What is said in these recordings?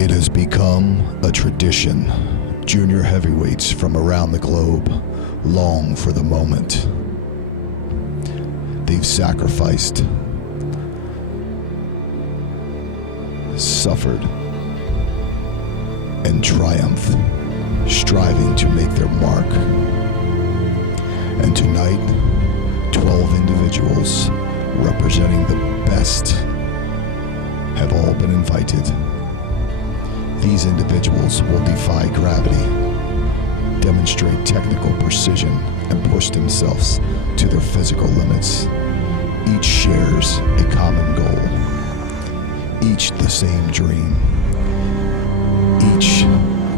It has become a tradition. Junior heavyweights from around the globe long for the moment. They've sacrificed, suffered, and triumphed, striving to make their mark. And tonight, 12 individuals representing the best have all been invited. These individuals will defy gravity, demonstrate technical precision, and push themselves to their physical limits. Each shares a common goal, each the same dream. Each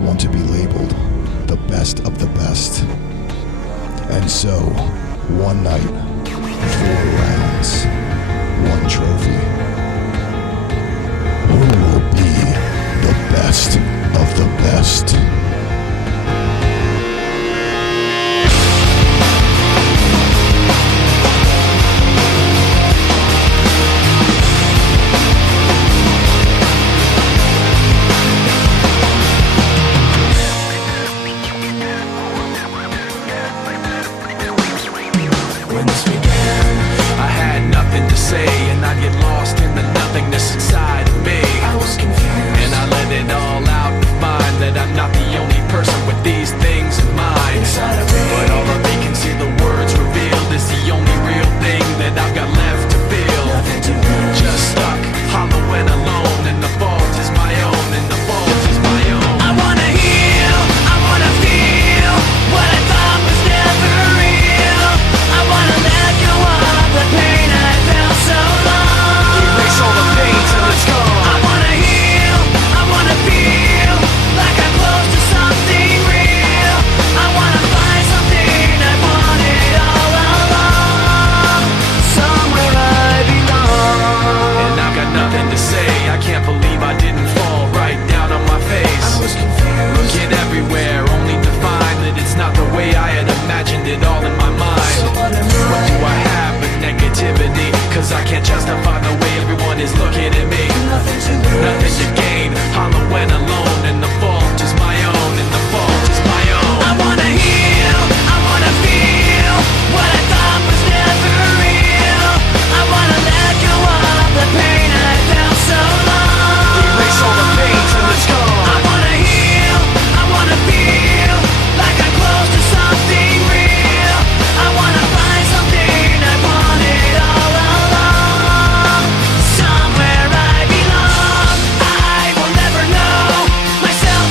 want to be labeled the best of the best. And so, one night, 4 rounds, 1 trophy. Who will be the best of the best? When this began, I had nothing to say, and I'd get lost in the nothingness inside of me. I was confused, and I let it all out to find that I'm not the only person with these things in mind. Inside of me. But all of me can see the words revealed is the only real thing that I've got left to feel. Nothing to lose. Just stuck, hollow and alone, and the fault is my own, and the fault is my own. I wanna heal, I wanna feel what I thought was never real. I wanna let go of the pain I felt so long. Erase all the pain till it's gone. I wanna heal, I wanna feel like I'm close to something real. I wanna find something I wanted all along, somewhere I belong. And I've got nothing to say, I can't believe I didn't fall right down on my face. I was confused, looking everywhere, only to find that it's not the way I had imagined it all in my mind. So what do I have but negativity? Cause I can't justify the way everyone is looking at me. Nothing to lose, nothing to gain, hollow and alone, and the fault is my own, and the fault is my own. I wanna heal, I wanna feel what I thought was never real. I wanna let go of the pain I felt so long. Erase all the pain till it's gone. I wanna heal, I wanna feel like I'm close to something real. I wanna find something I wanted all along, somewhere I belong. I will never know myself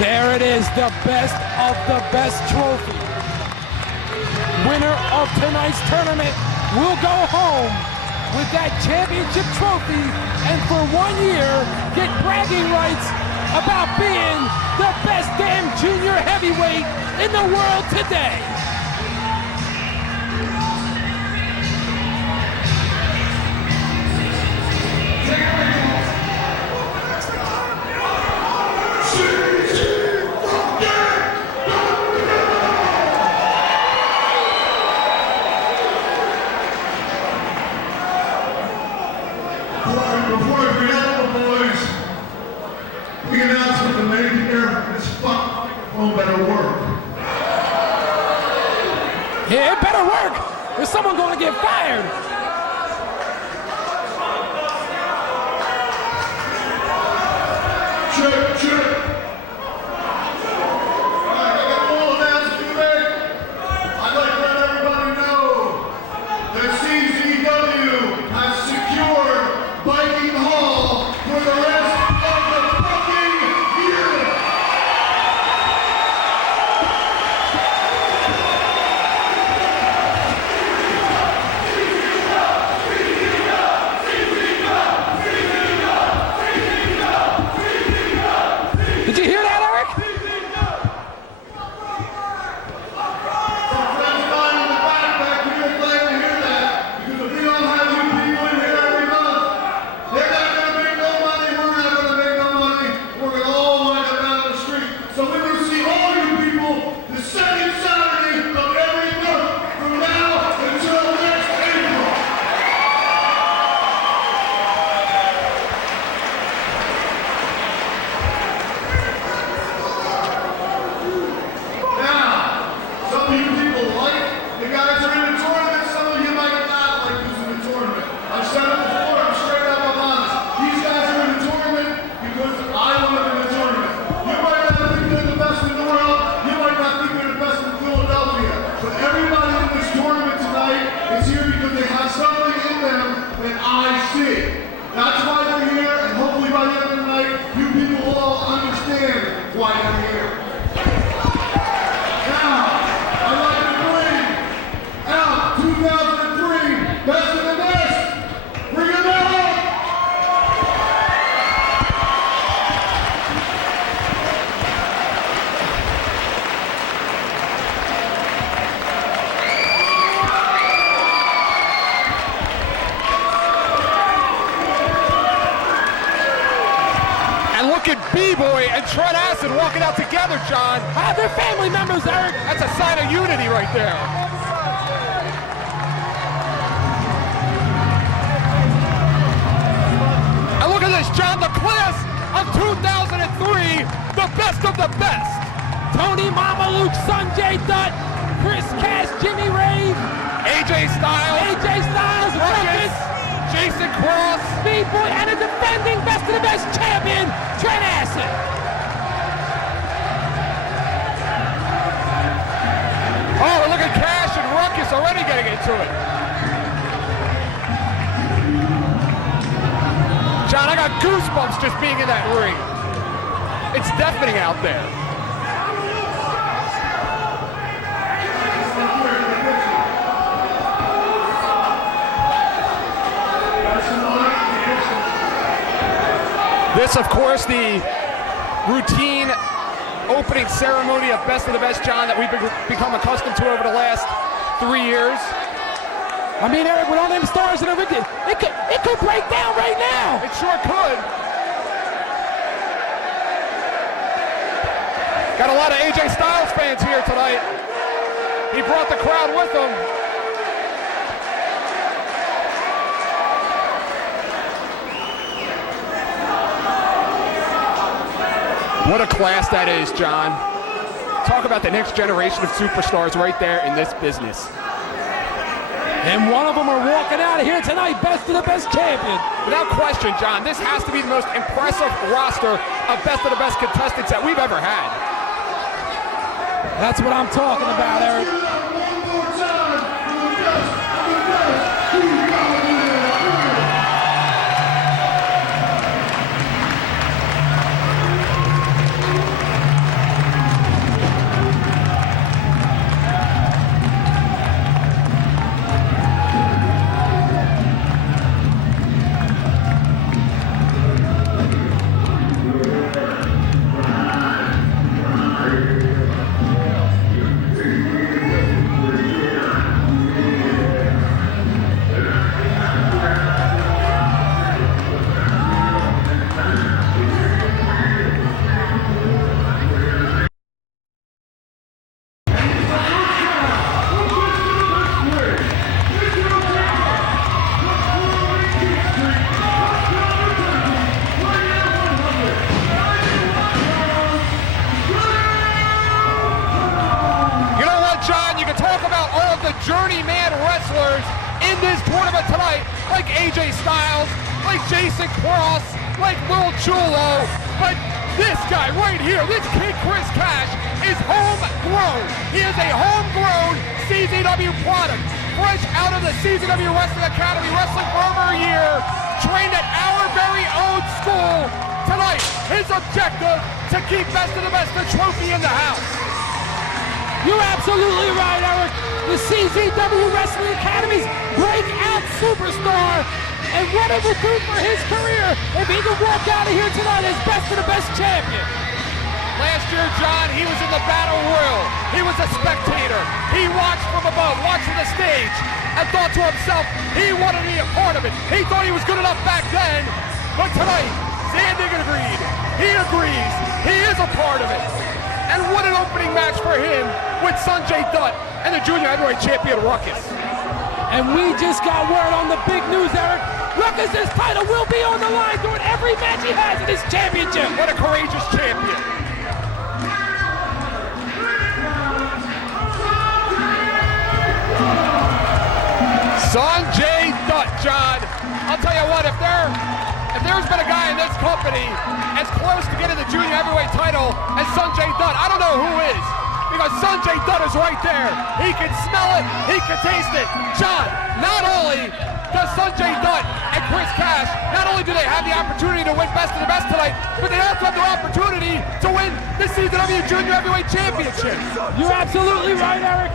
There it is, the best of the best trophy. Winner of tonight's tournament will go home with that championship trophy and for 1 year get bragging rights about being the best damn junior heavyweight in the world today. Before I bring out the boys, we announced that the main here, this fuck phone better work. Yeah, it better work. There's someone going to get fired. Check. I'd like to let everybody know that CZW has secured Viking Hall for the rest of the fucking year. Did you hear that, Eric? That's why they're here, and hopefully by the end of the night, you people will all understand why they're here. Now, I'd like to bring out 2003 Best of the Best. Bring it out! Look at B-Boy and Trent Acid walking out together, John. They're family members, Eric. That's a sign of unity right there. And look at this, John, the class of 2003, the best of the best. Tony Mama Luke, Sanjay Dutt, Chris Cash, Jimmy Rave, AJ Styles, Ruckus, Jason Cross, B-Boy, and a defending Best of the Best champion, Trent Acid. Oh, look at Cash and Ruckus already getting into it. John, I got goosebumps just being in that ring. It's deafening out there. This, of course, the routine opening ceremony of Best of the Best, John, that we've become accustomed to over the last 3 years. I mean, Eric, with all them stars in the ring, it could break down right now. It sure could. Got a lot of AJ Styles fans here tonight. He brought the crowd with him. What a class that is, John. Talk about the next generation of superstars right there in this business. And one of them are walking out of here tonight, Best of the Best champion. Without question, John, this has to be the most impressive roster of Best of the Best contestants that we've ever had. That's what I'm talking about, Eric. One more time for the best of the best. Who you got in there? this tournament tonight, like AJ Styles, like Jason Cross, like Lil Chulo, but this guy right here, this kid Chris Cash, is homegrown. He is a homegrown CZW product, fresh out of the CZW Wrestling Academy, wrestling for over a year, trained at our very own school. Tonight, his objective, to keep Best of the Best, the trophy in the house. You're absolutely right, Eric. The CZW Wrestling Academy's breakout superstar. And what it will do for his career if he can walk out of here tonight as Best of the Best champion. Last year, John, he was in the Battle Royal. He was a spectator. He watched from above, watched from the stage, and thought to himself, he wanted to be a part of it. He thought he was good enough back then, but tonight, Zandig agreed. He agrees. He is a part of it. And what an opening match for him with Sanjay Dutt and the junior heavyweight champion, Ruckus. And we just got word on the big news, Eric. Ruckus' title will be on the line during every match he has in his championship. What a courageous champion. Sanjay Dutt, John. I'll tell you what, if there's been a guy in this company as close to getting the junior heavyweight title as Sanjay Dutt, I don't know who is. Because Sanjay Dutt is right there. He can smell it, he can taste it. John, not only does Sanjay Dutt and Chris Cash, not only do they have the opportunity to win Best of the Best tonight, but they also have the opportunity to win the CZW Junior Heavyweight Championship. You're absolutely right, Eric.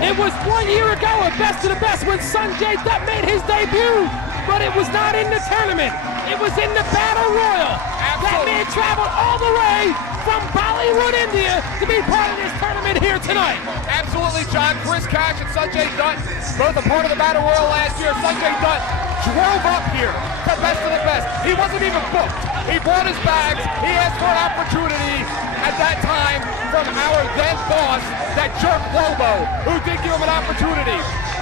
It was 1 year ago at Best of the Best when Sanjay Dutt made his debut, but it was not in the tournament. It was in the Battle Royal. That man traveled all the way from Bollywood, India to be part of this tournament here tonight. Absolutely, John. Chris Cash and Sanjay Dutt, both a part of the Battle Royal last year. Sanjay Dutt drove up here to Best of the Best. He wasn't even booked. He brought his bags. He asked for an opportunity at that time from our then boss, that jerk Lobo, who did give him an opportunity.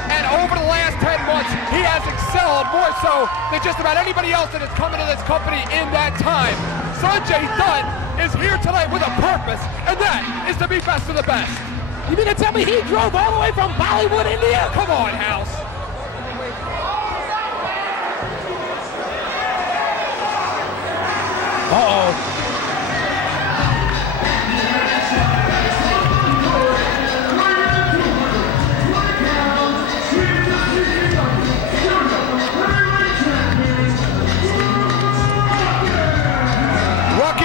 And over the last 10 months, he has excelled more so than just about anybody else that has come into this company in that time. Sanjay Dutt is here tonight with a purpose, and that is to be Best of the Best. You mean to tell me he drove all the way from Bollywood, India? Come on, House. Uh-oh.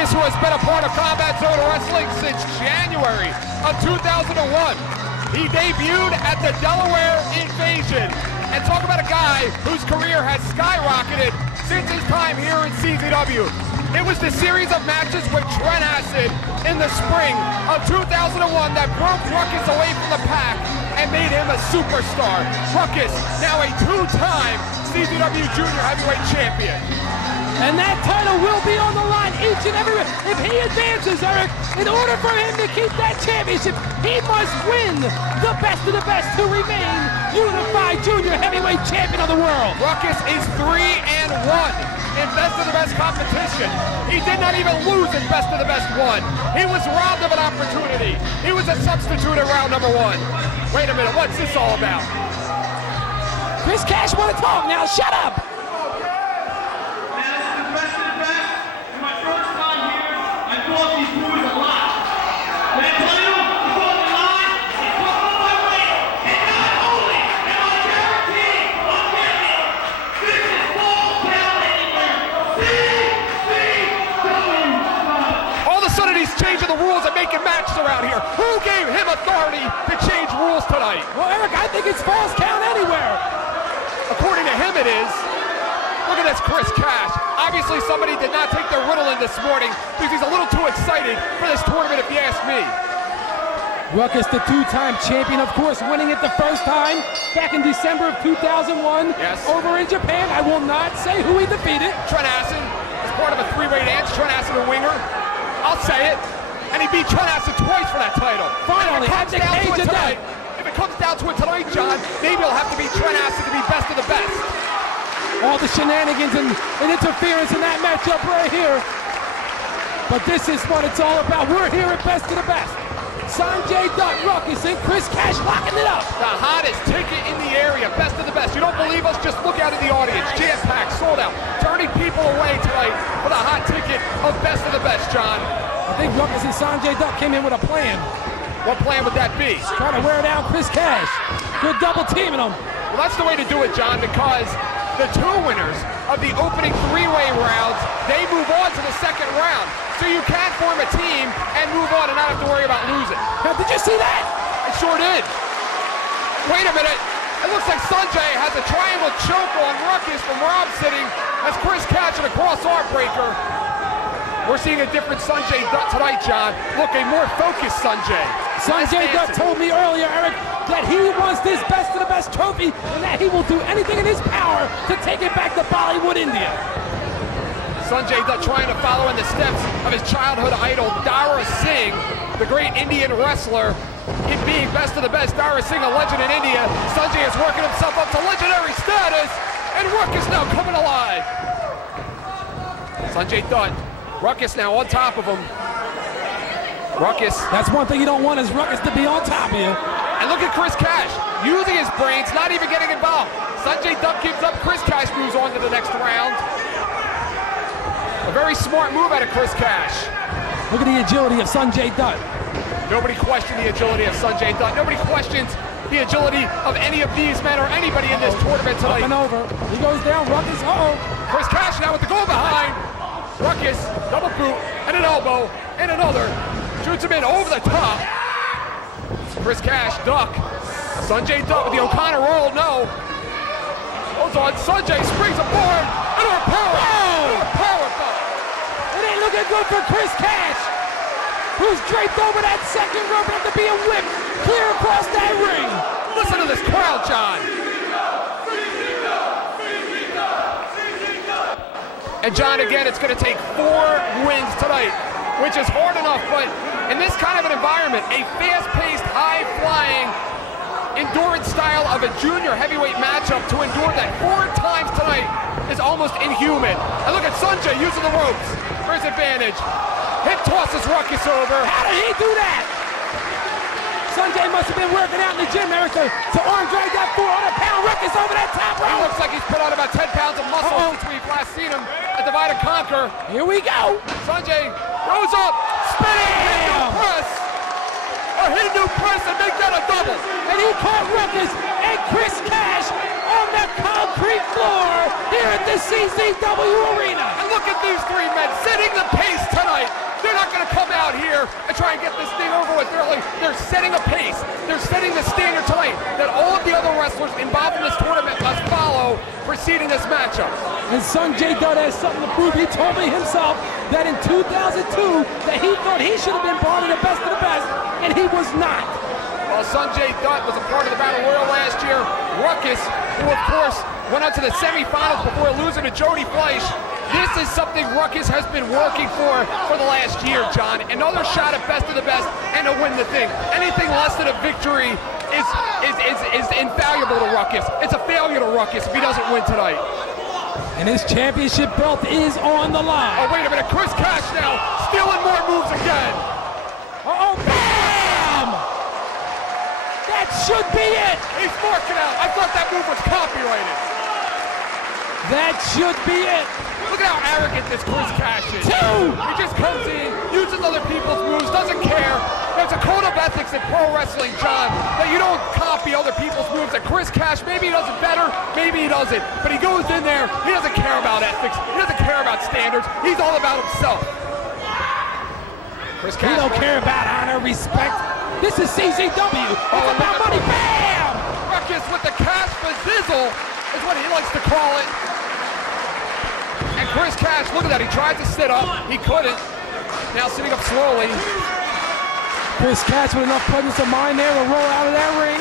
Who has been a part of Combat Zone Wrestling since January of 2001. He debuted at the Delaware Invasion. And talk about a guy whose career has skyrocketed since his time here in CZW. It was the series of matches with Trent Acid in the spring of 2001 that broke Ruckus away from the pack and made him a superstar. Ruckus, now a two-time CZW Junior Heavyweight Champion. And that title will be on the line each and every week. If he advances, Eric, in order for him to keep that championship, he must win the Best of the Best to remain unified junior heavyweight champion of the world. Ruckus is 3-1 in Best of the Best competition. He did not even lose in Best of the Best 1. He was robbed of an opportunity. He was a substitute in round number 1. Wait a minute, what's this all about? Chris Cash want to talk now, shut up! Changing the rules and making matches around here. Who gave him authority to change rules tonight? Well, Eric, I think it's false count anywhere. According to him, it is. Look at this, Chris Cash. Obviously, somebody did not take their Ritalin this morning because he's a little too excited for this tournament, if you ask me. Ruckus, the two-time champion, of course, winning it the first time back in December of 2001 over in Japan. I will not say who he defeated. Trent Acid is part of a three-way dance. Trent Acid and Winger. I'll say it. And he beat Trent Acid twice for that title. Finally, at the cage of death. If it comes down to it tonight, John, maybe he'll have to beat Trent Acid to be Best of the Best. All the shenanigans and interference in that matchup right here. But this is what it's all about. We're here at Best of the Best. Sanjay Dutt, Ruckus, and Chris Cash locking it up. The hottest ticket in the area, best of the best. You don't believe us? Just look out at the audience. Jam-packed, sold out, turning people away tonight for the hot ticket of best of the best, John. I think Ruckus and Sanjay Dutt came in with a plan. What plan would that be? Trying to wear down Chris Cash. Good double teaming him. Well, that's the way to do it, John, because the two winners of the opening three-way rounds, they move on to the second round. So you can form a team and move on and not have to worry about losing. Now, did you see that? I sure did. Wait a minute. It looks like Sanjay has a triangle choke on Ruckus from where I'm sitting as Chris Cash in a cross-arm breaker. We're seeing a different Sanjay Dutt tonight, John. Look, a more focused Sanjay. Sanjay Dutt told me earlier, Eric, that he wants this best of the best trophy and that he will do anything in his power to take it back to Bollywood, India. Sanjay Dutt trying to follow in the steps of his childhood idol, Dara Singh, the great Indian wrestler. In being best of the best, Dara Singh, a legend in India. Sanjay is working himself up to legendary status, and Ruckus now coming alive. Sanjay Dutt. Ruckus now on top of him. Ruckus. That's one thing you don't want is Ruckus to be on top of you. And look at Chris Cash, using his brains, not even getting involved. Sanjay Dutt gives up, Chris Cash moves on to the next round. A very smart move out of Chris Cash. Look at the agility of Sanjay Dutt. Nobody questioned the agility of Sanjay Dutt. Nobody questions the agility of any of these men or anybody in this tournament tonight. Up and over. He goes down, Ruckus, Chris Cash now with the goal behind. Ruckus, double boot, and an elbow, and another. Shoots him in over the top. Chris Cash, duck. Sanjay Dutt with the O'Connor roll, no. Holds on, Sanjay springs aboard, and a power. It ain't looking good for Chris Cash, who's draped over that second rope after being whipped clear across that ring. Listen to this crowd, John. And John, again, it's going to take 4 wins tonight, which is hard enough, but in this kind of an environment, a fast-paced, high-flying, endurance style of a junior heavyweight matchup to endure that 4 times tonight is almost inhuman. And look at Sanjay using the ropes for his advantage. Hip tosses Ruckus over. How did he do that? Sanjay must have been working out in the gym, Eric, to arm drag that 400-pound Ruckus over that top He rope. looks like he's put on about 10 pounds of muscle since we've last seen him at Divide and Conquer. Here we go. Sanjay goes up, spinning Hindu press. A Hindu press and make that a double. And he caught Ruckus and Chris Cash on the concrete floor here at the CZW Arena. And look at these 3 men setting the pace tonight. They're not going to come out here and try and get this thing over with. They're setting a pace. They're setting the standard tonight that all of the other wrestlers involved in this tournament must follow preceding this matchup. And Sanjay Dutt has something to prove. He told me himself that in 2002 that he thought he should have been part of the best of the best, and he was not. While Sanjay Dutt was a part of the Battle Royal last year, Ruckus, who of course went on to the semifinals before losing to Jody Fleisch. This is something Ruckus has been working for the last year, John. Another shot at best of the best and to win the thing. Anything less than a victory is invaluable to Ruckus. It's a failure to Ruckus if he doesn't win tonight. And his championship belt is on the line. Oh, wait a minute. Chris Cash now stealing more moves again. Bam! That should be it. He's marking out. I thought that move was copyrighted. That should be it. Look at how arrogant this Chris Cash is. 2! He just comes in, uses other people's moves, doesn't care. There's a code of ethics in pro wrestling, John, that you don't copy other people's moves. That Chris Cash, maybe he does it better, maybe he doesn't. But he goes in there, he doesn't care about ethics, he doesn't care about standards, he's all about himself. Chris Cash. He don't care about honor, respect. This is CZW. It's about money. Bam! Ruckus with the cash Bazizzle is what he likes to call it. And Chris Cash, look at that, he tried to sit up, he couldn't. Now sitting up slowly. Chris Cash with enough presence of mind there to roll out of that ring.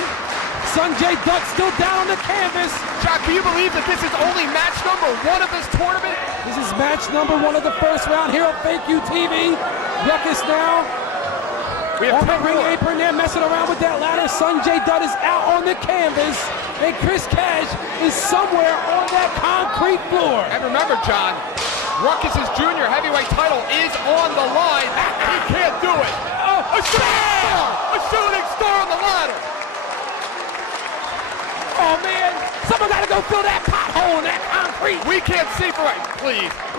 Sanjay Dutt still down on the canvas. Jack, can you believe that this is only match number 1 of this tournament? This is match number 1 of the first round here on Fake U TV. Ruckus now on the ring apron there, messing around with that ladder. Sanjay Dutt is out on the canvas, and Chris Cash is somewhere on that concrete floor. And remember, John, Ruckus's junior heavyweight title is on the line. He can't do it. A shooting star on the ladder. Oh man, someone gotta go fill that pothole in that concrete. We can't see from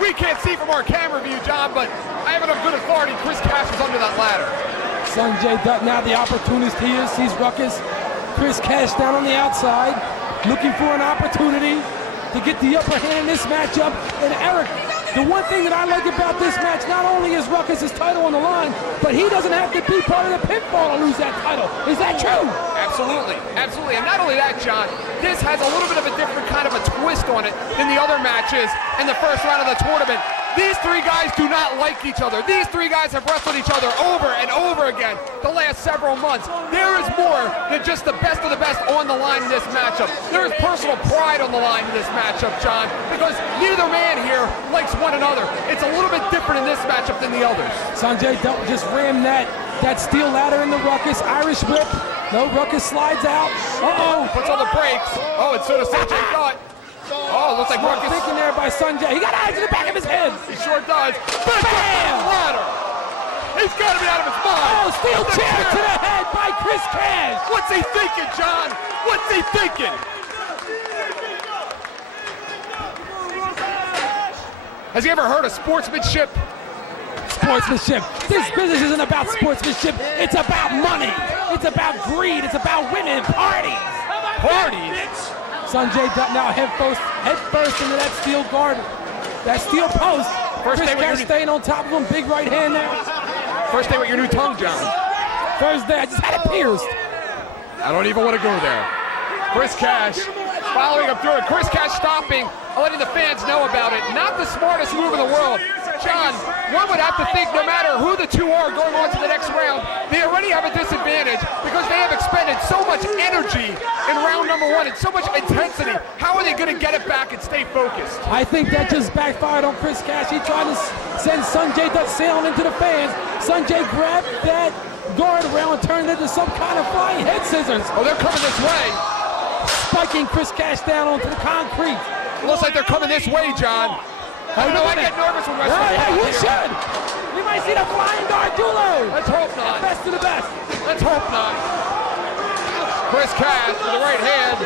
we can't see from our camera view, John, but I have enough good authority. Chris Cash is under that ladder. Sanjay Dutt now the opportunist here, sees Ruckus. Chris Cash down on the outside, looking for an opportunity to get the upper hand in this matchup. And Eric, the one thing that I like about this match, not only is Ruckus' title on the line, but he doesn't have to be part of the pinfall to lose that title. Is that true? Absolutely, absolutely. And not only that, John, this has a little bit of a different kind of a twist on it than the other matches in the first round of the tournament. These three guys do not like each other. These three guys have wrestled each other over and over again the last several months. There is more than just the best of the best on the line in this matchup. There is personal pride on the line in this matchup, John, because neither man here likes one another. It's a little bit different in this matchup than the others. Sanjay Dutt just rammed that steel ladder in the Ruckus. Irish whip. No, Ruckus slides out. Uh-oh. Puts on the brakes. Oh, and so does Sanjay Dutt. Oh, looks like Ruckus. Thinking there by Sanjay. He got eyes in the back of his head. He sure does. Bam! Ladder. He's got to be out of his mind. Oh, steel chair to the head by Chris Cash. What's he thinking, John? What's he thinking? Has he ever heard of sportsmanship? Sportsmanship. This business isn't about sportsmanship. It's about money. It's about greed. It's about women. Parties. Parties? Sanjay Dutt now head first into that steel guard. That steel post. First Chris day with Cash staying on top of him. Big right hand now. First day with your new tongue, John. First day. I just had it pierced. I don't even want to go there. Chris Cash following up through it. Chris Cash stopping, letting the fans know about it. Not the smartest move in the world. John, one would have to think no matter who the two are going on to the next round, they already have a disadvantage because they have expended so much energy in round number one and so much intensity. How are they going to get it back and stay focused? I think that just backfired on Chris Cash. He tried to send Sanjay Dutt sailing into the fans. Sanjay grabbed that guard around and turned it into some kind of flying head scissors. Oh, they're coming this way. Spiking Chris Cash down onto the concrete. Looks like they're coming this way, John. Oh no, I get nervous when wrestling. Oh yeah, you should. You might see the flying Dardulo. Let's hope not. Best of the best. Let's hope not. Chris Cash with the right hand.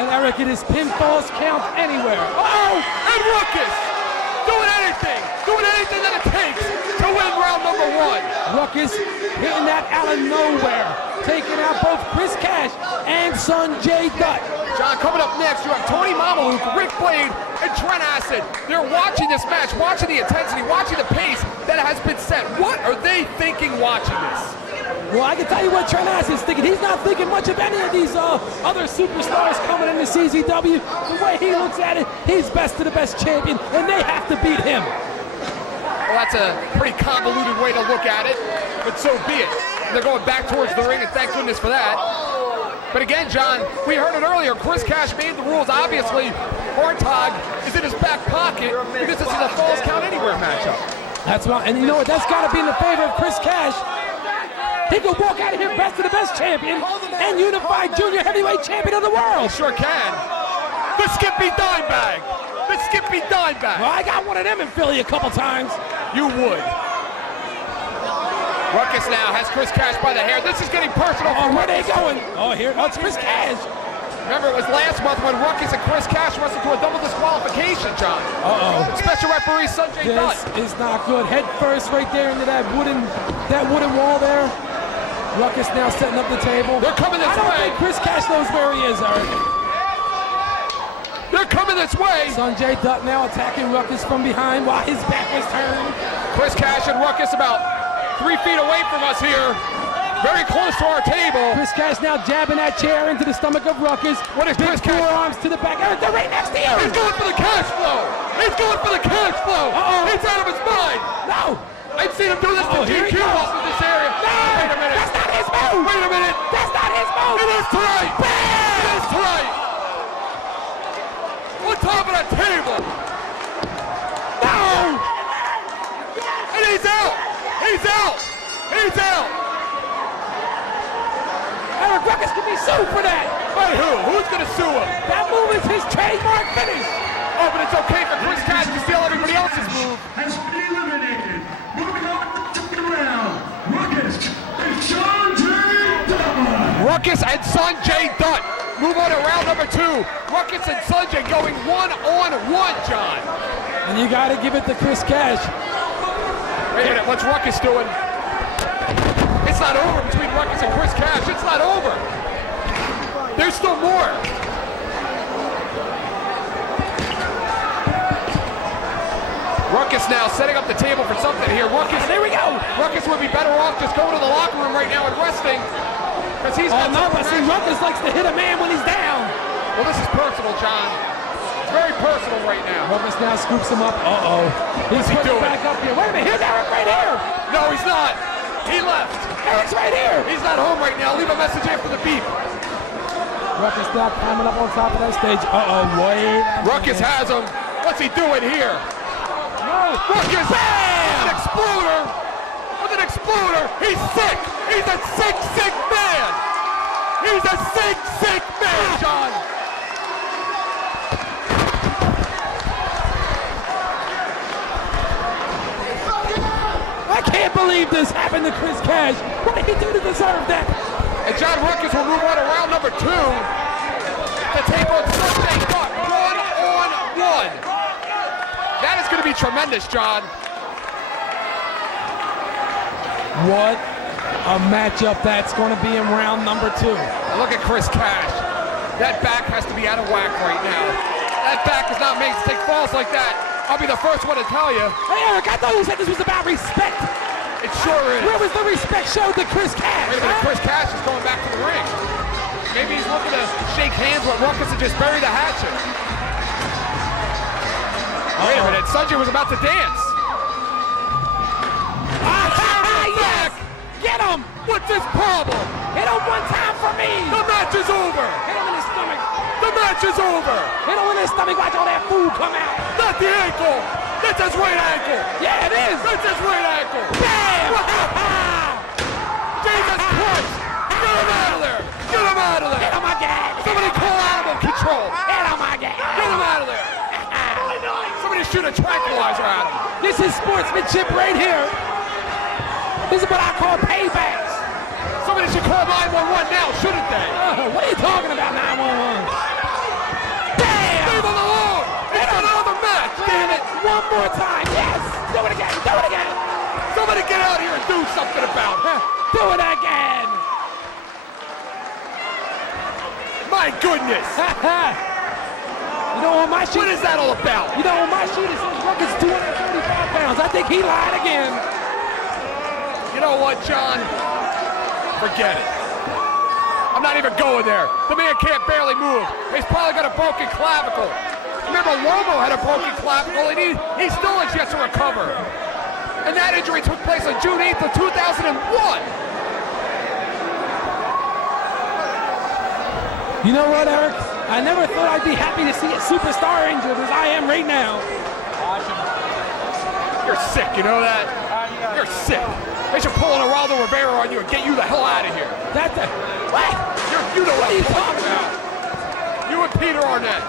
And Eric, it is pinfalls count anywhere. Oh, and Ruckus doing anything that it takes to win round number one. Ruckus hitting that out of nowhere, taking out both Chris Cash and Sanjay Dutt. John, coming up next, you have Tony Mamaluke, Rick Blade, and Trent Acid. They're watching this match, watching the intensity, watching the pace that has been set. What are they thinking watching this? Well, I can tell you what Trent Acid's thinking. He's not thinking much of any of these other superstars coming into CZW. The way he looks at it, he's best of the best champion, and they have to beat him. Well, that's a pretty convoluted way to look at it, but so be it. They're going back towards the ring, and thank goodness for that. But again, John, we heard it earlier. Chris Cash made the rules. Obviously, Hortog is in his back pocket because this is a Falls Count Anywhere matchup. That's right, and you know what? That's got to be in the favor of Chris Cash. He could walk out of here best of the best champion and unified junior heavyweight champion of the world. Sure can. The Skippy Dimebag. The Skippy Dimebag. Well, I got one of them in Philly a couple times. You would. Ruckus now has Chris Cash by the hair. This is getting personal. Oh, where are they going? Oh, here. Oh, it's Chris Cash. Remember, it was last month when Ruckus and Chris Cash wrestled to a double disqualification, John. Uh-oh. Special referee Sanjay Dutt. This is not good. Head first right there into that wooden wall there. Ruckus now setting up the table. They're coming this way. I don't think Chris Cash knows where he is, Eric. They're coming this way. Sanjay Dutt now attacking Ruckus from behind while his back is turned. Chris Cash and Ruckus about 3 feet away from us here. Very close to our table. Chris Cash now jabbing that chair into the stomach of Ruckus. What is Chris Cash? Forearms to the back. Eric, they're right next to you. He's going for the cash flow. He's going for the cash flow. Uh-oh. He's out of his mind. No. I've seen him do this to GQ off of this area. No. Wait a minute. That's not his move. Wait a minute. That's not his move. It is tonight. Bam. It is tonight. On top of that table. No. And he's out. He's out. He's out. Eric Ruckus can be sued for that. By who? Who's going to sue him? That move is his trademark finish. Oh, but it's okay for Chris Cash to steal everybody else's move. Has been eliminated. Moving on to the round. Ruckus is Ruckus and Sanjay Dutt move on to round number 2. Ruckus and Sanjay going one-on-one, John. And you got to give it to Chris Cash. Wait a minute, what's Ruckus doing? It's not over between Ruckus and Chris Cash. It's not over. There's still more. Ruckus now setting up the table for something here. Ruckus, there we go. Ruckus would be better off just going to the locker room right now and resting. Because he's but see, Ruckus likes to hit a man when he's down. Well, this is personal, John. It's very personal right now. Ruckus now scoops him up. He's putting back up here. Wait a minute, here's Eric right here. No, he's not. He left. Eric's right here. He's not home right now. Leave a message after the beep. Ruckus now climbing up on top of that stage. Wait. Ruckus has him. What's he doing here? No. Ruckus! Bam! An exploder! With an exploder! He's sick! He's a sick, sick man! He's a sick, sick man, John! I can't believe this happened to Chris Cash. What did he do to deserve that? And John Ruckus will move on to round number 2. The tape on Sunday, but one-on-one. That is going to be tremendous, John. What a matchup that's going to be in round number 2. Now look at Chris Cash. That back has to be out of whack right now. That back is not made to take falls like that. I'll be the first one to tell you. Hey, Eric, I thought you said this was about respect. It sure is. Where was the respect showed to Chris Cash? Wait a minute, Chris Cash is going back to the ring. Maybe he's looking to shake hands with Ruckus and just bury the hatchet. Wait a minute, Sanjay was about to dance. Yes! Get him! What's his problem? Hit him one time for me! The match is over! Hit him in his stomach! The match is over! Hit him in his stomach, watch all that food come out! Not the ankle! That's his right ankle! Yeah, it is! That's his right ankle! Bam! Jesus Christ! Get him out of there! Get him out of there! Get him again! Somebody call animal control! Get him again! Get him out of there! Somebody shoot a tranquilizer at him! This is sportsmanship right here! This is what I call paybacks! Somebody should call 911 now, shouldn't they? What are you talking about, 911? Bam! Leave him alone! It's another match, damn it! One more time, yes! Do it again, do it again! Somebody get out here and do something about it! Do it again! My goodness! You know on my sheet? What is that all about? You know on my sheet it says Ruckus 235 pounds. I think he lied again. You know what, John? Forget it. I'm not even going there. The man can't barely move. He's probably got a broken clavicle. Remember, Lomo had a broken clavicle, and he still has yet to recover. And that injury took place on June 8th of 2001. You know what, Eric? I never thought I'd be happy to see a superstar injured as I am right now. You're sick, you know that? You're sick. They should pull an Geraldo Rivera on you and get you the hell out of here. That's a... What? You know what are you I'm talking about. You and Peter Arnett.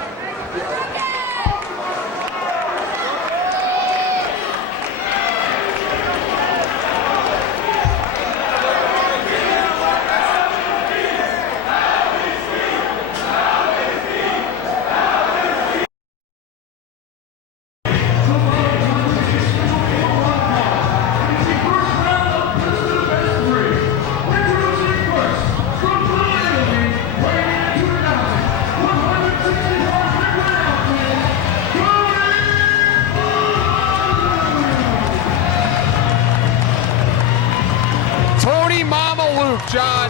John,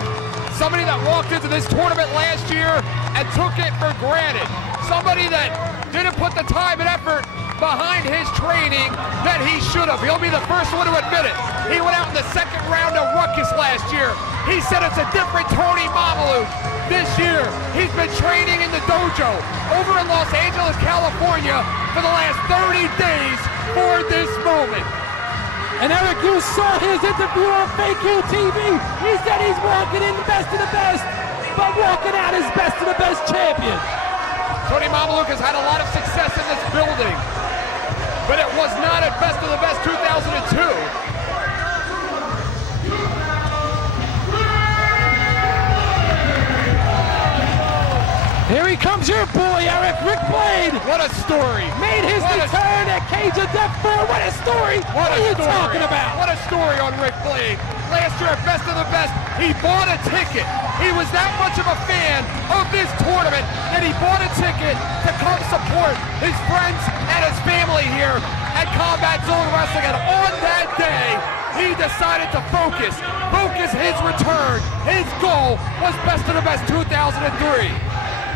somebody that walked into this tournament last year and took it for granted. Somebody that didn't put the time and effort behind his training that he should have. He'll be the first one to admit it. He went out in the second round of Ruckus last year. He said it's a different Tony Mamaluke. This year, he's been training in the dojo over in Los Angeles, California for the last 30 days for this moment. And Eric, you saw his interview on Fake U TV. He said he's walking in the best of the best, but walking out as best of the best champion. Tony Mamaluke has had a lot of success in this building, but it was not at best of the best 2002. Here he comes, your boy, Eric. Rick Blade What a story. made his return at Cage of Death 4. What a story. What are you talking about? What a story on Rick Blade. Last year at Best of the Best, he bought a ticket. He was that much of a fan of this tournament that he bought a ticket to come support his friends and his family here at Combat Zone Wrestling. And on that day, he decided to focus his return. His goal was Best of the Best 2003.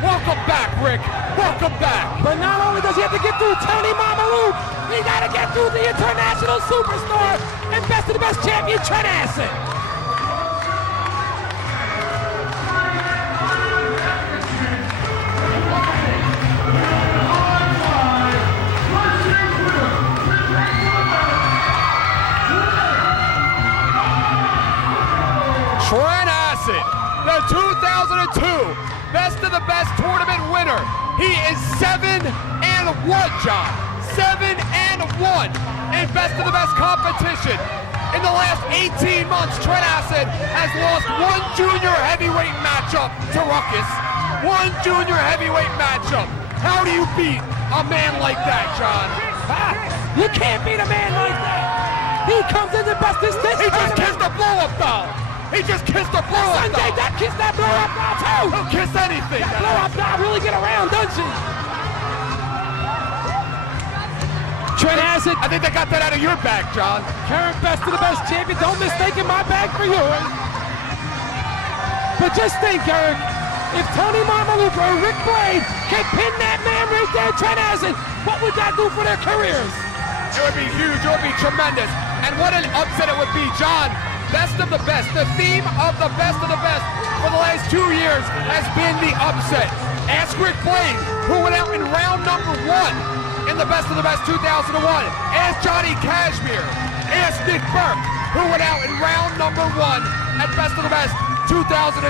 Welcome back, Rick. Welcome back. But not only does he have to get through Tony Mamaluke, he got to get through the international superstar and Best of the Best champion, Trent Acid. Trent Acid, the 2002 Best of the Best tournament winner. He is 7-1, John. 7-1 in Best of the Best competition. In the last 18 months, Trent Acid has lost one junior heavyweight matchup to Ruckus. One junior heavyweight matchup. How do you beat a man like that, John? You can't beat a man like that. He comes in the best of this He just kissed a blow-up doll. He just kissed a blow-up Sunday, doll. that kiss that blow-up doll too. He'll kiss anything. That blow-up doll really get around, doesn't she? Trent Acid, I think they got that out of your bag, John. current Best of the Best champion. Don't mistake my bag for yours. But just think, Eric, if Tony Mamaluke or Rick Blade can pin that man right there, Trent Acid, what would that do for their careers? It would be huge. It would be tremendous. And what an upset it would be, John. Best of the Best. The theme of the Best of the Best for the last 2 years has been the upset. Ask Rick Blade, who went out in round number 1 in the Best of the Best 2001. Ask Johnny Kashmere. Ask Nick Burke, who went out in round number 1 at Best of the Best 2002.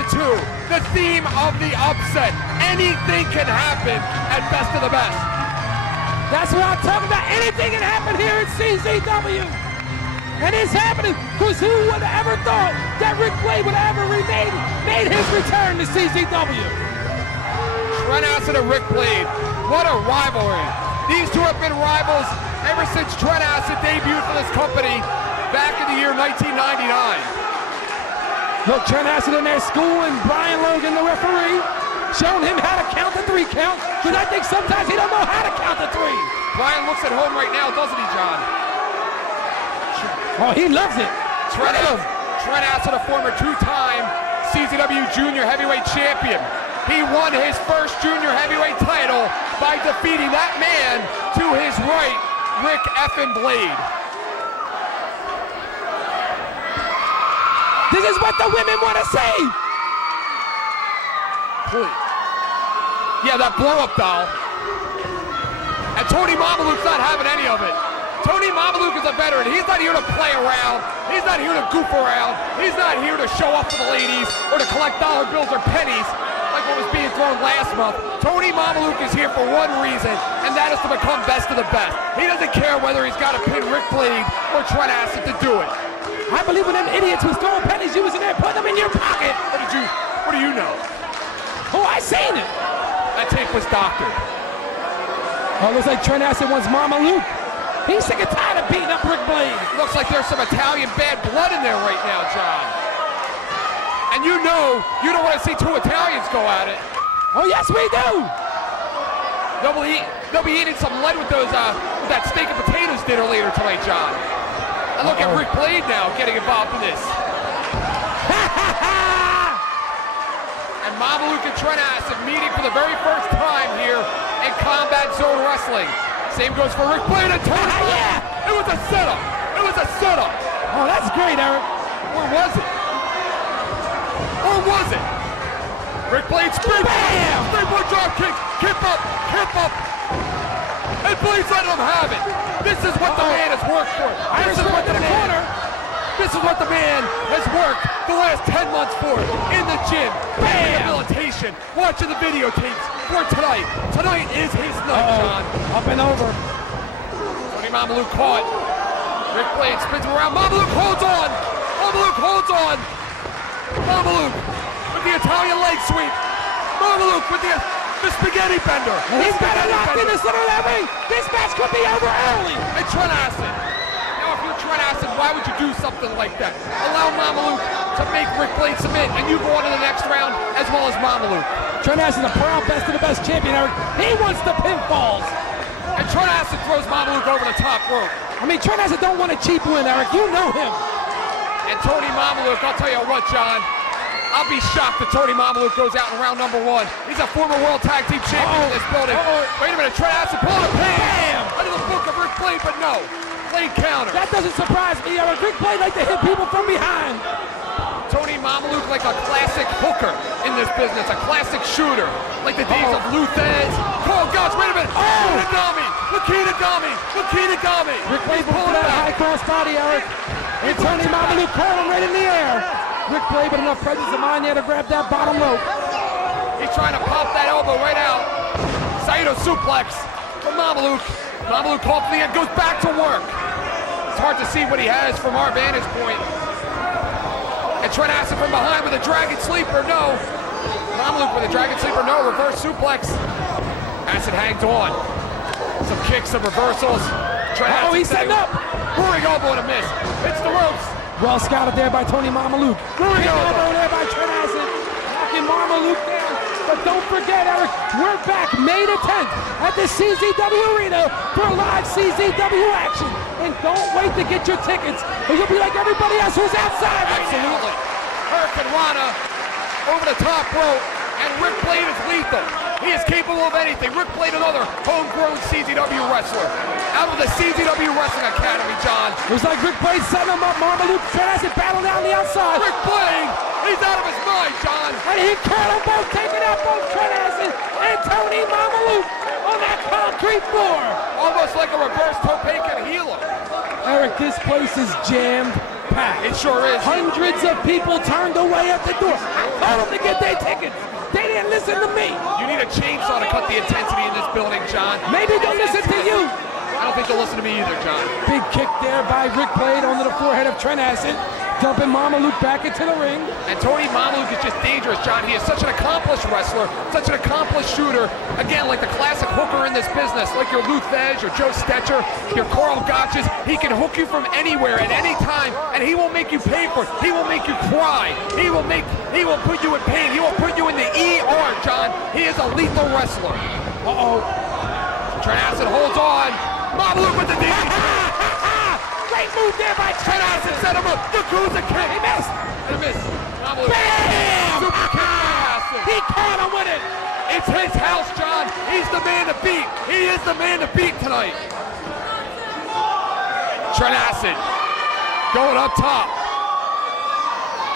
The theme of the upset. Anything can happen at Best of the Best. That's what I'm talking about. Anything can happen here at CZW. And it's happening, because who would have ever thought that Rick Blade would have ever made his return to CZW? Trent Acid and Rick Blade, what a rivalry. These two have been rivals ever since Trent Acid debuted for this company back in the year 1999. Look, Trent Acid in there schooling Brian Logan, the referee, showing him how to count the 3 count, because I think sometimes he don't know how to count the 3. Brian looks at home right now, doesn't he, John? Oh, he loves it. Trent Acid, a former 2-time CZW Junior Heavyweight Champion. He won his first Junior Heavyweight title by defeating that man to his right, Rick effing Blade. This is what the women want to see. Please. Yeah, that blow-up doll. And Tony Mamaluke's not having any of it. Tony Mamaluke is a veteran. He's not here to play around. He's not here to goof around. He's not here to show off for the ladies or to collect dollar bills or pennies like what was being thrown last month. Tony Mamaluke is here for one reason, and that is to become Best of the Best. He doesn't care whether he's got to pin Rick Blade or Trent Acid to do it. I believe when them idiots was throwing pennies, you was in there putting them in your pocket. What do you know? Oh, I seen it. That tape was doctored. Oh, looks like Trent Acid wants Mamaluke. He's sick and tired of beating up Rick Blade. Looks like there's some Italian bad blood in there right now, John. And you know you don't want to see 2 Italians go at it. Oh, yes, we do. They'll be eating some lead with those with that steak and potatoes dinner later tonight, John. And look at Rick Blade now getting involved in this. And Mamaluke and Trent Acid meeting for the very first time here in Combat Zone Wrestling. Same goes for Rick Blade and Tony. Yeah. It was a setup. It was a setup. Oh, that's great, Eric. Or was it? Or was it? Rick Blade spring. Bam! Springboard drop kick. Kip up. Kip up. And Blade's letting him have it. This is what the man has worked for. This is what the man has worked the last 10 months for in the gym. Rehabilitation. Watching the videotapes for tonight. Tonight is his night, John. Up and over. Tony Mamaluke caught. Rick Blade spins him around. Mamaluke holds on. Mamaluke holds on. Mamaluke with the Italian leg sweep. Mamaluke with the The spaghetti bender. He's got it locked in the center of that ring. This match could be over early. And Trent Acid. Now, if you're Trent Acid, why would you do something like that? Allow Mamaluke to make Rick Blade submit, and you go on to the next round as well as Mamaluke. Trent Acid, the proud best of the best champion, Eric. He wants the pinfalls. And Trent Acid throws Mamaluke over the top rope. I mean, Trent Acid don't want a cheap win, Eric. You know him. And Tony Mamaluke, I'll tell you what, John. I'll be shocked if Tony Mamaluke goes out in round number 1. He's a former World Tag Team Champion in this building. Wait a minute, Trent Acid pulling a pin. Bam! Under the book of Rick Blade, but no. Blade counter. That doesn't surprise me, Eric. Rick Blade like to hit people from behind. Tony Mamaluke like a classic hooker in this business, a classic shooter, like the days of Bl00d7. Oh gosh, wait a minute! Lukinagami! Rick Blade pulling that high cross body, Eric. And Tony Mamaluke caught him right in the air. Rick Blade with enough presence of mind there to grab that bottom rope. He's trying to pop that elbow right out. Saito suplex from Mamaluke. Mamaluke called for the end, goes back to work. It's hard to see what he has from our vantage point. And Trent Acid from behind with a dragon sleeper, no. Mamaluke with a dragon sleeper, no. Reverse suplex. Acid hangs on. Some kicks, some reversals. He's setting up. Brewing elbow and a miss. It's the ropes. Well scouted there by Tony Mamaluke. Brewing elbow there by Trent Acid. Knocking Mamaluke down. But don't forget, Eric, we're back May the 10th at the CZW Arena for live CZW action. And don't wait to get your tickets, or you'll be like everybody else who's outside. Absolutely. Hurricane Rana over the top rope, and Rick Blade is lethal. He is capable of anything. Rick Blade, another homegrown CZW wrestler. Out of the CZW Wrestling Academy, John. Looks like Rick Blade setting him up. Mamaluke, Trent Acid battle down the outside. Rick Blade, he's out of his mind, John. And he caught them both, taking out both Trent Acid and Tony Mamaluke on that concrete floor. Almost like a reverse tope can heal him. Eric, this place is jammed packed. It sure is. Hundreds of people turned away at the door. I told them to get their tickets. They didn't listen to me. You need a chainsaw to cut the intensity in this building, John. Maybe they'll listen to you. I don't think they'll listen to me either, John. Big kick there by Rick Blade onto the forehead of Trent Acid, dumping Mamaluke back into the ring. And Tony Mamaluke is just dangerous, John. He is such an accomplished wrestler, such an accomplished shooter. Again, like the classic hooker in this business, like your Bl00d7, your Joe Stetcher, your Carl Gotches. He can hook you from anywhere at any time, and he will make you pay for it. He will make you cry. He will put you in pain. He will put you in the ER, John. He is a lethal wrestler. Trent Acid holds on. Mamaluke with the DDT. Great move there by Trent Acid. Set him up. The Yakuza kick. He missed. And a miss. Mamaluke. Bam! Super kick by Acid. He caught him with it. It's his house, John. He's the man to beat. He is the man to beat tonight. Trent Acid going up top.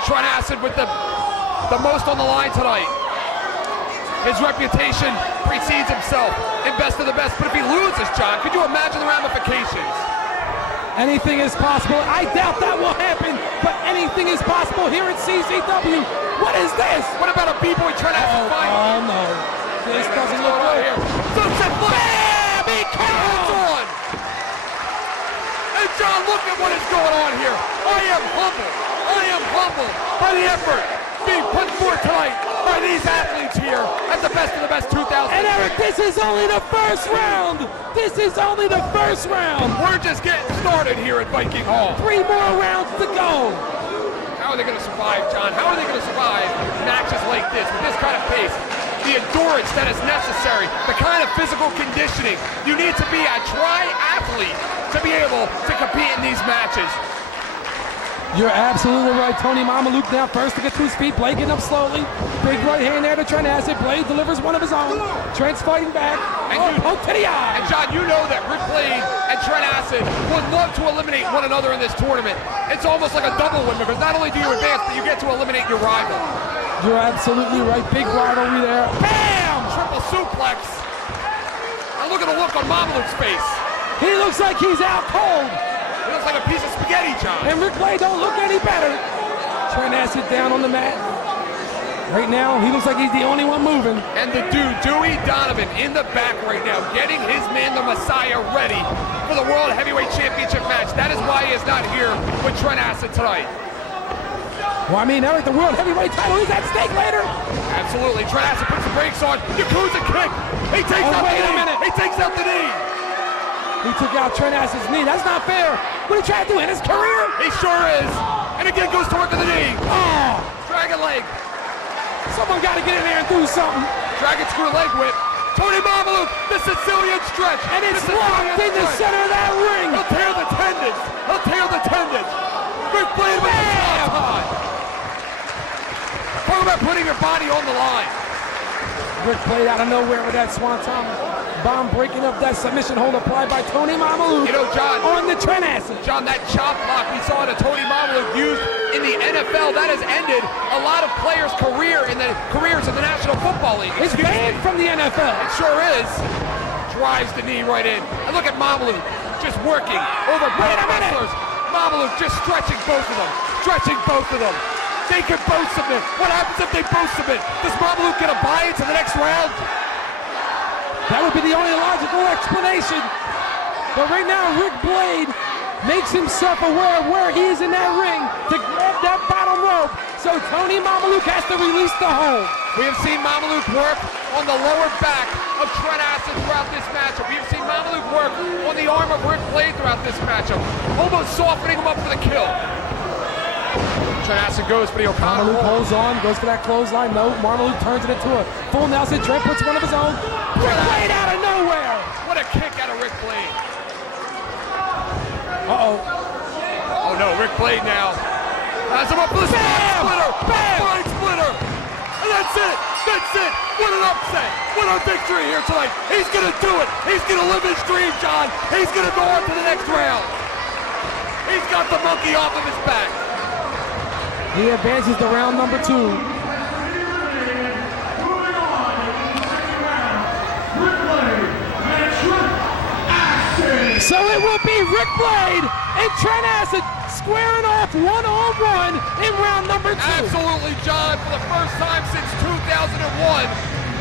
Trent Acid with the most on the line tonight. His reputation precedes himself in best of the best. But if he loses, John, could you imagine the ramifications? Anything is possible. I doubt that will happen, but anything is possible here at CZW. What is this? What about a B-boy Trent Acid fight? Oh no, this doesn't look right good here. Sunset flip. Bam! He Hands on. And John, look at what is going on here. I am humbled by the effort being put forth tonight by these athletes here at the Best of the Best 2000. And Eric, this is only the first round. This is only the first round. We're just getting started here at Viking Hall. 3 more rounds to go. How are they going to survive, John? How are they going to survive matches like this with this kind of pace? The endurance that is necessary, the kind of physical conditioning. You need to be a triathlete to be able to compete in these matches. You're absolutely right. Tony Mamaluke now first to get to his feet. Blade getting up slowly. Big right hand there to Trent Acid. Blade delivers one of his own. Trent's fighting back. And to the eye. And John, you know that Rick Blade and Trent Acid would love to eliminate one another in this tournament. It's almost like a double win because not only do you advance, but you get to eliminate your rival. You're absolutely right. Big rivalry there. Bam! Triple suplex. And look at the look on Mamaluke's face. He looks like he's out cold. It looks like a piece of spaghetti, John. And Rick Blade don't look any better. Trent Acid down on the mat. Right now, he looks like he's the only one moving. And the dude, Dewey Donovan, in the back right now, getting his man, the Messiah, ready for the World Heavyweight Championship match. That is why he is not here with Trent Acid tonight. Well, I mean, Eric, the world heavyweight title is at stake later. Absolutely. Trent Acid puts the brakes on. Yakuza kick. He takes out the knee. Wait a minute. He takes out the knee. He took out Trent Acid's knee. That's not fair. What are you trying to do in his career? He sure is. And again goes to work on the knee. Oh, Dragon leg. someone got to get in there and do something. Dragon screw leg whip. Tony Mamaluke, the Sicilian stretch. And it's locked in the center of that ring. He'll tear the tendons. He'll tear the tendons. Rick Blade with the swanton. Talk about putting your body on the line. Rick Blade out of nowhere with that swanton bomb, breaking up that submission hold applied by Tony Mamaluke. You know, John, on the Trent Acid. John, that chop block we saw that Tony Mamaluke used in the NFL, that has ended a lot of players' careers in the National Football League. It's banned from the NFL. It sure is. Drives the knee right in. And look at Mamaluke just working over both wrestlers. Mamaluke just stretching both of them. Stretching both of them. They can both submit. What happens if they both submit? Does Mamaluke get a bye into the next round? That would be the only logical explanation. But right now, Rick Blade makes himself aware of where he is in that ring to grab that bottom rope. So Tony Mamaluke has to release the hold. We have seen Mamaluke work on the lower back of Trent Acid throughout this matchup. We have seen Mamaluke work on the arm of Rick Blade throughout this matchup, almost softening him up for the kill. Trent Acid goes for the O'Connor Mamaluke roll. holds on, goes for that clothesline. No, Mamaluke turns it into a full Nelson. Trent puts one of his own. Rick Blade out of nowhere. What a kick out of Rick Blade. Uh-oh. Oh no, Rick Blade now has him up for the spine splitter. Spine splitter. And that's it. That's it. What an upset. What a victory here tonight. He's going to do it. He's going to live his dream, John. He's going to go on to the next round. He's got the monkey off of his back. He advances to round number 2. So it will be Rick Blade and Trent Acid squaring off one-on-one in round number 2. Absolutely, John. For the first time since 2001,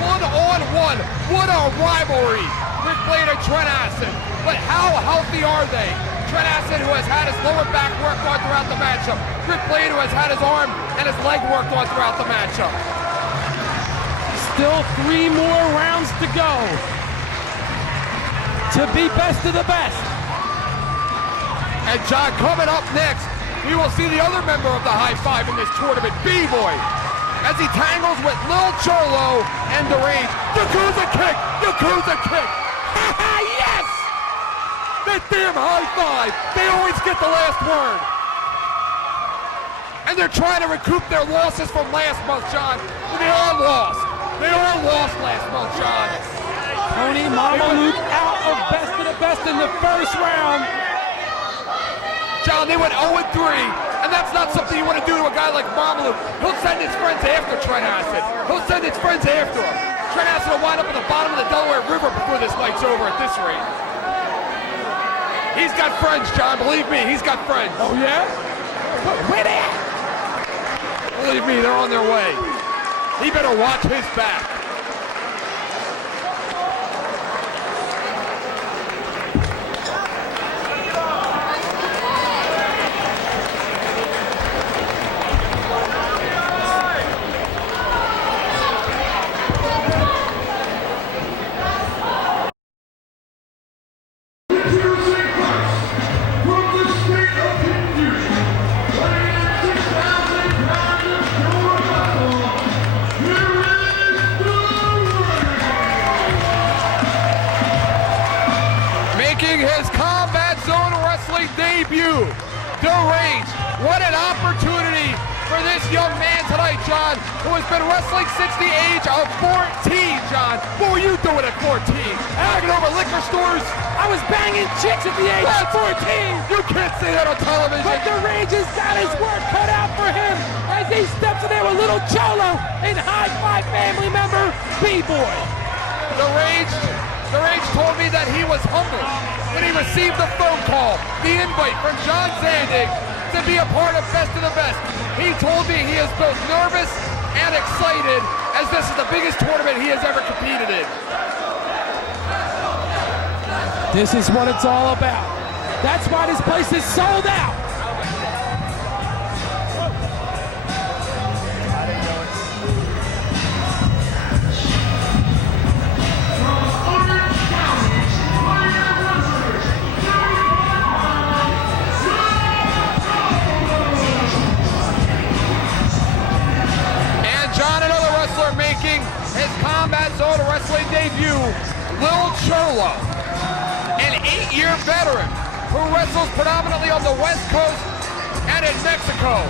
one-on-one. What a rivalry. Rick Blade and Trent Acid. But how healthy are they? Trent Acid, who has had his lower back worked on throughout the matchup. Rick Blade, who has had his arm and his leg worked on throughout the matchup. Still 3 more rounds to go to be best of the best. And John, coming up next, we will see the other member of the High Five in this tournament, B-Boy, as he tangles with Lil Cholo and Deranged. Yakuza kick! Yakuza kick! Yes! That damn High Five! They always get the last word. And they're trying to recoup their losses from last month, John. They all lost. They all lost last month, John. Tony Mamaluke out of best of the best in the first round. John, they went 0-3, and that's not something you want to do to a guy like Mamaluke. He'll send his friends after Trent Acid. He'll send his friends after him. Trent Acid will wind up at the bottom of the Delaware River before this fight's over at this rate. He's got friends, John. Believe me, he's got friends. Oh, yeah? Where they at? Believe me, they're on their way. He better watch his back. His Combat Zone Wrestling debut, Deranged. What an opportunity for this young man tonight, John, who has been wrestling since the age of 14, John. What were you doing at 14? Hanging over liquor stores? I was banging chicks at the age of 14. You can't say that on television. But Deranged has got his work cut out for him as he steps in there with Little Cholo and High Five family member B-Boy. Deranged told me that he was humbled when he received the phone call, the invite from John Zandig to be a part of Best of the Best. He told me he is both nervous and excited as this is the biggest tournament he has ever competed in. This is what it's all about. That's why this place is sold out. 8-year veteran who wrestles predominantly on the West Coast and in Mexico.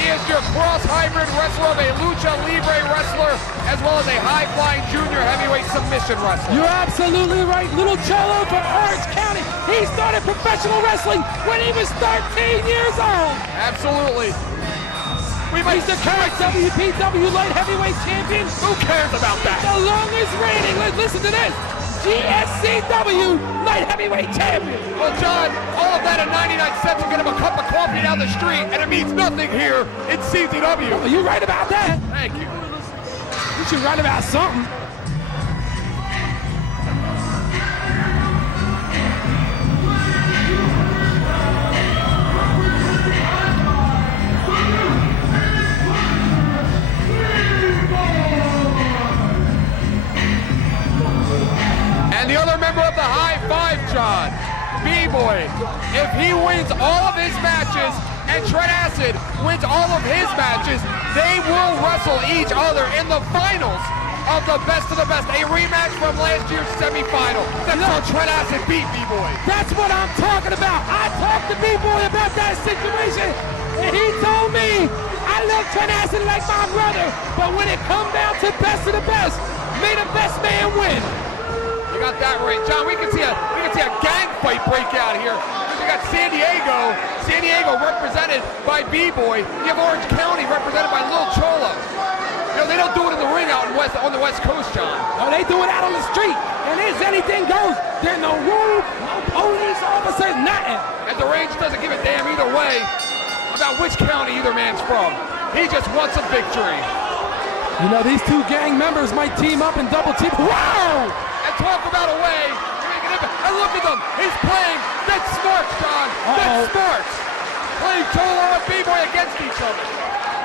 He is your cross-hybrid wrestler of a lucha libre wrestler as well as a high-flying junior heavyweight submission wrestler. You're absolutely right. Little Cholo from Orange County. He started professional wrestling when he was 13 years old. Absolutely. He's the current WPW light heavyweight champion. Who cares about that? The longest reigning, listen to this, GSCW light heavyweight champion. Well, John, all of that at 99 cents will get him a cup of coffee down the street, and it means nothing here in CZW. Oh, you're right about that. Thank you. You should write about something. And the other member of the High Five, John, B-Boy, if he wins all of his matches and Tread Acid wins all of his matches, they will wrestle each other in the finals of the Best of the Best, a rematch from last year's semifinal. That's how Tread Acid beat B-Boy. That's what I'm talking about. I talked to B-Boy about that situation, and he told me, I love Tread Acid like my brother, but when it comes down to Best of the Best, may the best man win. You got that right, John. We can see a gang fight break out here. We got San Diego represented by B-Boy. You have Orange County represented by Lil Cholo. You know, they don't do it in the ring out on the West Coast, John. No, they do it out on the street, and it's anything goes. There's no rule, no police officers, nothing. And the range doesn't give a damn either way about which county either man's from. He just wants a victory. You know, these two gang members might team up and double team. Wow! And talk about a way to make an impact. And look at them. He's playing. That's smart, John. That's smart. Playing Cholo and B-Boy against each other.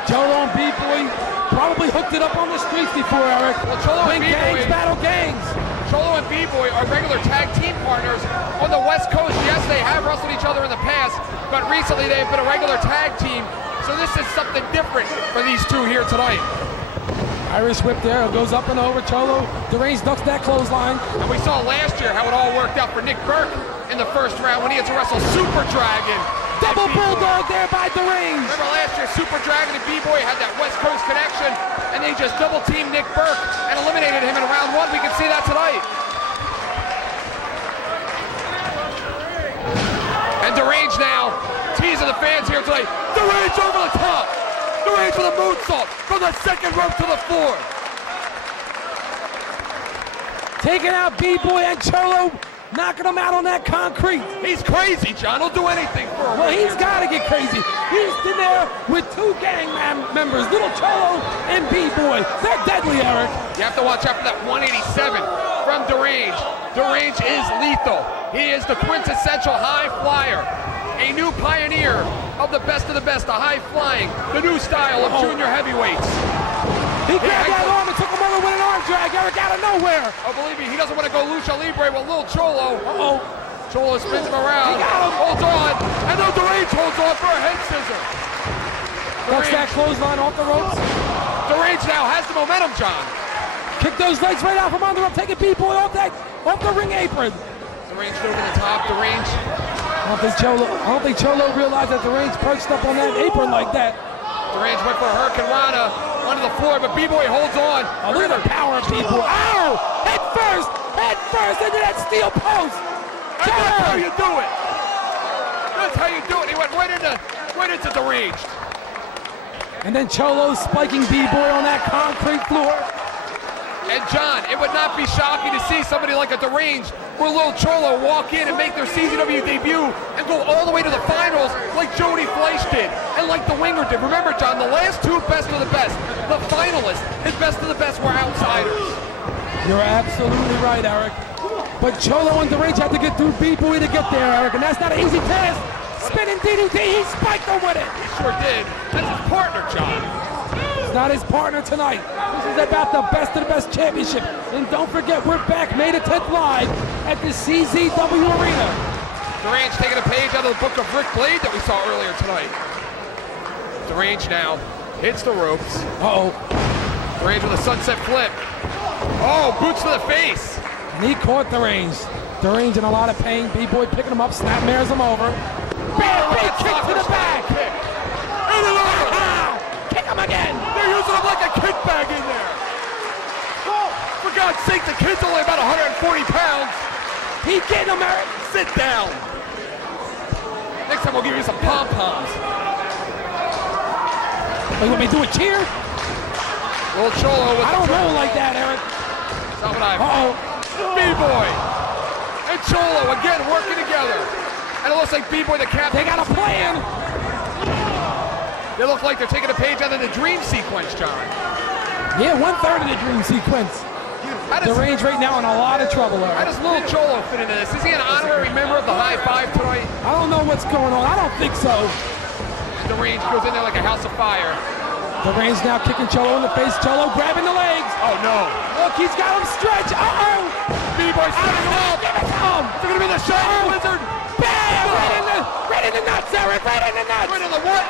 Cholo and B-Boy probably hooked it up on the streets before, Eric. Well, Cholo and B-Boy, gangs battle gangs. Cholo and B-Boy are regular tag team partners on the West Coast. Yes, they have wrestled each other in the past, but recently they've been a regular tag team. So this is something different for these two here tonight. Irish whip there, goes up and over. Cholo, Deranged ducks that clothesline. And we saw last year how it all worked out for Nick Burke in the first round when he had to wrestle Super Dragon. Double bulldog there by Deranged. Remember last year, Super Dragon and B-Boy had that West Coast connection, and they just double-teamed Nick Burke and eliminated him in round one. We can see that tonight. And Deranged now, teasing the fans here tonight. Deranged over the top. Deranged with a moonsault from the second rope to the floor. Taking out B-Boy and Cholo, knocking him out on that concrete. He's crazy, John. He'll do anything for him. Well, he's got to get crazy. He's in there with two gang members, Little Cholo and B-Boy. They're deadly, Eric. You have to watch out for that 187 from Deranged. Deranged is lethal. He is the quintessential high flyer. A new pioneer of the Best, the high flying, the new style of junior heavyweights. He grabbed that arm and took him over with an arm drag, Eric, out of nowhere. Oh, believe me, he doesn't want to go lucha libre with Lil Cholo. Uh-oh. Cholo spins him around. He got him. Holds on, and then Deranged holds on for a head scissor. Ducks that clothesline off the ropes. Deranged now has the momentum, John. Kick those legs right out from under him, taking B-Boy off the ring apron. Deranged over the top, Deranged. I don't think Cholo realized that Deranged perched up on that apron like that. Deranged went for a Hurricane Rana onto the floor, but B-Boy holds on. Oh, look at the power of B-Boy. Ow! Head first into that steel post. And that's how you do it. That's how you do it. He went right into Deranged. And then Cholo spiking B-Boy on that concrete floor. And John, it would not be shocking to see somebody like a Deranged or Lil Cholo walk in and make their CZW debut and go all the way to the finals like Jody Fleisch did and like the Winger did. Remember, John, the last two Best of the Best, the finalists and Best of the Best were outsiders. You're absolutely right, Eric. But Cholo and Deranged had to get through B-Boy to get there, Eric, and that's not an easy task. Spinning DDT, he spiked him with it. He sure did. That's his partner, John. Not his partner tonight. This is about the Best of the Best Championship. And don't forget, we're back May the 10th live at the CZW Arena. Deranged taking a page out of the book of Rick Blade that we saw earlier tonight. Deranged now hits the ropes. Uh-oh. Deranged with a sunset flip. Oh, boots to the face. And he caught Deranged. Deranged in a lot of pain. B-Boy picking him up, snapmares him over. Bam, big kick to the back. Kick him again. They're using him like a kick bag in there. Oh, for God's sake, the kid's only about 140 pounds. He getting him, Eric. Sit down. Next time we'll give you some pom-poms. You want me to do a cheer? Little Cholo with I don't roll like that, Eric. That's not what I B-Boy and Cholo again working together. And it looks like B-Boy the captain. They got a plan. They look like they're taking a page out of the dream sequence, John. Yeah, 1/3 of the dream sequence. Deranged right now in a lot of trouble, Eric. How does Little Cholo fit into this? Is he an honorary member of the High Five tonight? I don't know what's going on. I don't think so. Deranged goes in there like a house of fire. Deranged now kicking Cholo in the face. Cholo grabbing the legs. Oh no. Look, he's got him stretched. Uh-oh. B-Boy setting him up. Give it to him. They're gonna be the Shining Wizard. Bam! Right in the nuts, Eric. Right in the nuts. Right in the what?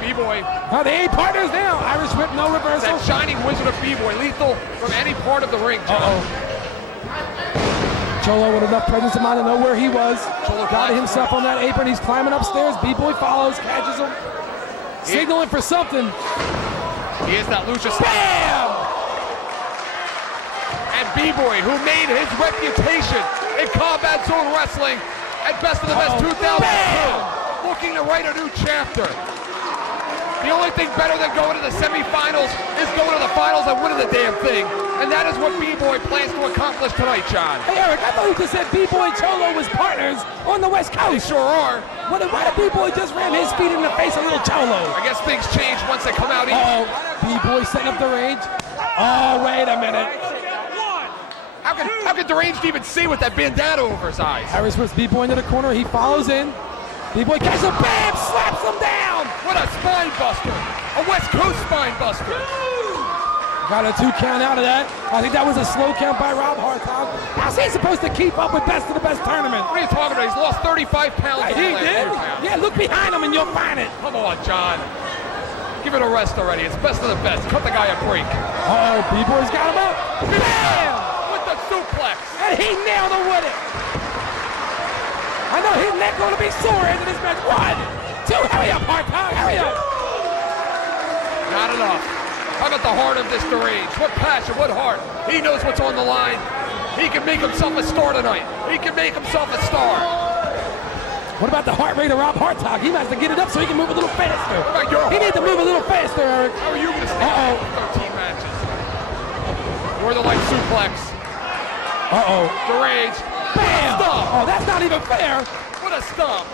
B-Boy. Oh, they ain't partners now. Irish whip, no reversal. That Shining Wizard of B-Boy, lethal from any part of the ring, John. Cholo with enough presence of mind to know where he was. Cholo Got himself on that apron. He's climbing upstairs. B-Boy follows, catches him. Signaling for something. He is that Lucius. Bam! And B-Boy, who made his reputation in Combat Zone Wrestling at Best of the Best 2002, looking to write a new chapter. The only thing better than going to the semifinals is going to the finals and winning the damn thing. And that is what B-Boy plans to accomplish tonight, John. Hey, Eric, I thought you just said B-Boy and Cholo was partners on the West Coast. They sure are. Why did B-Boy just ram his feet in the face of little Cholo? I guess things change once they come out east. B-Boy setting up the range. Oh, wait a minute. How can Deranged even see with that bandana over his eyes? Harris puts B-Boy into the corner. He follows in. B-Boy catches him. Bam! Slaps him down. What a spine buster. A West Coast spine buster. Got a 2 count out of that. I think that was a slow count by Rob Hartog. How's he supposed to keep up with Best of the Best tournament? What are you talking about? He's lost 35 pounds. He did? Yeah, look behind him and you'll find it. Come on, John. Give it a rest already. It's Best of the Best. Cut the guy a break. B-Boy's got him up. Bam! With the suplex. And he nailed him with it. I know his neck going to be sore into this match. 1, 2, hurry up, Hartog, hurry up. Not enough. How about the heart of this Deranged? What passion, what heart. He knows what's on the line. He can make himself a star tonight. He can make himself a star. What about the heart rate of Rob Hartog? He has to get it up so he can move a little faster. What about your heart? He needs to move a little faster, Eric. How are you going to stay for 13 matches? Northern Light suplex. Deranged. Bam! Stomp. Oh, that's not even fair. What a stomp.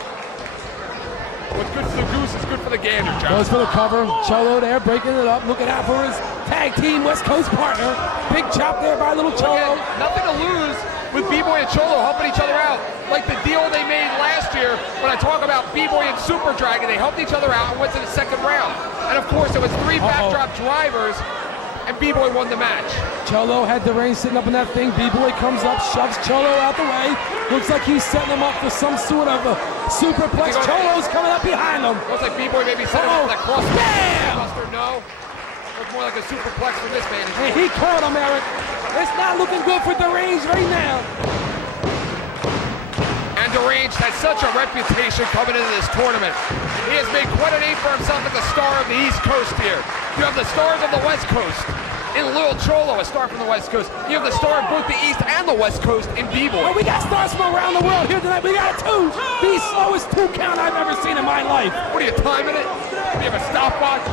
What's good for the goose is good for the gander, John. Goes for the cover. Cholo there breaking it up. Looking out for his tag team West Coast partner. Big chop there by little Cholo. Again, nothing to lose with B-Boy and Cholo helping each other out. Like the deal they made last year when I talk about B-Boy and Super Dragon. They helped each other out and went to the second round. And of course, it was 3 backdrop drivers and B-Boy won the match. Cholo had Deranged sitting up in that thing. B-Boy comes up, shoves Cholo out the way. Looks like he's setting him up for some sort of a superplex. Cholo's coming up behind him. Looks like B-Boy maybe setting him up for that cross. Bam! Buster, no. Looks more like a superplex from this man. And he caught him, Eric. It's not looking good for Deranged right now. And Deranged has such a reputation coming into this tournament. He has made quite a name for himself as the star of the East Coast here. You have the stars of the West Coast in Lil Cholo, a star from the West Coast. You have the star of both the East and the West Coast in B-Boy. Oh, we got stars from around the world here tonight. We got a 2. The slowest 2 count I've ever seen in my life. What are you timing it? Do you have a stopwatch?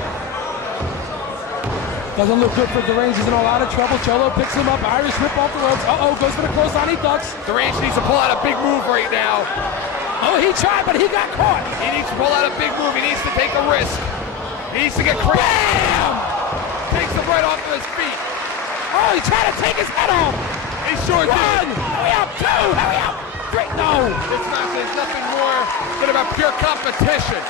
Doesn't look good for Deranged. He's in a lot of trouble. Cholo picks him up. Irish whip off the ropes. Goes for the clothesline. He ducks. Deranged needs to pull out a big move right now. Oh, he tried, but he got caught. He needs to pull out a big move. He needs to take a risk. He needs to get crazy. Bam! Takes him right off of his feet. Oh, he tried to take his head off. He sure did. 1, hurry up, 2, hurry up. 3, no. This match is nothing more than about pure competition.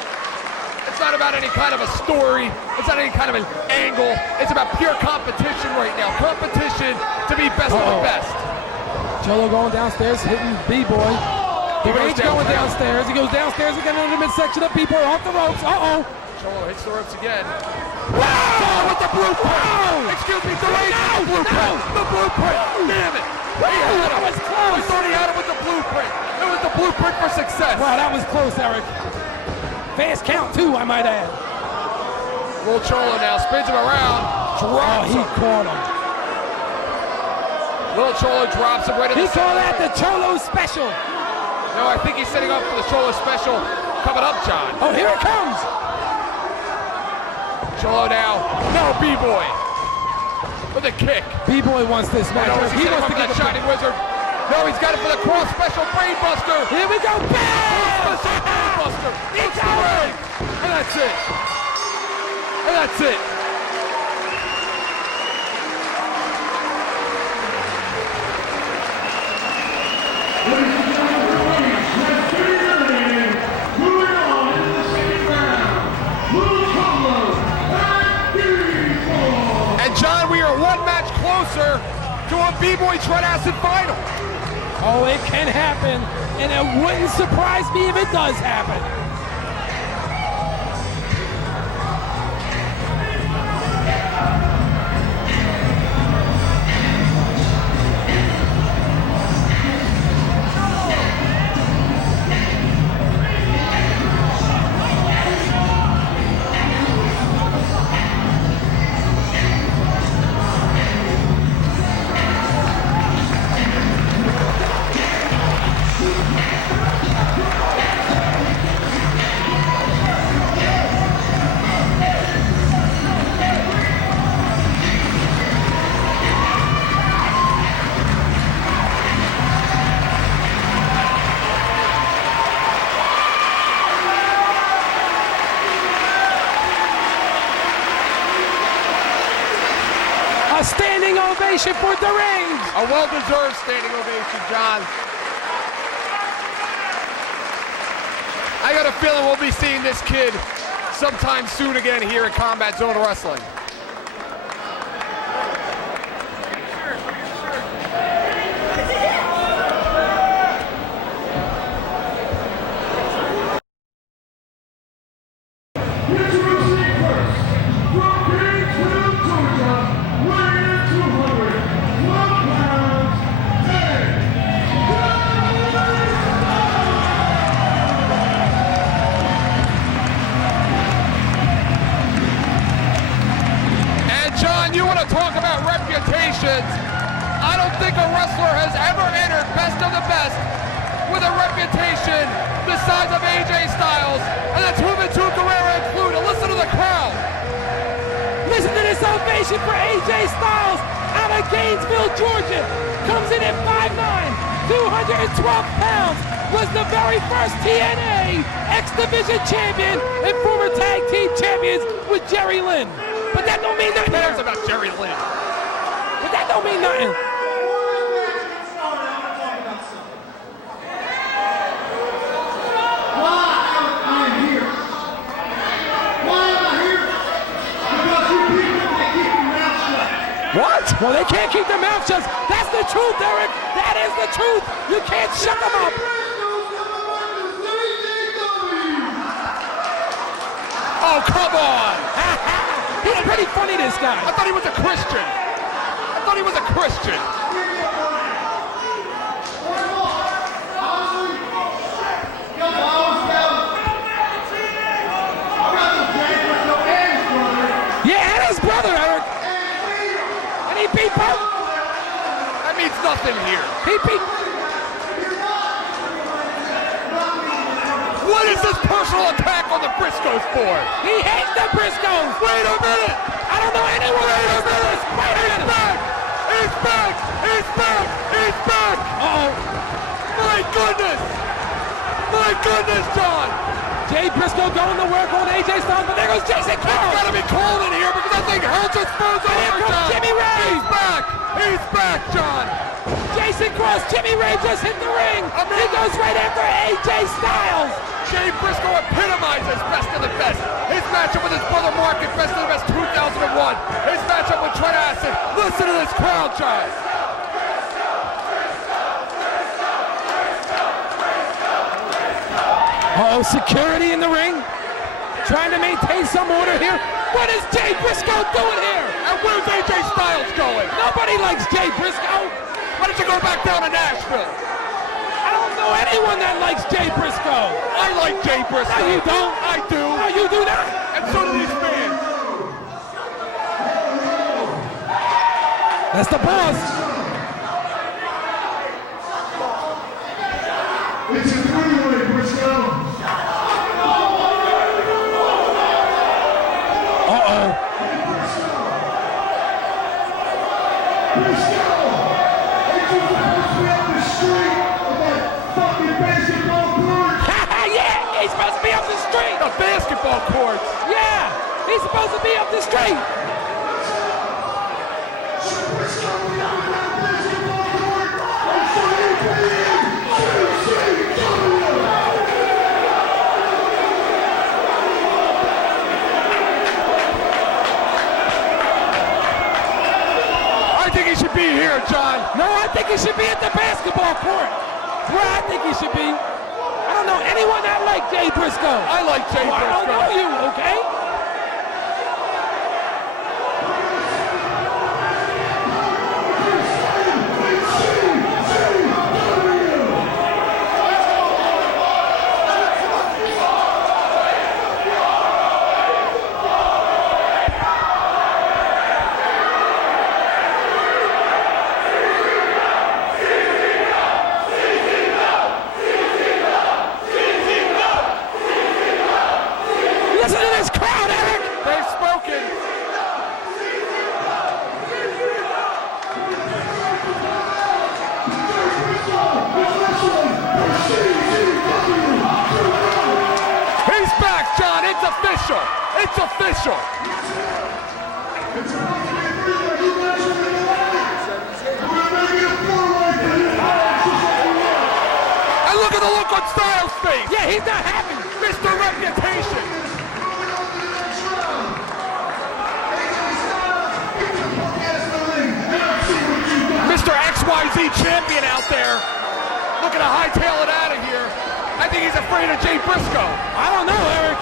It's not about any kind of a story. It's not any kind of an angle. It's about pure competition right now. Competition to be best of the best. Cholo going downstairs, hitting B-Boy. Deranged going downstairs. He goes downstairs again into the midsection of B-Boy off the ropes. Cholo hits the ropes again. Wow! With the blueprint! Wow. Excuse me, delayed with the blueprint! No. The blueprint! Damn it! That was close! I thought he had it with the blueprint! It was the blueprint for success! Wow, that was close, Eric. Fast count, too, I might add. Will Cholo now spins him around. Drops he him. caught him. Will Cholo drops him right in the He called that the Cholo special. No, I think he's setting up for the Cholo special coming up, John. Oh, here it comes. Cholo now. No, B-Boy. With a kick. B-Boy wants this match. No, He wants to get get that Shining Wizard. No, he's got it for the cross special brain buster. Here we go. Bam! Special brain buster. It's over. And that's it. And that's it. Moving on into the second round, Will Cholo and B-Boy. And John, we are one match closer to a B-Boy Tread Acid final. Oh, it can happen, and it wouldn't surprise me if it does happen. A standing ovation for the ring. A well-deserved standing ovation, John. I got a feeling we'll be seeing this kid sometime soon again here at Combat Zone Wrestling. Introducing first, from Gainesville, Georgia, weighing in 201 pounds, And John, you want to talk about reputations? I don't think a wrestler has ever entered Best of the Best with a reputation the size of AJ Styles, and that's Juventud Guerrera included. Listen to the crowd. Listen to this ovation for AJ Styles out of Gainesville, Georgia. Comes in at 5'9", 212 pounds. Was the very first TNA X-Division champion and former tag team champions with Jerry Lynn. But that don't mean nothing. Who cares about Jerry Lynn? But that don't mean nothing. What? Well, they can't keep their mouth shut. That's the truth, Eric. That is the truth. You can't shut them up. Oh, come on! He's pretty funny, this guy. I thought he was a Christian. I thought he was a Christian. Yeah, and his brother, Eric. And he beat both. That means nothing here. He beat. What is this personal attack on the Briscoes for? He hates the Briscoes. Wait a minute! I don't know anyone. Wait a minute! Wait a minute. back! He's back! He's back! He's back! Uh-oh. My goodness! My goodness, John! Jay Briscoe going to work on AJ Styles, but there goes Jason It's Cross. gotta be cold in here because I think hell just burns And here over, comes John! Jimmy Ray. He's back! He's back, John! Jason Cross, Jimmy Ray just hit the ring. He goes right after AJ Styles. Jay Briscoe epitomizes Best of the Best. His matchup with his brother Mark at Best of the Best 2001. His matchup with Trent Acid. Listen to this crowd, John. Uh-oh, security in the ring. trying to maintain some order here. What is Jay Briscoe doing here? And where's AJ Styles going? Nobody likes Jay Briscoe. Why don't you go back down to Nashville? I don't know anyone that likes Jay Briscoe. I like Jay Briscoe. No, you don't. I do. No, you do not. And so do these fans. That's the boss. It's a three-way, Briscoe. Briscoe! Ain't you supposed to be up the street of that fucking basketball court? Yeah, he's supposed to be up the street. The basketball courts. Yeah, he's supposed to be up the street. So Briscoe went up to that basketball court and so he beat CCW! I think he should be here, John. No, I think he should be at the basketball court. Where I think he should be. I don't know anyone that likes Jay Briscoe. I like Jay Well, I Briscoe. don't know you, okay? Listen to this crowd, Eric. They've spoken. He's back, John. It's official. It's official. And look at the look on Styles' face. Yeah, he's not happy. Mr. Reputation. Mr. XYZ champion out there looking to hightail it out of here. I think he's afraid of Jay Briscoe. I don't know, Eric.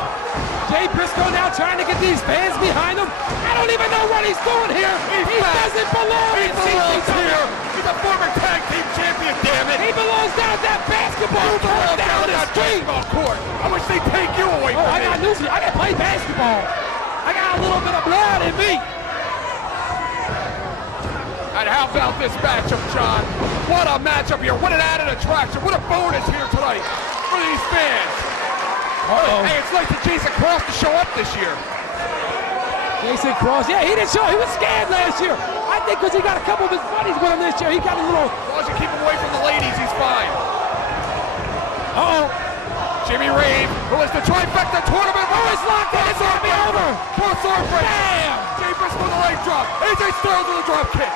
Jay Briscoe now trying to get these fans behind him. I don't even know what he's doing here. He doesn't belong He in belongs CCW. here. He's a former tag team champion, damn it. He belongs down at that basketball You court belong down down the that street. basketball court. I wish they'd take you away Oh, from I me. got news for you. I can play basketball. I got a little bit of blood in me. And how about this matchup, John? What a matchup here. What an added attraction. What a bonus here tonight for these fans. Hey, it's nice for Jason Cross to show up this year. Jason Cross, yeah, he didn't show. He was scared last year. I think because he got a couple of his buddies with him this year, he got a little. As long as you keep him away from the ladies, he's fine. Jimmy Rave, who is the trifecta tournament. Oh, it's locked in. It's gonna be over. Cross arm break. Bam! Jay Briscoe with a leg drop. AJ Styles with a drop kick.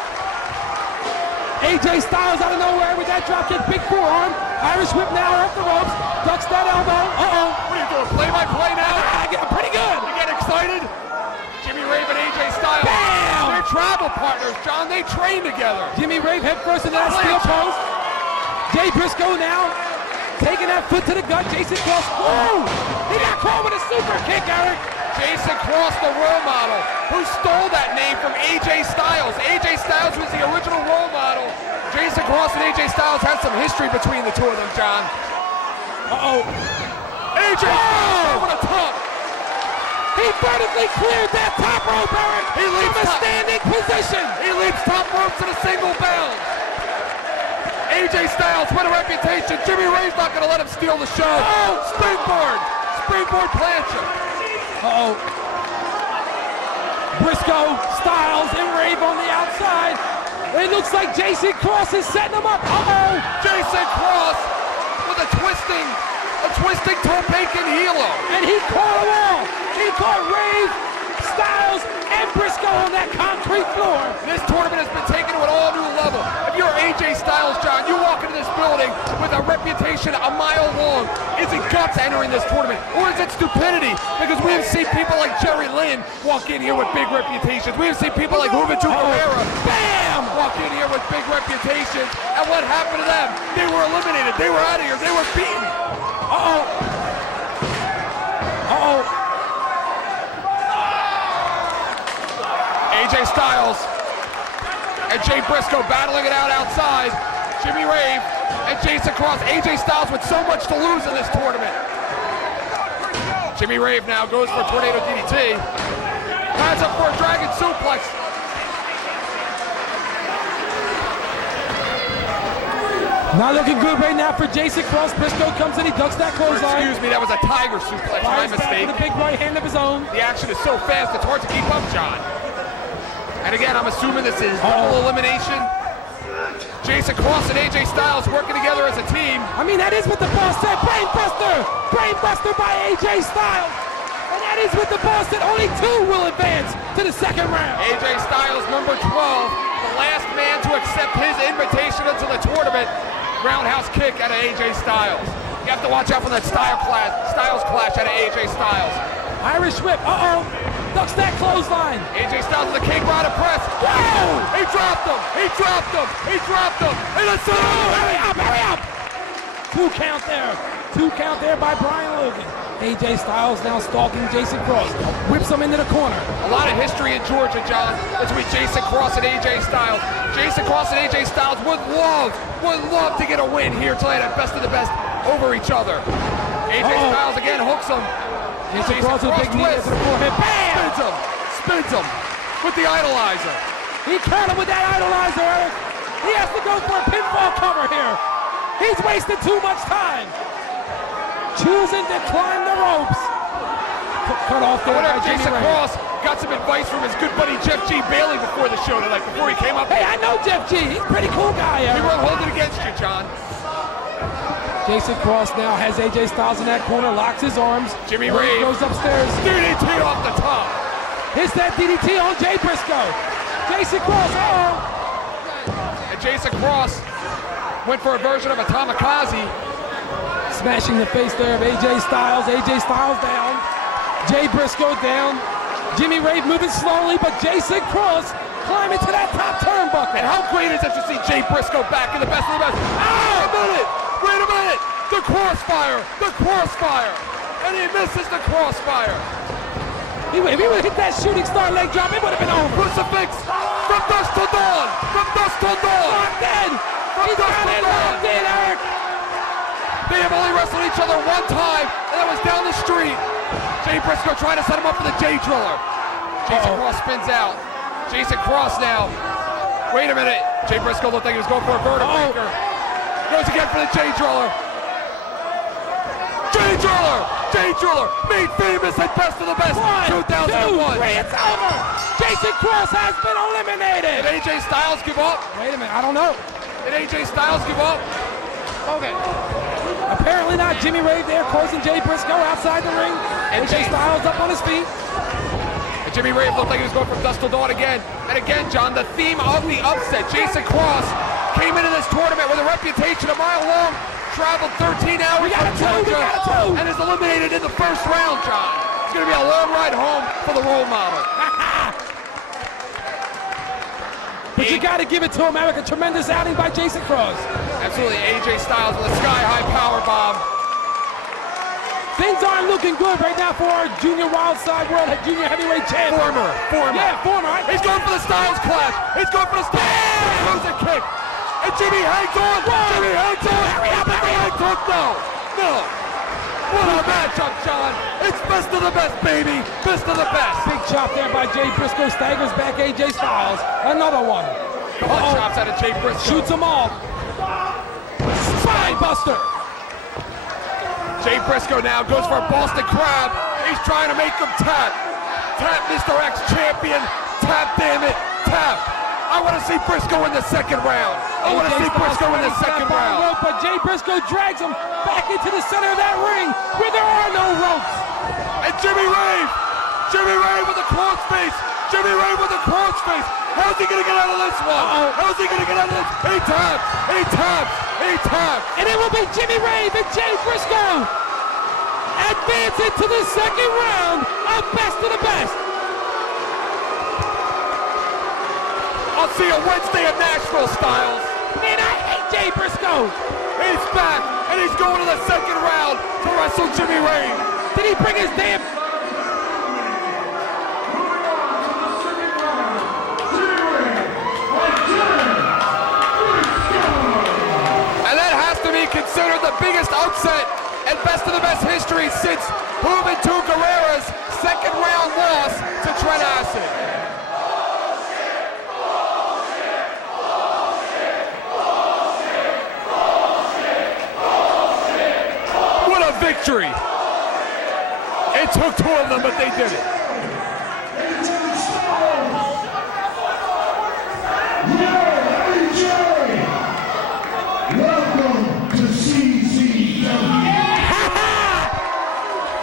AJ Styles out of nowhere with that drop kick, big forearm. Irish whip now off the ropes. Ducks that elbow. What are you doing? Play-by-play now? Pretty good. You get excited? Jimmy Rave and AJ Styles. Bam! They're travel partners, John. They train together. Jimmy Rave head first into that steel post. Jay Briscoe now taking that foot to the gut. Jason Cross. Whoa! He got caught with a super kick, Eric. Jason Cross, the role model, who stole that name from AJ Styles. AJ Styles was the original role model. Jason Cross and AJ Styles had some history between the two of them, John. AJ Styles over the top. He vertically cleared that top rope, Eric. He leaps from a top. standing position. He leaps top ropes in a single bound. AJ Styles, what a reputation. Jimmy Rave's not going to let him steal the show. Springboard. Springboard plancha. Briscoe, Styles, and Rave on the outside. It looks like Jason Cross is setting him up. Jason Cross with a twisting toe-bacon helo. And he caught them all. He caught Rave, Styles, and Briscoe on that concrete floor. This tournament has been taken to an all-new level. If you're AJ Styles, John, you walk into this building with a reputation a mile long. Is it guts entering this tournament, or is it stupidity? Because we have seen people like Jerry Lynn walk in here with big reputations. We have seen people like Juventud Guerrera, bam, walk in here with big reputations. And what happened to them? They were eliminated. They were out of here. They were beaten. AJ Styles and Jay Briscoe battling it out outside. Jimmy Rave and Jason Cross. AJ Styles with so much to lose in this tournament. Jimmy Rave now goes for a tornado DDT. Pads up for a dragon suplex. Not looking good right now for Jason Cross. Briscoe comes in, he ducks that clothesline. Excuse me, that was a tiger suplex, my Fires back mistake. with a big right hand of his own. The action is so fast, it's hard to keep up, John. And again, I'm assuming this is double elimination. Jason Cross and AJ Styles working together as a team. I mean, that is what the boss said. Brainbuster! Brainbuster by AJ Styles. And that is what the boss said. Only 2 will advance to the second round. AJ Styles, number 12, the last man to accept his invitation into the tournament. Roundhouse kick out of AJ Styles. You have to watch out for that Styles clash out of AJ Styles. Irish whip. Uh-oh. Ducks that clothesline. AJ Styles with the king rider press. Whoa! He dropped him. He dropped him. He dropped him. And it's Hurry up, hurry up. 2 count there. 2 count there by Brian Logan. AJ Styles now stalking Jason Cross. Whips him into the corner. A lot of history in Georgia, John, between Jason Cross and AJ Styles. Jason Cross and AJ Styles would love to get a win here tonight at Best of the Best over each other. AJ Styles again hooks him. Jason Cross with a big knee to the forehead. Bam! Spins him with the idolizer. He caught him with that idolizer, Eric. He has to go for a pinfall cover here. He's wasted too much time. Choosing to climb the ropes. Cut off there by Jimmy Jason Ray. Cross got some advice from his good buddy Jeff G. Bailey before the show tonight, before he came up. Hey, I know Jeff G. He's a pretty cool guy. He won't hold it against you, John. Jason Cross now has AJ Styles in that corner, locks his arms. Jimmy Ray goes upstairs. DDT off the top. Hits that DDT on Jay Briscoe. Jason Cross, uh-oh. And Jason Cross went for a version of a Tamikaze. Smashing the face there of AJ Styles. AJ Styles down. Jay Briscoe down. Jimmy Rave moving slowly, but Jason Cross climbing to that top turnbuckle. And how great is it to see Jay Briscoe back in the Best of the Best? Wait a minute! The crossfire! And he misses the crossfire. If he would have hit that shooting star leg drop, it would have been over. Crucifix from dusk till dawn! Locked in! He's got it locked in, Eric! They have only wrestled each other one time, and that was down the street. Jay Briscoe trying to set him up for the Jay Driller. Jason Cross spins out. Jason Cross now. Wait a minute. Jay Briscoe looked like he was going for a vertical breaker. Goes again for the Jay Driller. Jay Driller, made famous at Best of the Best 2001. 1, 2, 3, it's over. Jason Cross has been eliminated. Did AJ Styles give up? Wait a minute, I don't know. Did AJ Styles give up? Okay. Apparently not. Jimmy Rave there closing Jay Briscoe outside the ring. And AJ Styles up on his feet. And Jimmy Rave looked like he was going from dusk till dawn again. And again, John, the theme of the upset. Jason Cross came into this tournament with a reputation a mile long, traveled 13 hours from Georgia, and is eliminated in the first round, John. It's going to be a long ride home for the role model. But you got to give it to him, Eric. A tremendous outing by Jason Cross. Absolutely. AJ Styles with a sky-high power bomb. Things aren't looking good right now for our Junior Wildside World Junior Heavyweight Champion. Former. Yeah, former. He's going for the Styles clash. He's going for the Styles. Throws a kick. And Jimmy hangs on. Jimmy hangs on. Hurry up. No. What a matchup, John. It's Best of the Best, baby. Best of the Best. Big chop there by Jay Briscoe. Staggers back AJ Styles. Another one. Couple of chops out of Jay Briscoe. Shoots him off. Spine buster. Jay Briscoe now goes for a Boston Crab. He's trying to make him tap. Tap, Mr. X champion. Tap, damn it. Tap. I want to see Briscoe in the second round. But Jay Briscoe drags him back into the center of that ring where there are no ropes. And Jimmy Rave with a cross face. How's he going to get out of this one? He taps. And it will be Jimmy Rave and Jay Briscoe advancing to the second round of Best of the Best. I'll see you Wednesday at Nashville, Styles. Man, I hate Jay Briscoe. He's back, and he's going to the second round to wrestle Jimmy Rave. Did he bring his damn... considered the biggest upset in Best of the Best history since Juventud Guerrera's second round loss to Trent Acid. What a victory! It took two of them, but they did it.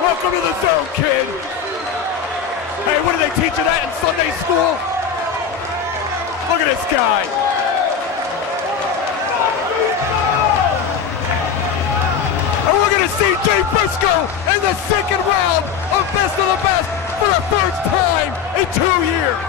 Welcome to the zone, kid. Hey, what did they teach you that in Sunday school? Look at this guy. And we're gonna see Jay Briscoe in the second round of Best of the Best for the first time in 2 years.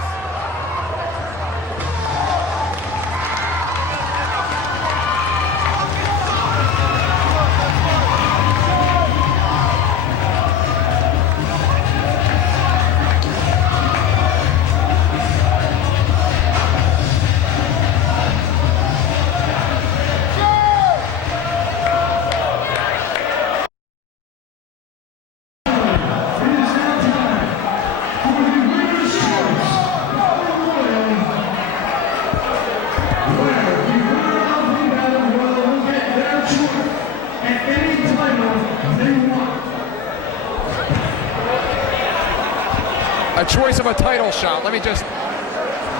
A choice of a title shot. Let me just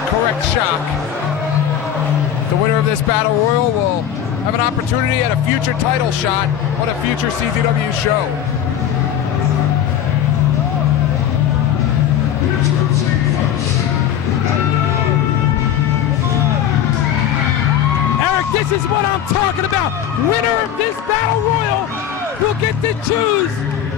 correct Shock. The winner of this battle royal will have an opportunity at a future title shot on a future CZW show. Eric, this is what I'm talking about. Winner of this battle royal will get to choose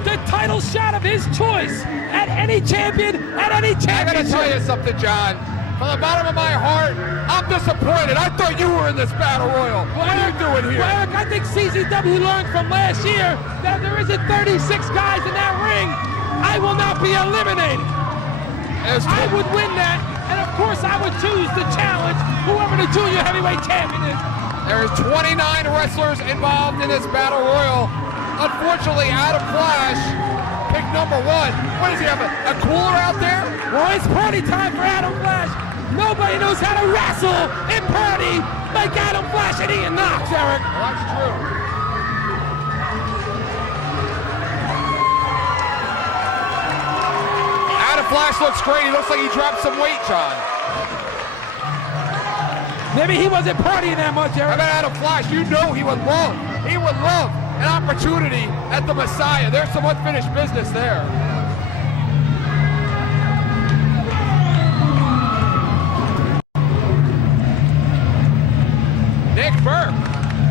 the title shot of his choice at any champion, at any championship. I gotta tell you something, John. From the bottom of my heart, I'm disappointed. I thought you were in this battle royal. What are you doing here? Well, Eric, I think CZW learned from last year that if there isn't 36 guys in that ring, I will not be eliminated. I would win that, and of course I would choose to challenge whoever the junior heavyweight champion is. There's 29 wrestlers involved in this battle royal. Unfortunately, Adam Flash picked number one. What does he have, a cooler out there? Well, it's party time for Adam Flash. Nobody knows how to wrestle and party like Adam Flash and Ian Knox, Eric. Well, that's true. Adam Flash looks great. He looks like he dropped some weight, John. Maybe he wasn't partying that much, Eric. How about Adam Flash? You know he would love an opportunity at the Messiah. There's some unfinished business there. Nick Burke.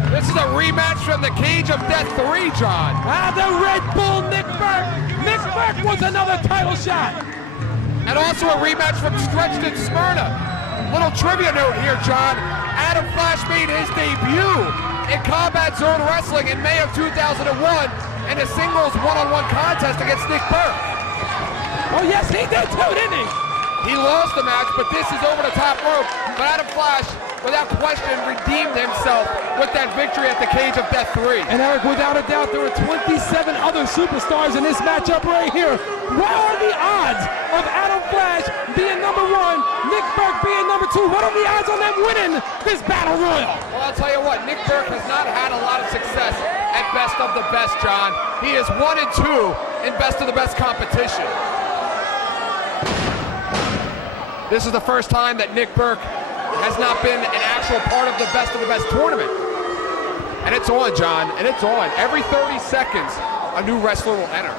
This is a rematch from the Cage of Death 3, John. The Red Bull Nick Burke. Nick Burke wants another title shot. And also a rematch from Stretched in Smyrna. Little trivia note here, John. Adam Flash made his debut in Combat Zone Wrestling in May of 2001 in a singles one-on-one contest against Nick Burke. Oh yes, he did too, didn't he? He lost the match, but this is over the top rope. But Adam Flash, without question, redeemed himself with that victory at the Cage of Death 3. And Eric, without a doubt, there were 27 other superstars in this matchup right here. What are the odds of Adam Flash being number one, Nick Burke being number two? What are the odds on them winning this battle royal? Well, I'll tell you what, Nick Burke has not had a lot of success at Best of the Best, John. He is 1 and 2 in Best of the Best competition. This is the first time that Nick Burke has not been an actual part of the Best of the Best tournament. And it's on, John, and it's on. Every 30 seconds, a new wrestler will enter.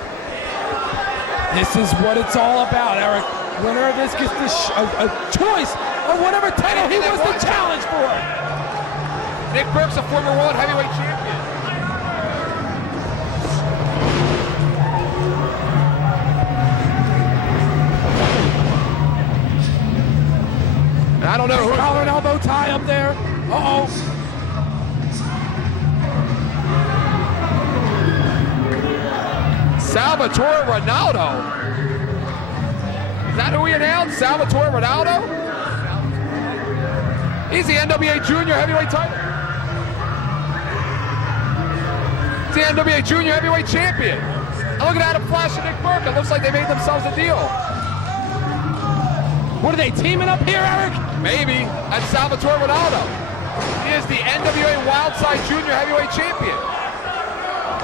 This is what it's all about, Eric. Winner of this gets a choice of whatever title he wants to challenge for. Nick Burke's a former world heavyweight champion. I don't know who. Collar and elbow tie up there. Uh-oh. Salvatore Ronaldo. Is that who we announced? Salvatore Ronaldo? He's the NWA Junior Heavyweight title. the NWA Junior Heavyweight Champion. And look at Adam Flash and Nick Burke. It looks like they made themselves a deal. What are they teaming up here, Eric? Maybe. And Salvatore Ronaldo. He is the NWA Wildside Junior Heavyweight Champion.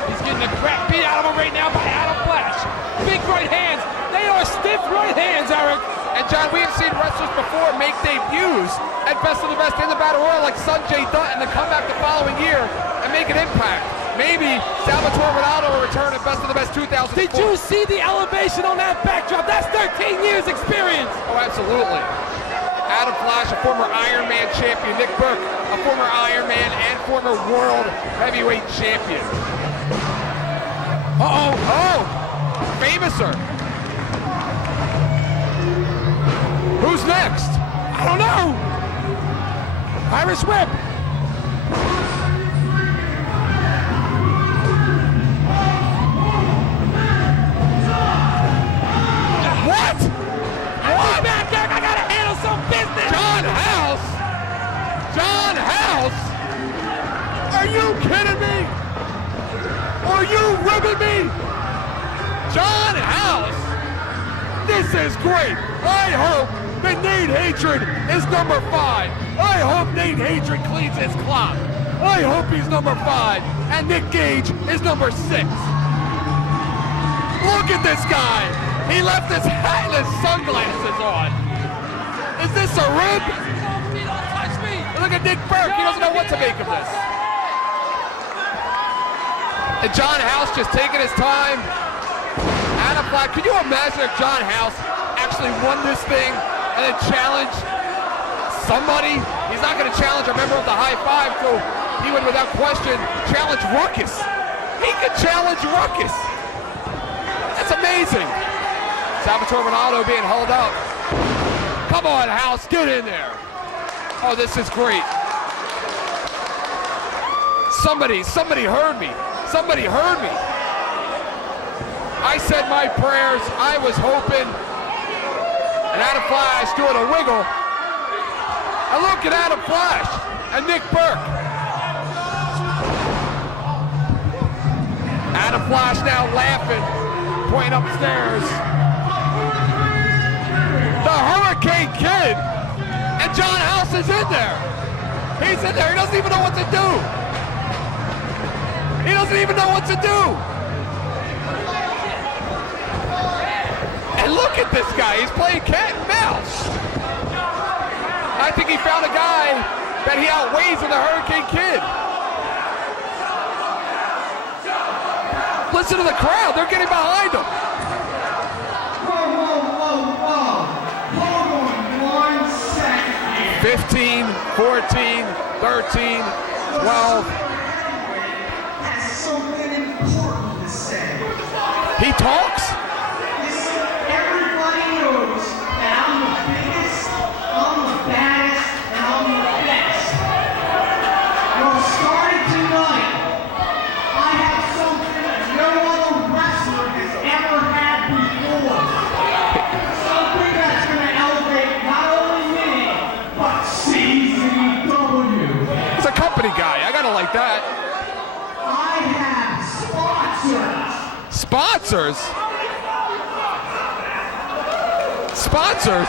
He's getting the crap beat out of him right now by Adam Flash. Big right hands. They are stiff right hands, Eric. And John, we have seen wrestlers before make debuts at Best of the Best in the Battle Royal like Sanjay Dutt and then come back the following year and make an impact. Maybe Salvatore Ronaldo will return at Best of the Best 2004. Did you see the elevation on that backdrop? That's 13 years experience. Oh, absolutely. Adam Flash, a former Iron Man champion. Nick Burke, a former Iron Man and former World Heavyweight champion. Uh-oh. Oh, Famouser. Who's next? I don't know. Irish Whip. What? What? Back there, I gotta handle some business. John House? John House? Are you kidding me? Are you ribbing me? John House? This is great. I hope that Nate Hatred is number 5. I hope Nate Hatred cleans his clock. I hope he's number 5. And Nick Gage is number 6. Look at this guy. He left his hat and his sunglasses on. Is this a rib? Don't touch me. Look at Nick Burke. He doesn't know what to make of this. And John House just taking his time. Adam Flash. Can you imagine if John House actually won this thing and then challenged somebody? He's not going to challenge a member of the High Five, so he would, without question, challenge Ruckus. He could challenge Ruckus. That's amazing. Salvatore Ronaldo being held up. Come on, House, get in there. Oh, this is great. Somebody heard me. Somebody heard me. I said my prayers. I was hoping. And Adam Flash doing a wiggle. And look at Adam Flash and Nick Burke. Adam Flash now laughing, pointing upstairs. The Hurricane Kid. And John House is in there. He's in there. He doesn't even know what to do. He doesn't even know what to do. And look at this guy. He's playing cat and mouse. I think he found a guy that he outweighs in the Hurricane Kid. Listen to the crowd. They're getting behind him. Whoa. Hold on 1 second. 15, 14, 13, 12. That's something important to say. He talks? Listen, everybody knows that I'm the biggest, I'm the baddest, and I'm the best. Well, starting tonight, I have something that no other wrestler has ever had before. Something that's going to elevate not only me, but CZW. He's a company guy. I gotta like that. I have sponsors. Sponsors? Sponsors?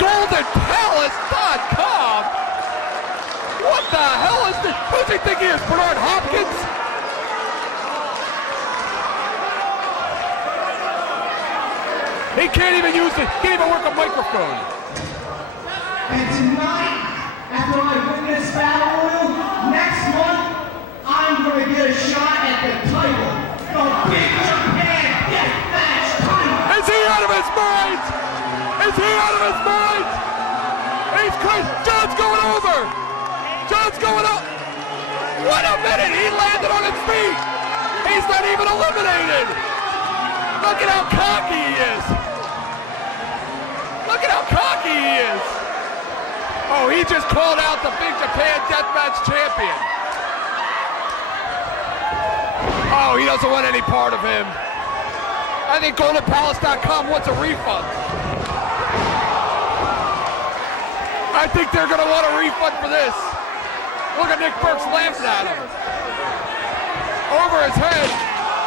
GoldenPalace.com? What the hell is this? Who does he think he is? Bernard Hopkins? He can't even work a microphone. And tonight, after I win this battle royal, next month, I'm going to get a shot at the title. The Big Japan Deathmatch title. Is he out of his mind? Is he out of his mind? He's crazy. John's going over. John's going up. Wait a minute. He landed on his feet. He's not even eliminated. Look at how cocky he is. Look at how cocky he is. Oh, he just called out the Big Japan Deathmatch champion. Oh, he doesn't want any part of him. I think GoldenPalace.com wants a refund. I think they're going to want a refund for this. Look at Nick Burke's laughing at him. over his head.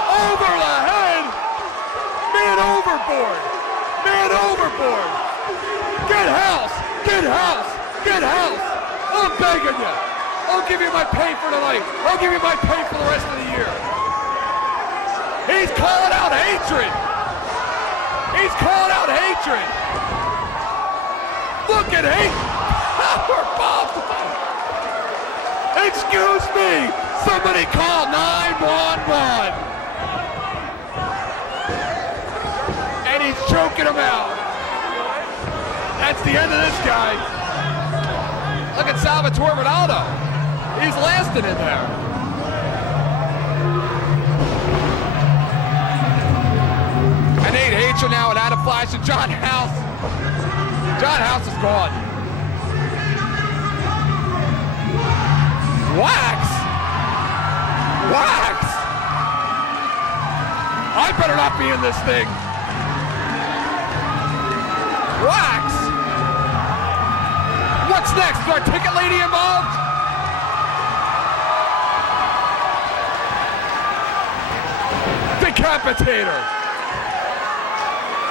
Over the head. Man overboard. Man overboard. Get house. Get house. Get house. I'm begging you. I'll give you my pay for tonight. I'll give you my pay for the rest of the year. He's calling out hatred. He's calling out hatred. Look at hate. Power bomb. Excuse me. Somebody call 911. And he's choking him out. That's the end of this guy. Look at Salvatore Ronaldo. He's lasting in there. And Nate Hatcher now and Adam Flash and John House. John House is gone. Wax! Wax! I better not be in this thing. Wax! What's next? Is our ticket lady involved? Decapitator.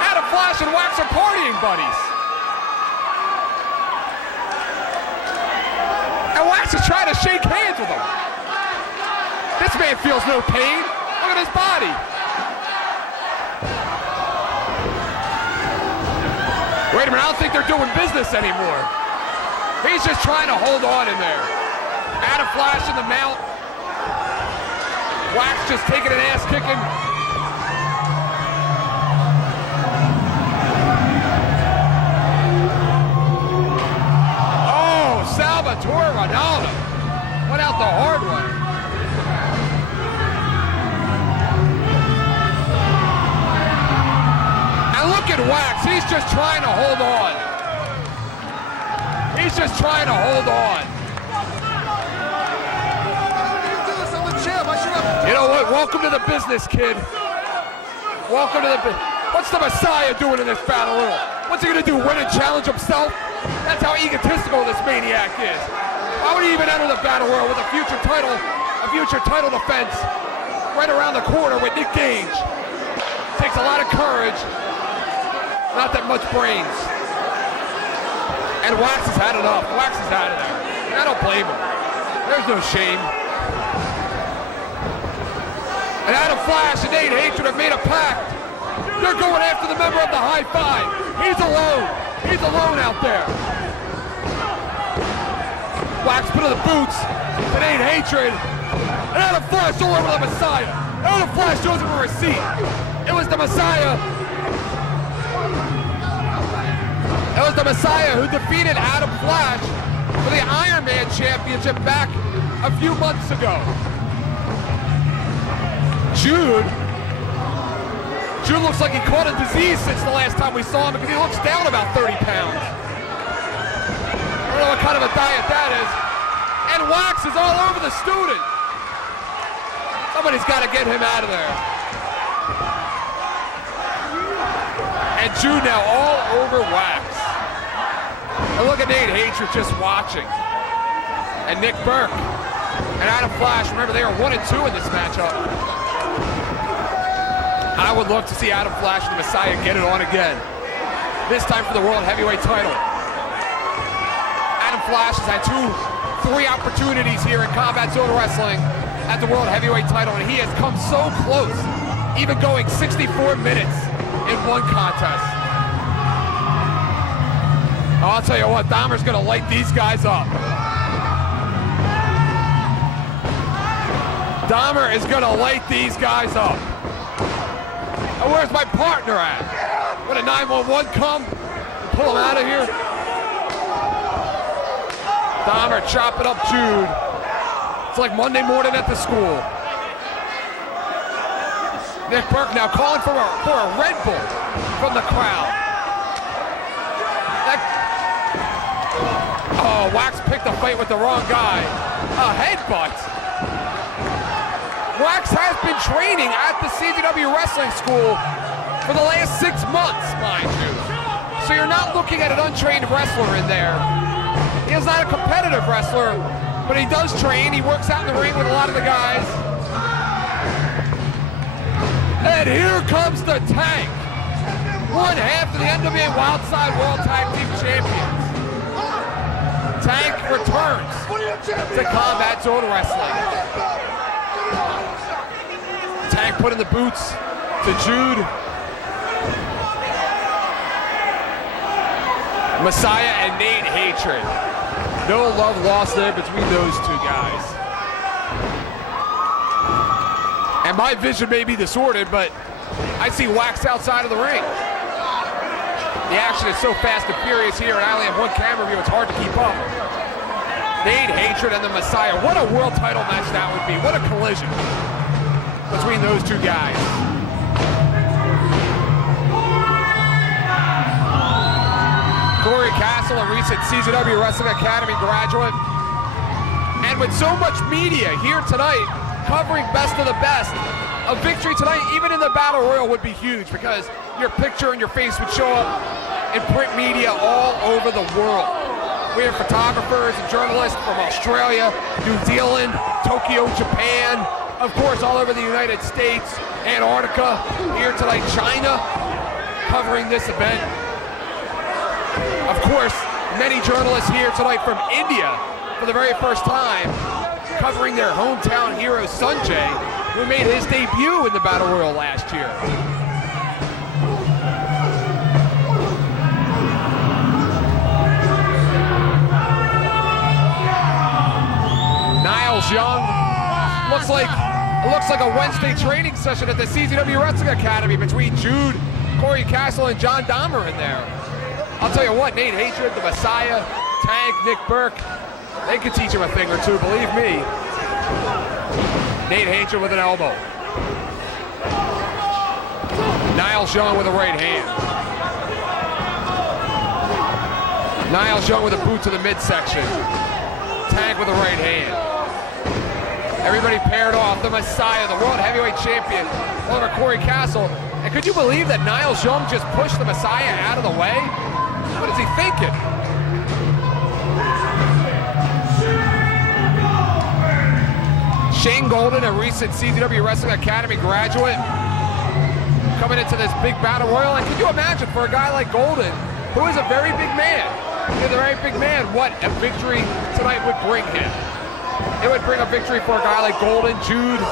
Adam Flash and Wax are partying buddies. And Wax is trying to shake hands with him. This man feels no pain. Look at his body. Wait a minute, I don't think they're doing business anymore. He's just trying to hold on in there. Adam Flash in the mount. Wax just taking an ass kicking. Oh, Salvatore Ronaldo went out the hard way. And look at Wax, he's just trying to hold on. He's just trying to hold on. You know what? Welcome to the business, kid. Welcome to the business. What's the Messiah doing in this battle royal? What's he gonna do? Win and challenge himself? That's how egotistical this maniac is. Why would he even enter the battle royal with a future title defense right around the corner with Nick Gage? Takes a lot of courage, not that much brains. And Wax has had enough. Wax is out of there. I don't blame him. There's no shame. And Adam Flash and Nate Hatred have made a pact. They're going after the member of the High Five. He's alone. He's alone out there. Wax put in the boots to Nate Hatred. And Adam Flash all over the Messiah. Adam Flash shows him a receipt. It was the Messiah. It was the Messiah who defeated Adam Flash for the Iron Man Championship back a few months ago. Jude looks like he caught a disease since the last time we saw him because he looks down about 30 pounds. I don't know what kind of a diet that is. And Wax is all over the student. Somebody's got to get him out of there. And Jude now all over Wax. And look at Nate Hatred just watching. And Nick Burke and Adam Flash, remember they are 1-2 in this matchup. I would love to see Adam Flash and the Messiah get it on again. This time for the World Heavyweight title. Adam Flash has had 3 opportunities here in Combat Zone Wrestling at the World Heavyweight title, and he has come so close, even going 64 minutes in one contest. I'll tell you what, Dahmer's gonna light these guys up. Dahmer is gonna light these guys up. And where's my partner at? When a 911 come, pull him out of here. Dahmer chopping up Jude. It's like Monday morning at the school. Nick Burke now calling for a Red Bull from the crowd. Oh, Wax picked a fight with the wrong guy. A headbutt. Wax has been training at the CZW Wrestling School for the last 6 months, mind you. So you're not looking at an untrained wrestler in there. He is not a competitive wrestler, but he does train. He works out in the ring with a lot of the guys. the Tank, one half of the NWA Wildside World Tag Team Champions. Tank returns to Combat Zone Wrestling. Tank put in the boots to Jude. Messiah and Nate Hatred. No love lost there between those two guys. And my vision may be disordered, but I see wax outside of the ring. The action is so fast and furious here, and I only have one camera view, it's hard to keep up. Nate Hatred and the Messiah. What a world title match that would be. What a collision between those two guys. Corey Castle, a recent CZW Wrestling Academy graduate. And with so much media here tonight covering Best of the Best, a victory tonight, even in the Battle Royal, would be huge because your picture and your face would show up in print media all over the world. We have photographers and journalists from Australia, New Zealand, Tokyo, Japan, of course all over the United States, Antarctica, here tonight, China, covering this event. Of course, many journalists here tonight from India for the very first time, covering their hometown hero Sanjay, who made his debut in the Battle Royal last year. Niles Young looks like a Wednesday training session at the CZW Wrestling Academy between Jude, Corey Castle, and John Dahmer in there. I'll tell you what, Nate Hatred, the Messiah, Tank, Nick Burke, they could teach him a thing or two, believe me. Nate Hatred with an elbow. Niles Young with a right hand. Niles Young with a boot to the midsection. Tank with a right hand. Everybody paired off. The Messiah, the World Heavyweight Champion, over Corey Castle. And could you believe that Niles Young just pushed the Messiah out of the way? What is he thinking? Shane Golden, a recent CZW Wrestling Academy graduate, coming into this big Battle Royal. And can you imagine for a guy like Golden, who is a very big man, what a victory tonight would bring him. It would bring a victory for a guy like Golden, Jude,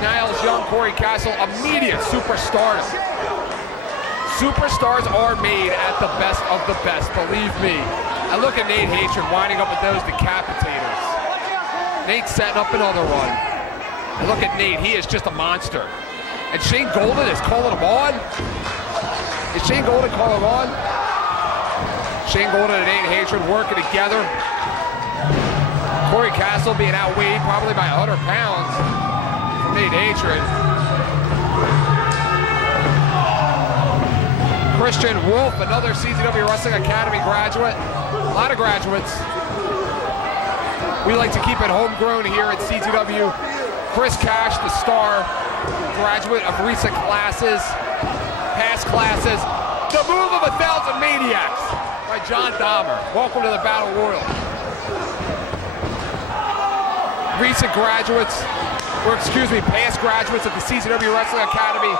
Niles Young, Corey Castle, immediate superstardom. Superstars are made at the best of the best, believe me. I look at Nate Hatred winding up with those decapitators. Nate's setting up another one. I look at Nate, he is just a monster. And Shane Golden is calling him on? Is Shane Golden calling him on? Shane Golden and Nate Hatred working together. Corey Castle being outweighed probably by 100 pounds from Nate Hatred. Christian Wolf, another CZW Wrestling Academy graduate. A lot of graduates. We like to keep it homegrown here at CZW. Chris Cash, the star, graduate of recent classes, past classes. The Move of 1,000 Maniacs by John Dahmer. Welcome to the Battle Royal. Recent graduates, past graduates of the CZW Wrestling Academy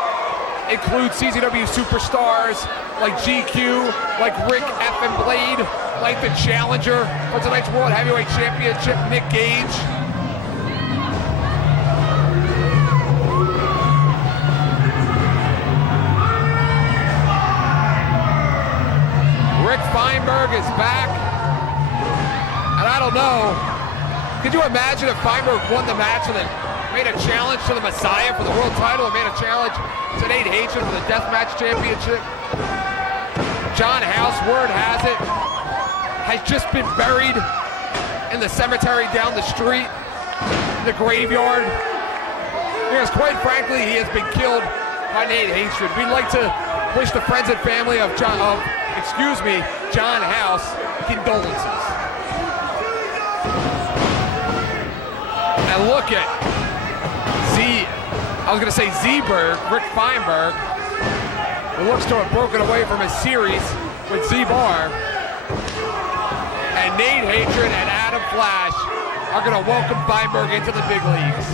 include CZW superstars like GQ, like Rick F. and Blade, like the challenger for tonight's World Heavyweight Championship, Nick Gage. Rick Feinberg is back, and I don't know, could you imagine if Feinberg won the match and then made a challenge to the Messiah for the world title and made a challenge to Nate Hatred for the Deathmatch Championship? John House, word has it, has just been buried in the cemetery down the street, the graveyard, because quite frankly, he has been killed by Nate Hatred. We'd like to wish the friends and family of John House condolences. And look at Z-Berg, Rick Feinberg, who looks to have broken away from his series with Z-Bar. And Nate Hatred and Adam Flash are going to welcome Feinberg into the big leagues.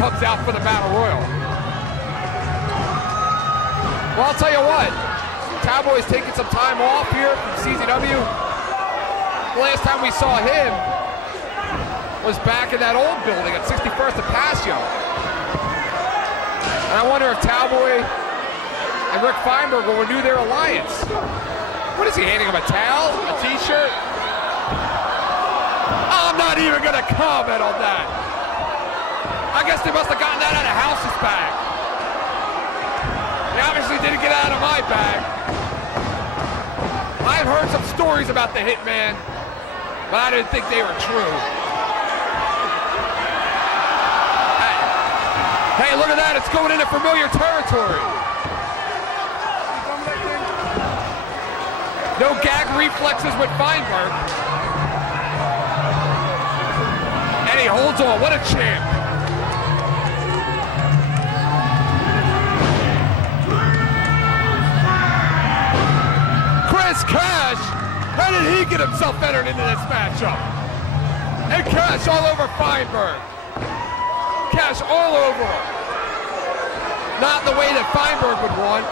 comes out for the Battle Royal. Well, I'll tell you what, Cowboy's taking some time off here from CZW. The last time we saw him was back in that old building at 61st and Pasio. And I wonder if Cowboy and Rick Feinberg will renew their alliance. What is he handing him, a towel, a t-shirt? I'm not even gonna comment on that. I guess they must have gotten that out of House's bag. They obviously didn't get it out of my bag. I've heard some stories about the Hitman, but I didn't think they were true. Hey, look at that, it's going into familiar territory. No gag reflexes with Feinberg. And he holds on, what a champ. Chris Cash, how did he get himself entered into this matchup? And Cash all over Feinberg. Cash all over him. Not the way that Feinberg would want,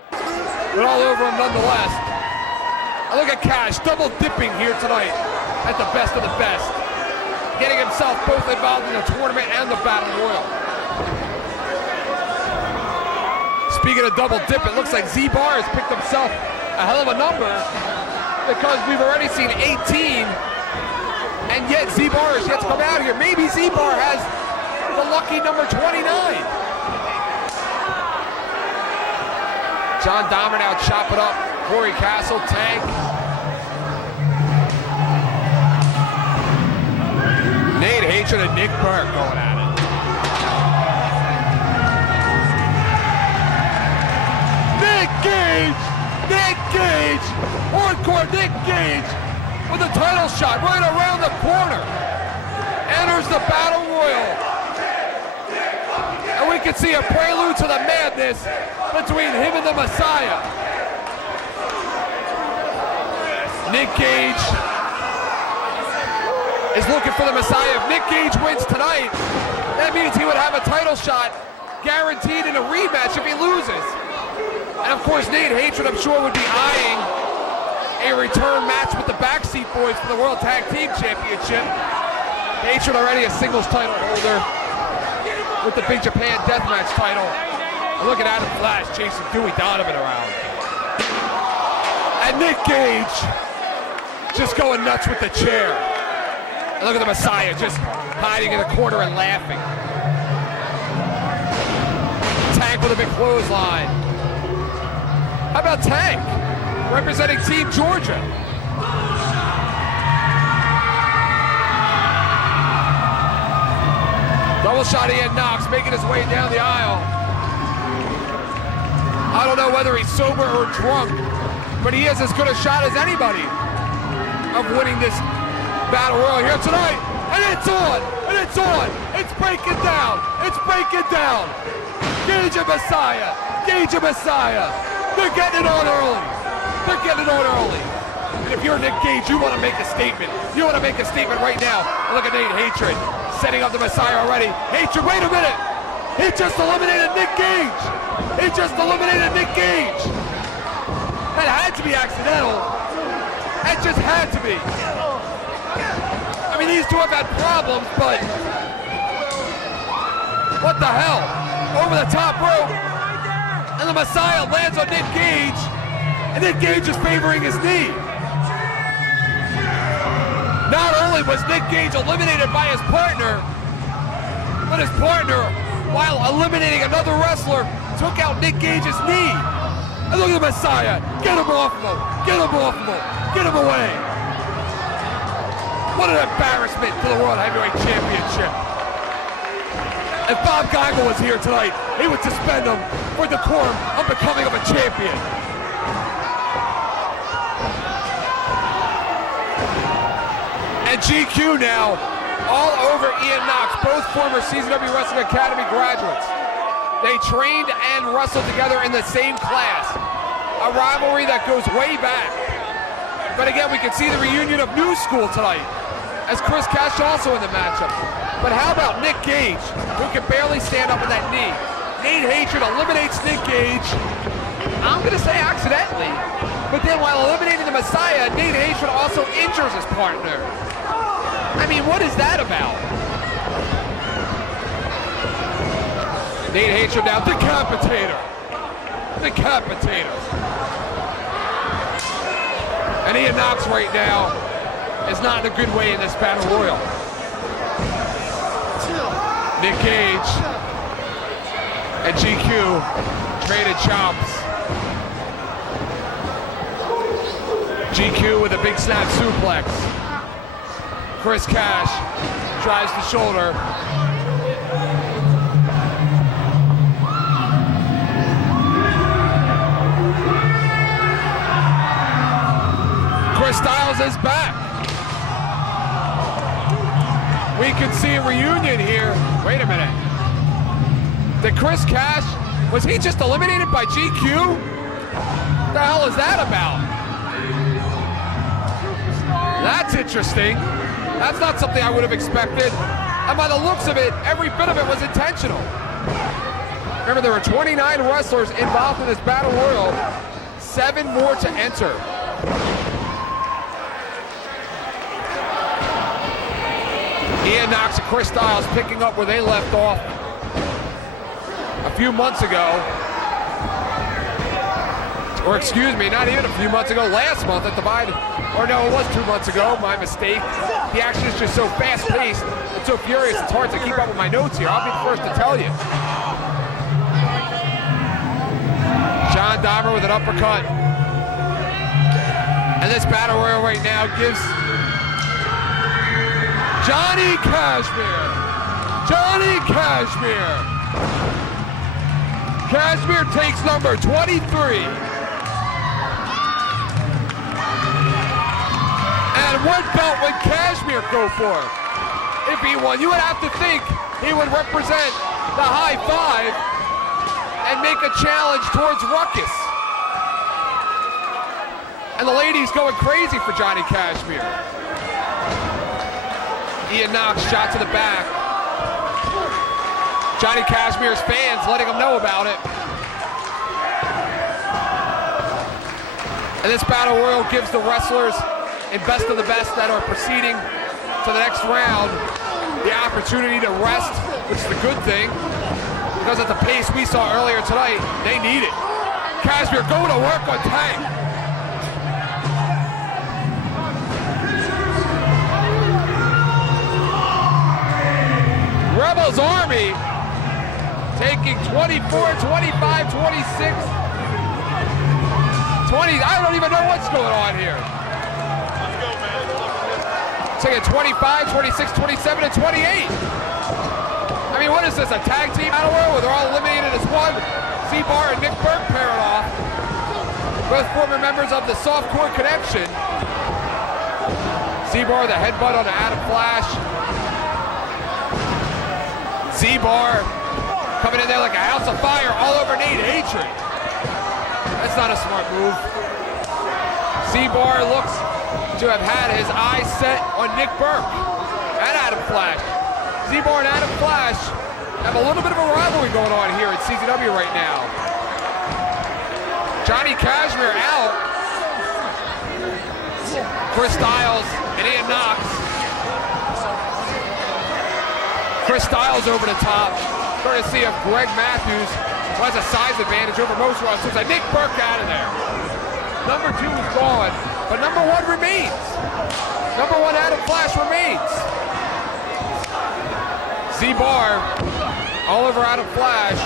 but all over him nonetheless. And look at Cash, double dipping here tonight at the best of the best. Getting himself both involved in the tournament and the Battle Royal. Speaking of double dip, it looks like Z-Bar has picked himself a hell of a number because we've already seen 18 and yet Z-Bar has yet to come out here. Maybe Z-Bar has the lucky number 29. John Dahmer now chopping up Corey Castle, Tank. Nate Hatred and Nick Burke going at it. Nick Gage! Nick Gage! Hardcore Nick Gage with a title shot right around the corner. Enters the Battle Royal. And we can see a prelude to the madness between him and the Messiah. Nick Gage is looking for the Messiah. If Nick Gage wins tonight, that means he would have a title shot guaranteed in a rematch if he loses. And of course, Nate Hatred, I'm sure, would be eyeing a return match with the Backseat Boys for the World Tag Team Championship. Hatred already a singles title holder with the Big Japan Deathmatch title. And look at Adam Flash chasing Dewey Donovan around. And Nick Gage just going nuts with the chair. And look at the Messiah just hiding in the corner and laughing. Tank with a big clothesline. How about Tank representing Team Georgia? Double shot Ian Knox making his way down the aisle. I don't know whether he's sober or drunk, but he has as good a shot as anybody of winning this Battle Royal here tonight. And it's on! And it's on! It's breaking down! It's breaking down! Gage and Messiah! Gage and Messiah! They're getting it on early! They're getting it on early! And if you're Nick Gage, you want to make a statement. You want to make a statement right now. And look at Nate Hatred setting up the Messiah already. Hatred, wait a minute! He just eliminated Nick Gage! He just eliminated Nick Gage! That had to be accidental. That just had to be. I mean, these two have had problems, but what the hell? Over the top rope, and the Messiah lands on Nick Gage, and Nick Gage is favoring his knee. Not only was Nick Gage eliminated by his partner, but his partner, while eliminating another wrestler, took out Nick Gage's knee. And look at the Messiah. Get him off of him. Get him off of him. Get him away. What an embarrassment to the World Heavyweight Championship. If Bob Geigel was here tonight, he would suspend him for decorum of becoming of a champion. And GQ now, all over Ian Knox, both former CZW Wrestling Academy graduates. They trained and wrestled together in the same class. A rivalry that goes way back. But again, we can see the reunion of New School tonight, as Chris Cash also in the matchup. But how about Nick Gage, who can barely stand up with that knee? Nate Hatred eliminates Nick Gage. I'm going to say accidentally. But then while eliminating the Messiah, Nate Hatred also injures his partner. I mean, what is that about? Nate Hatred now, decapitator. Decapitator. And Ian Knox right now is not in a good way in this battle royal. Nick Gage and GQ traded chops. GQ with a big snap suplex. Chris Cash drives the shoulder. Chris Styles is back. We could see a reunion here. Wait a minute. Did Chris Cash, was he just eliminated by GQ? What the hell is that about? That's interesting. That's not something I would have expected. And by the looks of it, every bit of it was intentional. Remember, there were 29 wrestlers involved in this battle royal, 7 more to enter. Ian Knox and Chris Styles picking up where they left off a few months ago. Or excuse me, not even a few months ago, last month at Divide. Or no, it was 2 months ago, my mistake. The action is just so fast-paced and so furious, it's hard to keep up with my notes here. I'll be the first to tell you. John Dahmer with an uppercut. And this battle royal right now gives Johnny Kashmere. Johnny Kashmere. Kashmere takes number 23. And what belt would Kashmere go for if he won? You would have to think he would represent the high five and make a challenge towards Ruckus. And the ladies going crazy for Johnny Kashmere. Ian Knox shot to the back. Johnny Kashmere's fans letting him know about it. And this battle royal gives the wrestlers in best of the best that are proceeding to the next round the opportunity to rest, which is a good thing, because at the pace we saw earlier tonight, they need it. Kashmere going to work on Tank. Rebels Army taking 24, 25, 26, 20. I don't even know what's going on here. Taking 25, 26, 27, and 28. I mean, what is this, a tag team battle royal where they're all eliminated as one? Z-Bar and Nick Burke pairing off. Both former members of the Softcore Connection. Z-Bar, the headbutt on the Adam Flash. Z-Bar coming in there like a house of fire all over Nate Hatred. That's not a smart move. Z-Bar looks to have had his eyes set on Nick Burke and Adam Flash. Z-Bar and Adam Flash have a little bit of a rivalry going on here at CZW right now. Johnny Kashmere out. Chris Styles and Ian Knox. Chris Styles over the top, courtesy of Greg Matthews, who has a size advantage over most wrestlers. And Nick Burke out of there. Number 2 is gone, but number 1 remains. Number 1 Adam Flash remains. Z-Bar all over Adam Flash.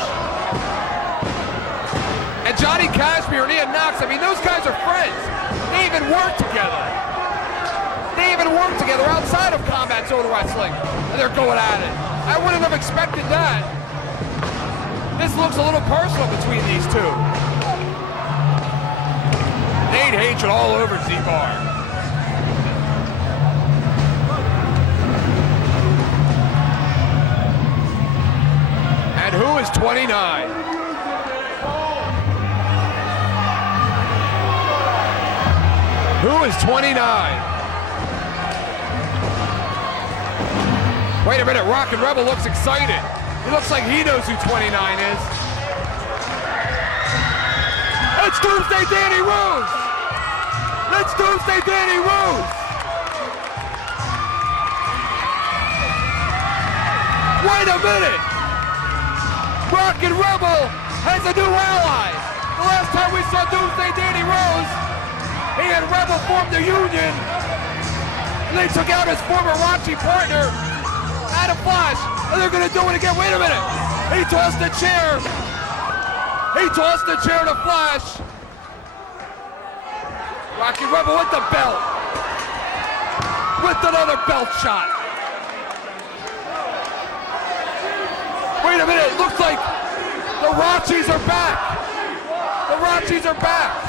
And Johnny Kashmere and Ian Knox, I mean, those guys are friends. They even work together. They even work together outside of Combat Zone Wrestling. And they're going at it. I wouldn't have expected that. This looks a little personal between these two. Nate Hatred all over Z-Bar. And who is 29? Who is 29? Wait a minute, Rockin' Rebel looks excited. He looks like he knows who 29 is. It's Doomsday Danny Rose! It's Doomsday Danny Rose! Wait a minute! Rockin' Rebel has a new ally! The last time we saw Doomsday Danny Rose, he and Rebel formed a union, and they took out his former Rachi partner, Adam Flash, and they're gonna do it again. Wait a minute! He tossed the chair! He tossed the chair to Flash! Rockin' Rebel with the belt! With another belt shot! Wait a minute, it looks like the Rachis are back! The Rachis are back!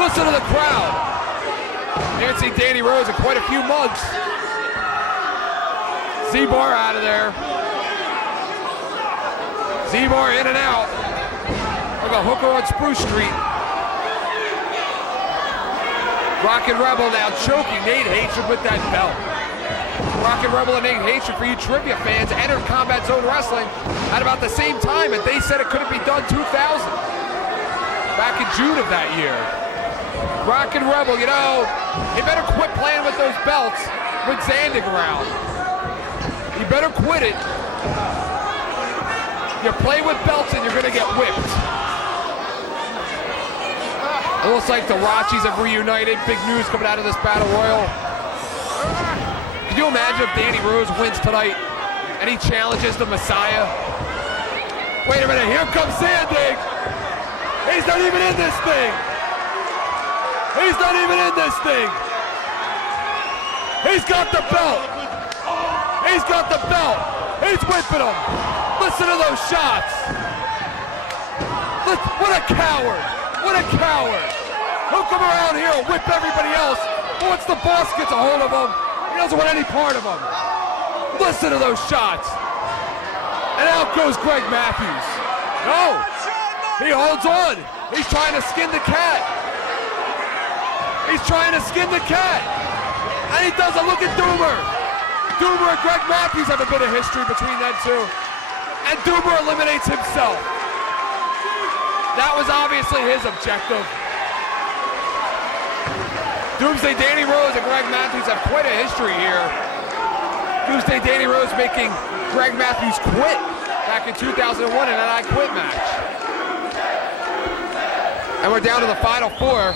Listen to the crowd! You haven't seen Danny Rose in quite a few months. Z-Bar out of there. Z-Bar in and out. Like a hooker on Spruce Street. Rockin' Rebel now choking Nate Hatred with that belt. Rockin' Rebel and Nate Hatred, for you trivia fans, entered Combat Zone Wrestling at about the same time, and they said it couldn't be done 2000. Back in June of that year. Rockin' Rebel, you know, he better quit playing with those belts with Zandig around. You better quit it. You play with belts and you're gonna get whipped. It looks like the Rachis have reunited. Big news coming out of this Battle Royal. Can you imagine if Danny Rose wins tonight and he challenges the Messiah? Wait a minute, here comes Zandig. He's not even in this thing. He's not even in this thing. He's got the belt. He's got the belt. He's whipping him. Listen to those shots. What a coward. What a coward. He'll come around here and whip everybody else. But once the boss gets a hold of him, he doesn't want any part of him. Listen to those shots. And out goes Greg Matthews. No. He holds on. He's trying to skin the cat. He's trying to skin the cat. And he doesn't. Look at Doomer. Doomer and Greg Matthews have a bit of history between them two. And Doomer eliminates himself. That was obviously his objective. Doomsday Danny Rose and Greg Matthews have quite a history here. Doomsday Danny Rose making Greg Matthews quit back in 2001 in an I Quit match. And we're down to the final four.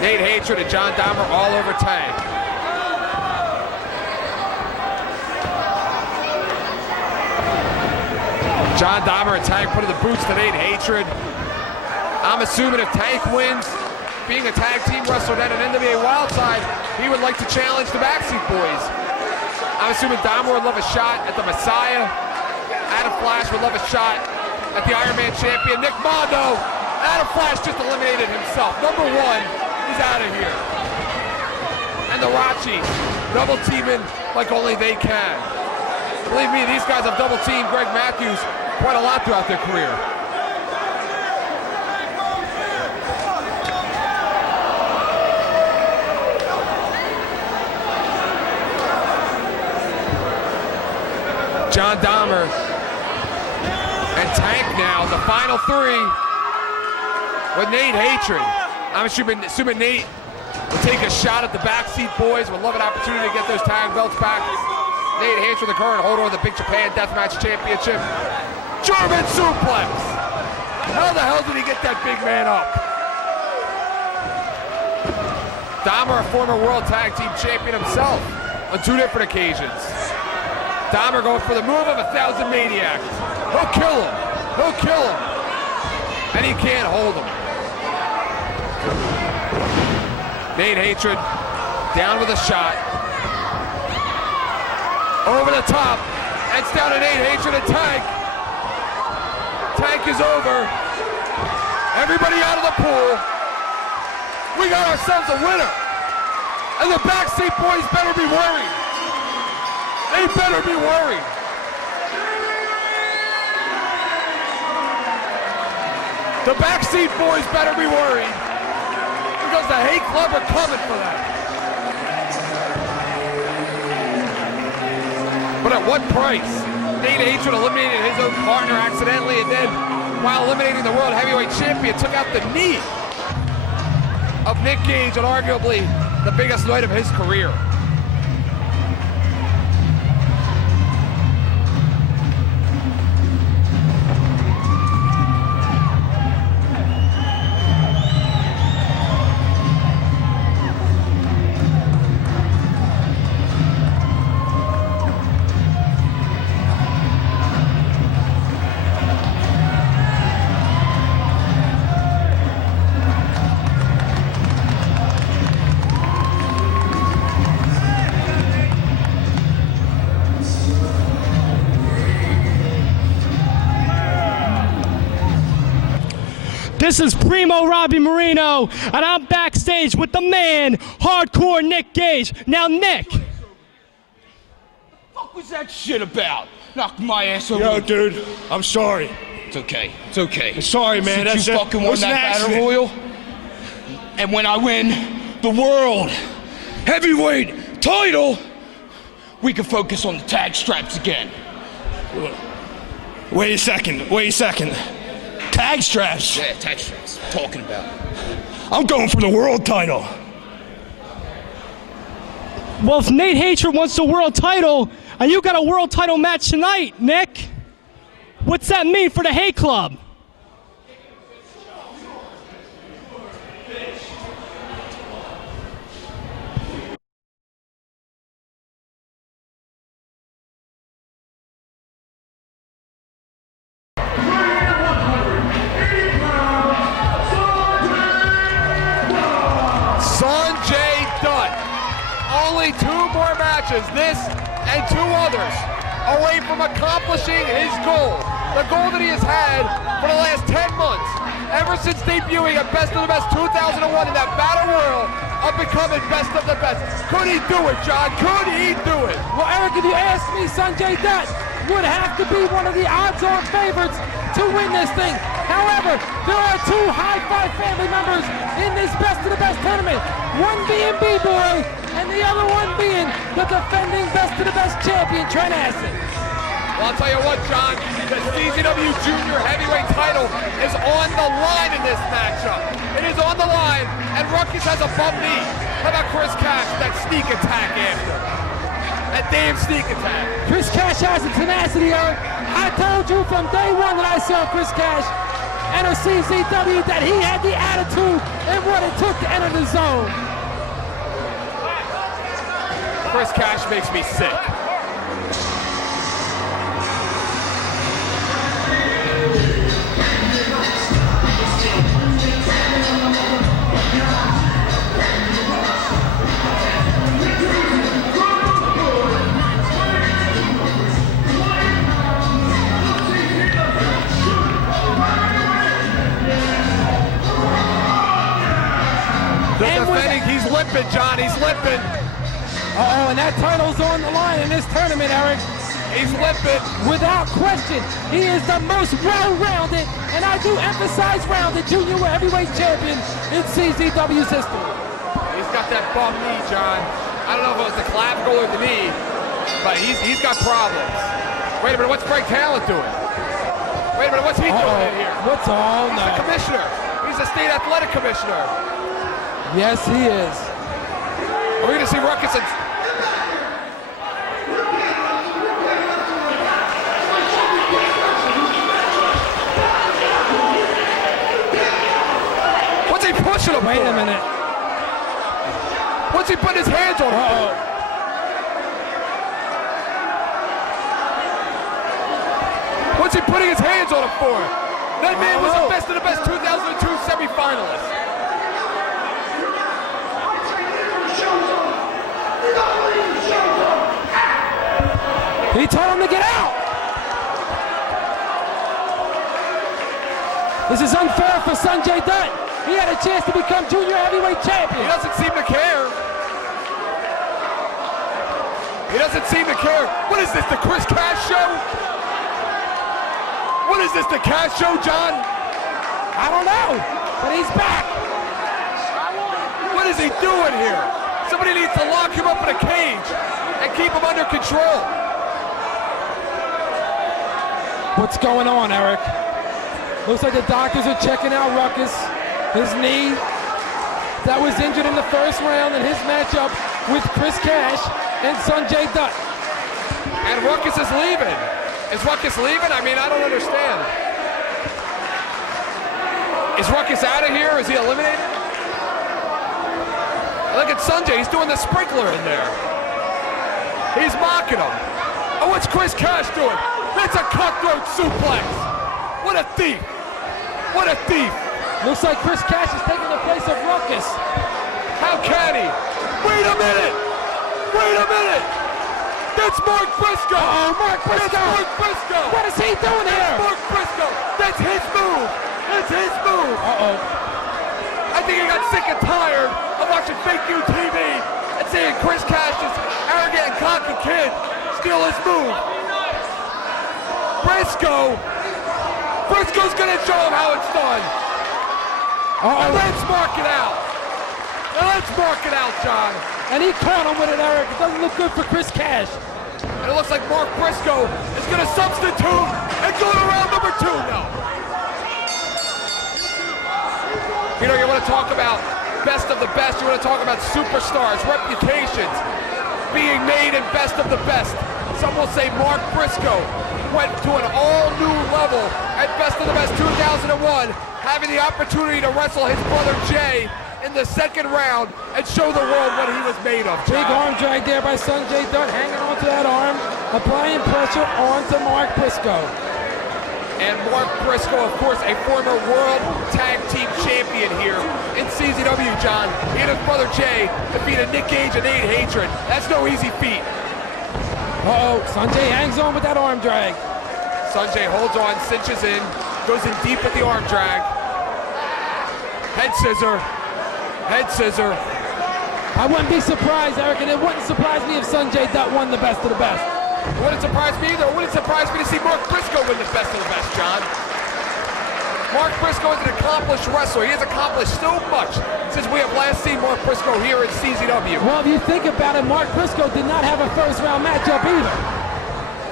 Nate Hatred and John Dahmer all over Tank. John Dahmer and Tank putting the boots to Nate Hatred. I'm assuming if Tank wins, being a tag team wrestler and an NWA Wildside, he would like to challenge the Backseat Boys. I'm assuming Dahmer would love a shot at the Messiah. Adam Flash would love a shot at the Iron Man champion, Nick Mondo. Adam Flash just eliminated himself. Number one is out of here. And the Rachi double teaming like only they can. Believe me, these guys have double teamed Greg Matthews quite a lot throughout their career. John Dahmer and Tank now, the final three with Nate Hatred. I'm assuming Nate will take a shot at the Backseat Boys. Would love an opportunity to get those tag belts back. Nate Hatred, the current holder of the Big Japan Deathmatch Championship. German suplex. How the hell did he get that big man up? Dahmer, a former World Tag Team Champion himself on 2 different occasions. Dahmer going for the move of 1,000 Maniacs. He'll kill him. He'll kill him. And he can't hold him. Nate Hatred down with a shot. Over the top. And it's down to Nate Hatred and Tank. Tank is over. Everybody out of the pool. We got ourselves a winner. And the Backseat Boys better be worried. They better be worried. The Backseat Boys better be worried. Because the Hate Club are coming for that. But at what price? Nate Hatred eliminated his own partner accidentally, and then, while eliminating the World Heavyweight Champion, took out the knee of Nick Gage on arguably the biggest night of his career. This is Primo Robbie Marino, and I'm backstage with the man, Hardcore Nick Gage. Now, Nick. What was that shit about? Knock my ass over. Yo, dude, I'm sorry. It's okay. It's okay. Sorry, man. Since you fucking won that battle royal, and when I win the world heavyweight title, we can focus on the tag straps again. Wait a second. Tag straps? Yeah, tag straps. Talking about. I'm going for the world title. Well, if Nate Hatred wants the world title, and you got a world title match tonight, Nick, what's that mean for the Hate Club? Sanjay Dutt, only 2 more matches, this and 2 others, away from accomplishing his goal. The goal that he has had for the last 10 months, ever since debuting at Best of the Best 2001 in that Battle Royal of becoming Best of the Best. Could he do it, John? Could he do it? Well, Eric, if you ask me, Sanjay Dutt would have to be one of the odds-on favorites to win this thing. However, there are 2 high-five family members in this Best of the Best tournament. One being B-Boy, and the other one being the defending Best of the Best champion, Trent Acid. Well, I'll tell you what, John, the CZW Junior Heavyweight title is on the line in this matchup. It is on the line, and Ruckus has a bum knee. How about Chris Cash, that sneak attack after? That damn sneak attack. Chris Cash has a tenacity, Eric. I told you from day one that I saw Chris Cash enter CZW that he had the attitude and what it took to enter the zone. Chris Cash makes me sick. He's limping, John. He's limping. And that title's on the line in this tournament, Eric. He's limping. Without question, he is the most well-rounded, and I do emphasize rounded, junior heavyweight champion in CZW's history. He's got that bum knee, John. I don't know if it was the clavicle or the knee, but he's got problems. Wait a minute, what's Frank Talent doing? Wait a minute, what's he doing in here? What's all? He's the commissioner. He's the state athletic commissioner. Yes, he is. Are we going to see Ruckus and... What's he pushing him? Wait a minute. What's he putting his hands on? What's he putting his hands on him for? That man was the Best of the Best 2002 semifinalist. He told him to get out. This is unfair for Sanjay Dutt. He had a chance to become junior heavyweight champion. He doesn't seem to care. He doesn't seem to care. What is this, the Chris Cash show? What is this, the Cash show, John? I don't know, but he's back. is he doing here? Somebody needs to lock him up in a cage and keep him under control. What's going on, Eric? Looks like the doctors are checking out Ruckus. His knee that was injured in the first round in his matchup with Chris Cash and Sanjay Dutt. And Ruckus is leaving. Is Ruckus leaving? I mean, I don't understand. Is Ruckus out of here? Is he eliminated? Look at Sanjay. He's doing the sprinkler in there. He's mocking him. Oh, what's Chris Cash doing? That's a cutthroat suplex. What a thief. What a thief. Looks like Chris Cash is taking the place of Ruckus. How can he? Wait a minute. Wait a minute. That's Mark Briscoe. Oh, Mark Briscoe. That's Mark Briscoe. What is he doing here? That's Mark Briscoe. That's his move. That's his move. Uh-oh. I think he got sick and tired of watching fake UTV and seeing Chris Cash's arrogant and cocky kid steal his move. Briscoe's gonna show him how it's done. And let's mark it out. Now let's mark it out, John. And he caught him with it, Eric. It doesn't look good for Chris Cash. And it looks like Mark Briscoe is gonna substitute and go to round number 2 now. You know, you want to talk about best of the best. You want to talk about superstars, reputations, being made in best of the best. Some will say Mark Briscoe went to an all-new level at Best of the Best 2001, having the opportunity to wrestle his brother Jay in the second round and show the world what he was made of. Big arm drag there by Sanjay Dutt, hanging onto that arm, applying pressure onto Mark Briscoe. And Mark Briscoe, of course, a former World Tag Team Champion here in CZW, John. He and his brother Jay defeated Nick Gage and Nate Hatred. That's no easy feat. Uh-oh, Sanjay hangs on with that arm drag. Sanjay holds on, cinches in, goes in deep with the arm drag. Head scissor. Head scissor. I wouldn't be surprised, Eric, and it wouldn't surprise me if Sanjay Dutt won the Best of the Best. It wouldn't surprise me either. It wouldn't surprise me to see Mark Briscoe win the Best of the Best, John. Mark Briscoe is an accomplished wrestler. He has accomplished so much since we have last seen Mark Briscoe here at CZW. Well, if you think about it, Mark Briscoe did not have a first-round matchup either.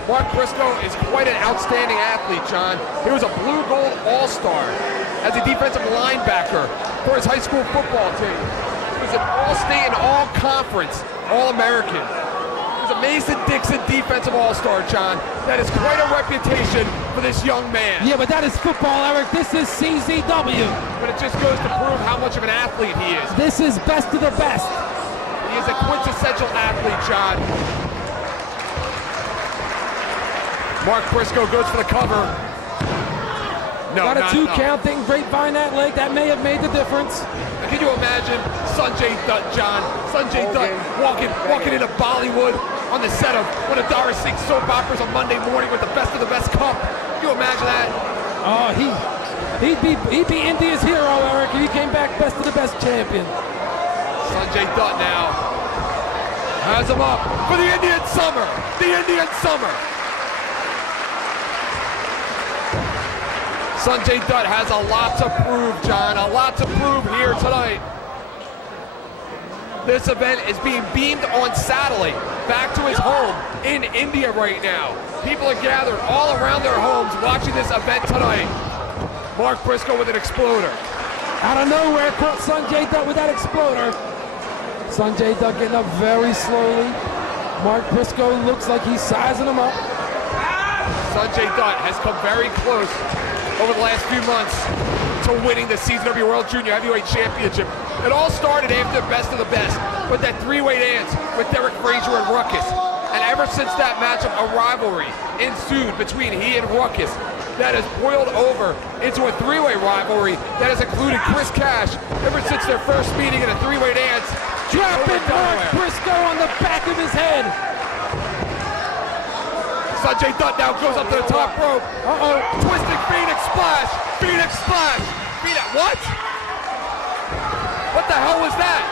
Mark Briscoe is quite an outstanding athlete, John. He was a blue-gold all-star as a defensive linebacker for his high school football team. He was an all-state and all-conference All-American. He was a Mason-Dixon defensive all-star, John. That is quite a reputation for this young man. Yeah, but that is football, Eric. This is CZW. But it just goes to prove how much of an athlete he is. This is Best of the Best. He is a quintessential athlete, John. Mark Briscoe goes for the cover. No, got a two-count thing, grapevine that leg. That may have made the difference. Can you imagine Sanjay Dutt, John? Sanjay Dutt walking into Bollywood on the set of one of Doris Singh's soap operas on Monday morning with the Best of the Best cup. Can you imagine that? Oh, he'd be India's hero, Eric, if he came back Best of the Best champion. Sanjay Dutt now has him up for the Indian Summer. The Indian Summer. Sanjay Dutt has a lot to prove, John. A lot to prove here tonight. This event is being beamed on satellite back to his home in India right now. People are gathered all around their homes watching this event tonight. Mark Briscoe with an exploder. Out of nowhere, caught Sanjay Dutt with that exploder. Sanjay Dutt getting up very slowly. Mark Briscoe looks like he's sizing him up. Sanjay Dutt has come very close over the last few months to winning the CZW World Junior Heavyweight Championship. It all started after Best of the Best with that three-way dance with Derek Frazier and Ruckus. And ever since that matchup, a rivalry ensued between he and Ruckus that has boiled over into a three-way rivalry that has included Chris Cash ever since their first meeting in a three-way dance. Dropping Mark Briscoe on the back of his head. Sanjay Dutt now goes up to the top rope. Uh-oh. Twisting Phoenix Splash. Phoenix Splash. What? What the hell was that?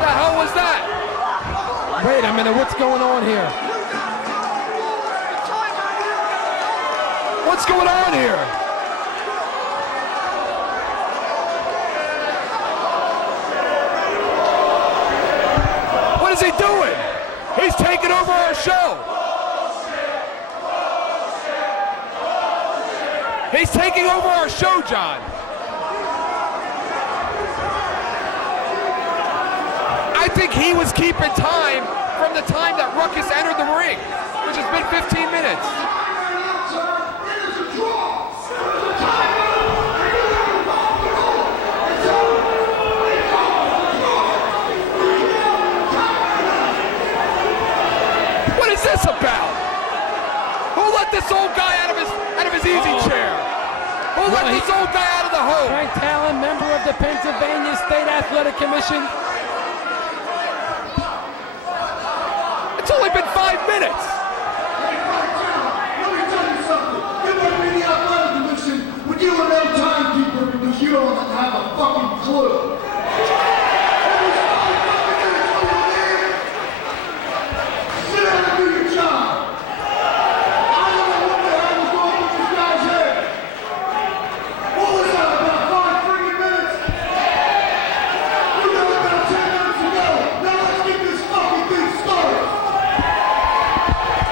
The hell was that? Wait a minute, what's going on here? What's going on here? He's taking over our show, John. I think he was keeping time from the time that Ruckus entered the ring, which has been 15 minutes. What is this about? Who let this old guy out of his easy chair? Who let this old guy out of the hole? Frank Talon, member of the Pennsylvania State Athletic Commission. It's only been 5 minutes. Hey, Frank Talon, let me tell you something. You wouldn't be the athletic commission when you were no timekeeper because you don't have a fucking clue. Sit down and do your job. I don't know what the hell was going through this guy's head. What was that, about 5 freaking minutes? We got about 10 minutes to go. Now let's get this fucking thing started.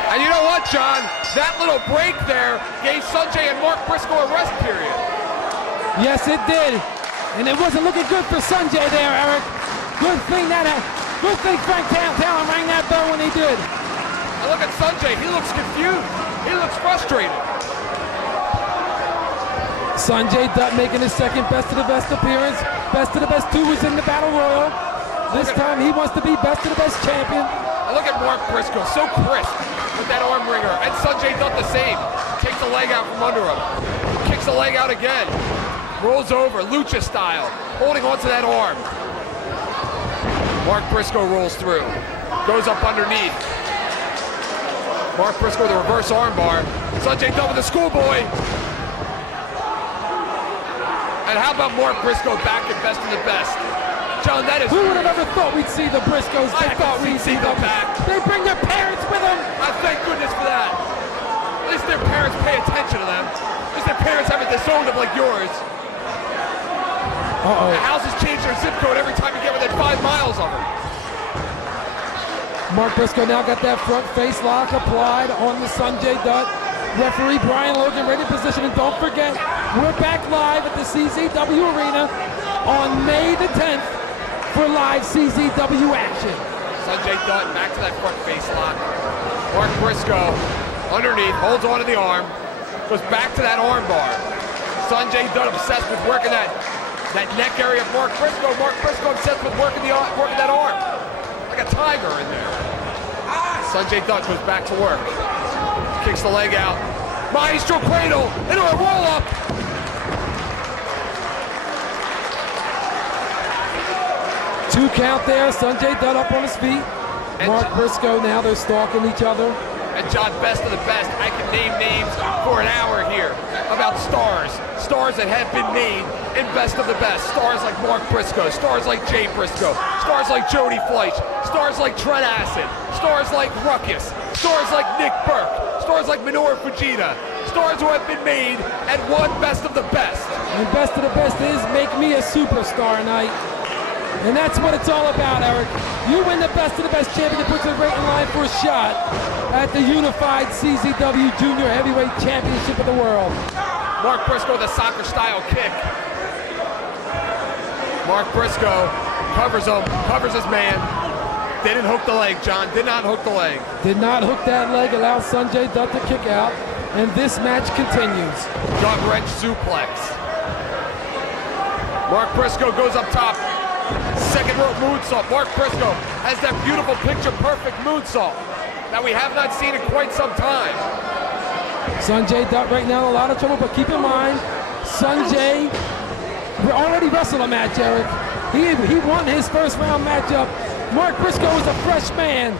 And you know what, John? That little break there gave Sanjay and Mark Briscoe a rest period. Yes, it did. And it wasn't looking good for Sanjay there, Eric. Good thing Frank Talon rang that bell when he did. And look at Sanjay. He looks confused. He looks frustrated. Sanjay Dutt making his second best of the best appearance. Best of the best 2 was in the Battle Royal. This time he wants to be best of the best champion. And look at Mark Briscoe, so crisp with that arm wringer. And Sanjay Dutt the same. Takes the leg out from under him. Kicks the leg out again. Rolls over, lucha style, holding onto that arm. Mark Briscoe rolls through. Goes up underneath. Mark Briscoe with a reverse armbar. Sanjay Dutt with the schoolboy. And how about Mark Briscoe back at best of the best? John, that is... Who would have ever thought we'd see the Briscoes back? I thought we'd see them back. They bring their parents with them. I thank goodness for that. At least their parents pay attention to them. At least their parents haven't disowned them like yours. Uh-oh. The houses change their zip code every time you get within 5 miles of them. Mark Briscoe now got that front face lock applied on the Sanjay Dutt. Referee Brian Logan ready to position. And don't forget, we're back live at the CZW Arena on May the 10th for live CZW action. Sanjay Dutt back to that front face lock. Mark Briscoe underneath, holds onto the arm, goes back to that arm bar. Sanjay Dutt obsessed with working that neck area of Mark Briscoe. Mark Briscoe obsessed with working that arm. Like a tiger in there. Sanjay Dutt goes back to work. Kicks the leg out. Maestro cradle into a roll-up. Two count there. Sanjay Dutt up on his feet. Mark Briscoe, now they're stalking each other. And John, best of the best. I can name names for an hour here about stars. Stars that have been made in best of the best. Stars like Mark Briscoe. Stars like Jay Briscoe. Stars like Jody Fleisch. Stars like Trent Acid. Stars like Ruckus. Stars like Nick Burke. Stars like Minoru Fujita. Stars who have been made and won best of the best. And best of the best is make me a superstar night. And that's what it's all about, Eric. You win the best of the best champion that puts a right in line for a shot at the unified CZW Junior Heavyweight Championship of the world. Mark Briscoe with a soccer style kick. Mark Briscoe covers him, covers his man. Didn't hook the leg, John, did not hook the leg. Did not hook that leg, allowed Sanjay Dutt to kick out. And this match continues. Gut wrench suplex. Mark Briscoe goes up top. Second rope moonsault. Mark Briscoe has that beautiful picture-perfect moonsault that we have not seen in quite some time. Sanjay Dutt right now in a lot of trouble, but keep in mind, Sanjay already wrestled a match, Eric. He won his first round matchup. Mark Briscoe is a fresh man.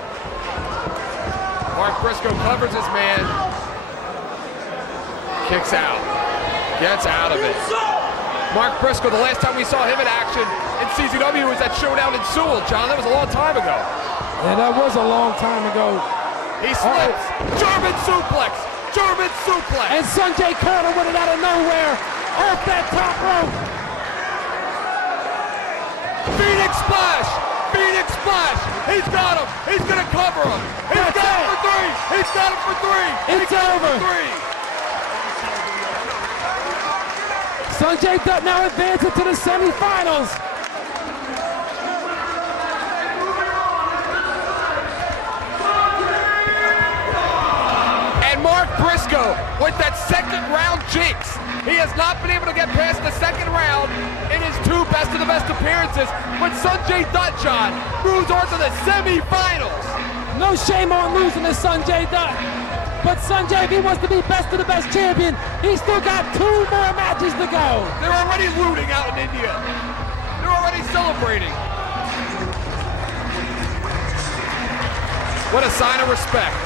Mark Briscoe covers his man. Kicks out. Gets out of it. Mark Briscoe, the last time we saw him in action in CZW was that showdown in Sewell, John. That was a long time ago. Yeah, that was a long time ago. He slips. German suplex. German suplex. And Sanjay caught him with it out of nowhere. Off that top rope. Phoenix splash. Phoenix splash. He's got him. He's going to cover him. He's got him for 3. He's got him for 3. It's over. Sanjay Dutt now advances to the semifinals. And Mark Briscoe with that second round jinx. He has not been able to get past the second round in his two best of the best appearances. But Sanjay Dutt, John, moves on to the semifinals. No shame on losing to Sanjay Dutt. But Sanjay, if he wants to be best of the best champion, he's still got 2 more matches to go. They're already looting out in India. They're already celebrating. What a sign of respect.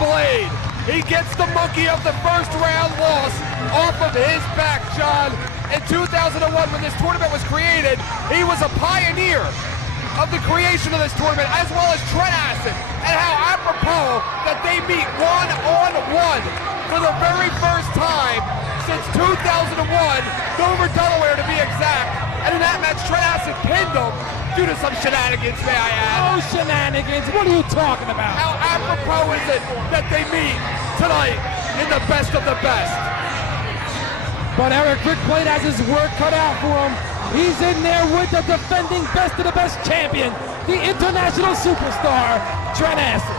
Bl00d7. He gets the monkey of the first round loss off of his back, John. In 2001, when this tournament was created, he was a pioneer of the creation of this tournament, as well as Trent Acid, and how apropos that they meet one-on-one for the very first time since 2001, Dover, Delaware to be exact. And in that match, Trent Acid pinned him due to some shenanigans, may I add. Oh, shenanigans. What are you talking about? How apropos is it that they meet tonight in the best of the best? But Eric, Rick Bl00d has his work cut out for him. He's in there with the defending best of the best champion, the international superstar, Trent Acid.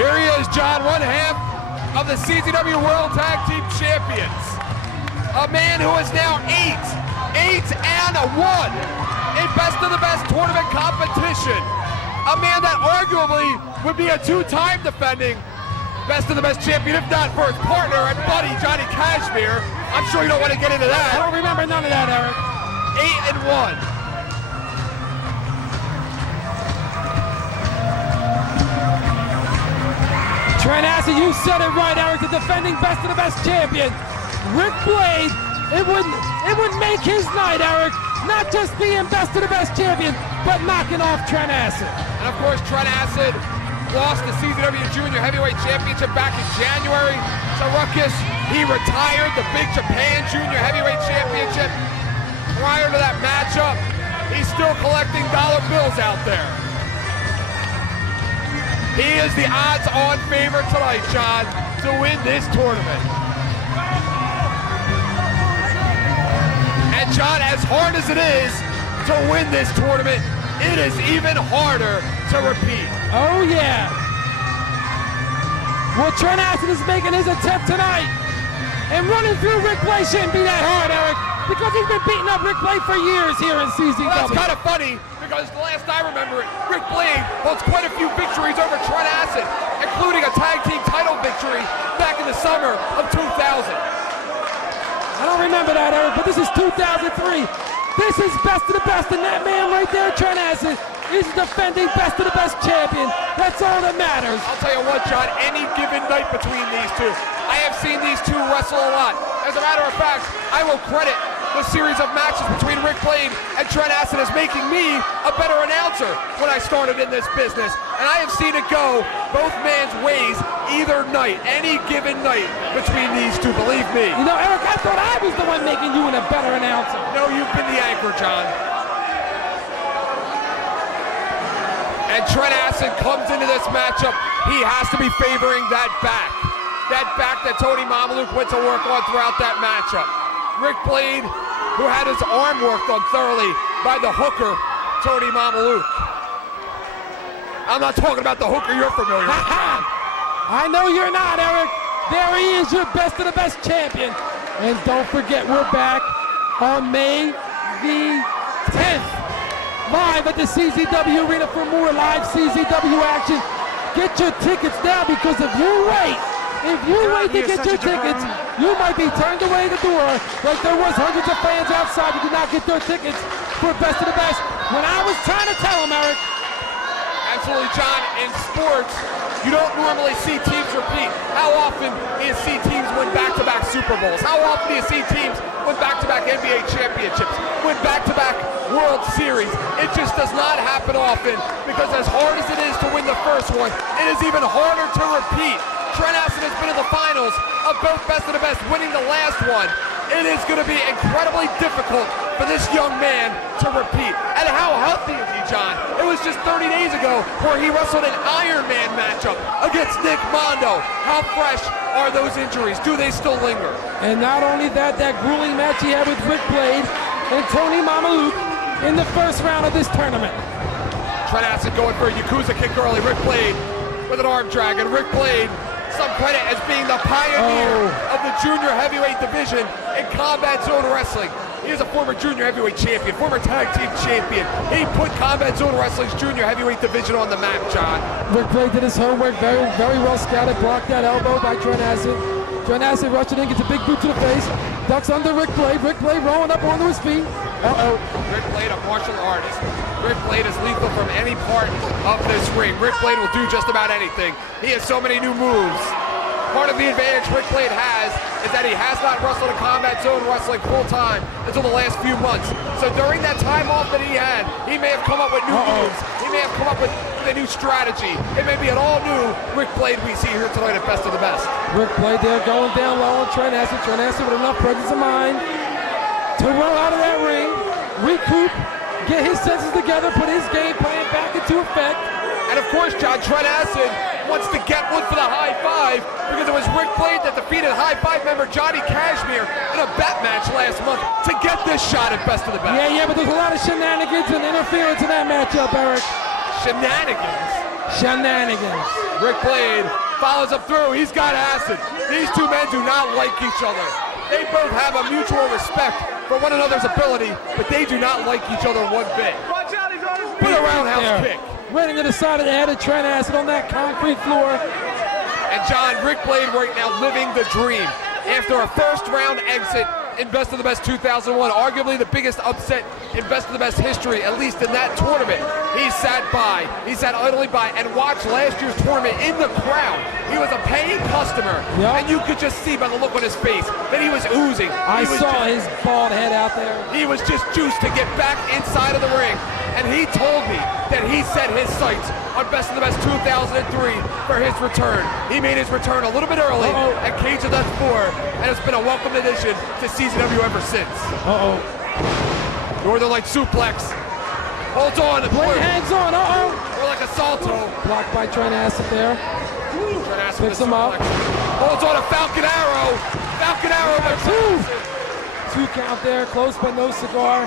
Here he is, John, one half of the CZW World Tag Team Champions. A man who is now 8-1 in Best of the Best tournament competition. A man that arguably would be a 2-time defending Best of the Best champion, if not for his partner and buddy, Johnny Kashmere. I'm sure you don't want to get into that. I don't remember none of that, Eric. 8-1. Trent Acid, you said it right, Eric, the defending best of the best champion. Rick Bl00d, it would make his night, Eric, not just being best of the best champion, but knocking off Trent Acid. And of course, Trent Acid lost the CZW Junior Heavyweight Championship back in January to Ruckus. He retired the Big Japan Junior Heavyweight Championship. Prior to that matchup, he's still collecting dollar bills out there. He is the odds-on favorite tonight, John, to win this tournament. And John, as hard as it is to win this tournament, it is even harder to repeat. Oh, yeah. Well, Trent Acid is making his attempt tonight. And running through Rick Bl00d shouldn't be that hard, Eric, because he's been beating up Rick Bl00d for years here in CZW. Well, that's kind of funny, because the last I remember it, Rick Bl00d holds quite a few victories over Trent Acid, including a tag team title victory back in the summer of 2000. I don't remember that, Eric, but this is 2003. This is best of the best, and that man right there, Trent Acid, is defending best of the best champion. That's all that matters. I'll tell you what, John, any given night between these two, I have seen these two wrestle a lot. As a matter of fact, I will credit the series of matches between Rick Bl00d and Trent Acid as making me a better announcer when I started in this business. And I have seen it go both men's ways either night, any given night between these two, believe me. You know, Eric, I thought I was the one making you a better announcer. No, you've been the anchor, John. And Trent Acid comes into this matchup, he has to be favoring that back. That back that Tony Mamaluke went to work on throughout that matchup. Rick Bl00d, who had his arm worked on thoroughly by the hooker, Tony Mamaluke. I'm not talking about the hooker you're familiar with. I know you're not, Eric. There he is, your best of the best champion. And don't forget, we're back on May the 10th. Live at the CZW Arena for more live CZW action. Get your tickets now, because if you wait to get your tickets, you might be turned away the door like there was hundreds of fans outside who did not get their tickets for best of the best. When I was trying to tell him, Eric. Absolutely, John. In sports, you don't normally see teams repeat. How often do you see teams win back-to-back Super Bowls? How often do you see teams win back-to-back NBA championships, win back-to-back World Series? It just does not happen often, because as hard as it is to win the first one, it is even harder to repeat. Trent Aston has been in the finals of both best of the best, winning the last one. It is going to be incredibly difficult for this young man to repeat. And how healthy is he, John? It was just 30 days ago where he wrestled an Iron Man matchup against Nick Mondo. How fresh are those injuries? Do they still linger? And not only that, that grueling match he had with Rick Blade and Tony Mamaluke in the first round of this tournament. Trent Aston going for a Yakuza kick early. Rick Blade with an arm drag, and Rick Blade, some credit as being the pioneer of the junior heavyweight division in combat zone wrestling. He is a former junior heavyweight champion, former tag team champion. He put combat zone wrestling's junior heavyweight division on the map, John. Rick Blade did his homework, very well scouted, blocked that elbow by Trent Aston. Trent Aston rushed it in, gets a big boot to the face, ducks under Rick Blade. Rick Blade rolling up onto his feet. Rick Blade, a martial artist. Rick Blade is lethal from any part of this ring. Rick Blade will do just about anything. He has so many new moves. Part of the advantage Rick Blade has is that he has not wrestled in combat zone wrestling full time until the last few months. So during that time off that he had, he may have come up with new moves. He may have come up with a new strategy. It may be an all-new Rick Blade we see here tonight at Best of the Best. Rick Blade there going down low on Trent Aston. Trent Aston with enough presence of mind to roll out of that ring, recoup, get his senses together, put his game plan back into effect. And of course, John, Trent Aston wants to get one for the high five, because it was Rick Blade that defeated high five member Johnny Kashmere in a bet match last month to get this shot at Best of the Best. Yeah, but there's a lot of shenanigans and interference in that matchup, Eric. Shenanigans. Rick Blade follows up through. He's got acid. These two men do not like each other. They both have a mutual respect for one another's ability, but they do not like each other one bit. Put a roundhouse kick. Right into the side of the head of Trent Aston on that concrete floor. And John, Rick Blade right now living the dream. After a first round exit in Best of the Best 2001, arguably the biggest upset in Best of the Best history, at least in that tournament. He sat idly by, and watched last year's tournament in the crowd. He was a paying customer, and you could just see by the look on his face that he was oozing. I saw his bald head out there. He was just juiced to get back inside of the ring. And he told me that he set his sights on Best of the Best 2003 for his return. He made his return a little bit early at Cage of Death 4, and it's been a welcome addition to CZW ever since. Northern Light suplex. Holds on. Blade hangs on. More like a salto. Blocked by Trent Aston there. Trent Aston picks him up. Holds on a Falcon Arrow. Falcon Arrow by two count there. Close but no cigar.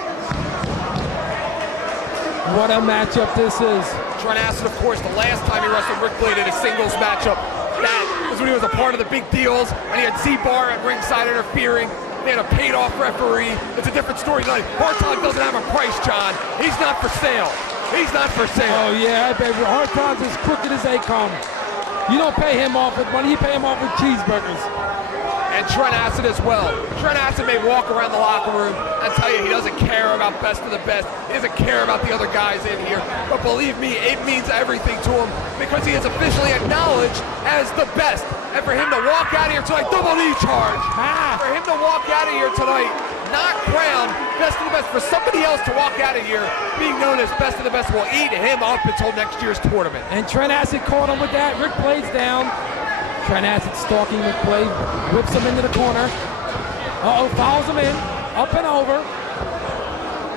What a matchup this is. Trent Aston, of course, the last time he wrestled Rick Blade in a singles matchup, that was when he was a part of the big deals, and he had Z-Bar at ringside interfering. They had a paid-off referee. It's a different story tonight. Hartog doesn't have a price, John. He's not for sale. He's not for sale. Oh, yeah, baby. Hartog's as crooked as they come. You don't pay him off with money. You pay him off with cheeseburgers. And Trent Aston as well. Trent Aston may walk around the locker room and tell you he doesn't care about Best of the Best. He doesn't care about the other guys in here. But believe me, it means everything to him, because he is officially acknowledged as the best. And for him to walk out of here tonight, double knee charge. For him to walk out of here tonight, not crowned Best of the Best, for somebody else to walk out of here being known as Best of the Best will eat him up until next year's tournament. And Trent Aston caught him with that. Rick Blade's down. Trent Aston stalking Rick Blade, whips him into the corner. Fouls him in, up and over.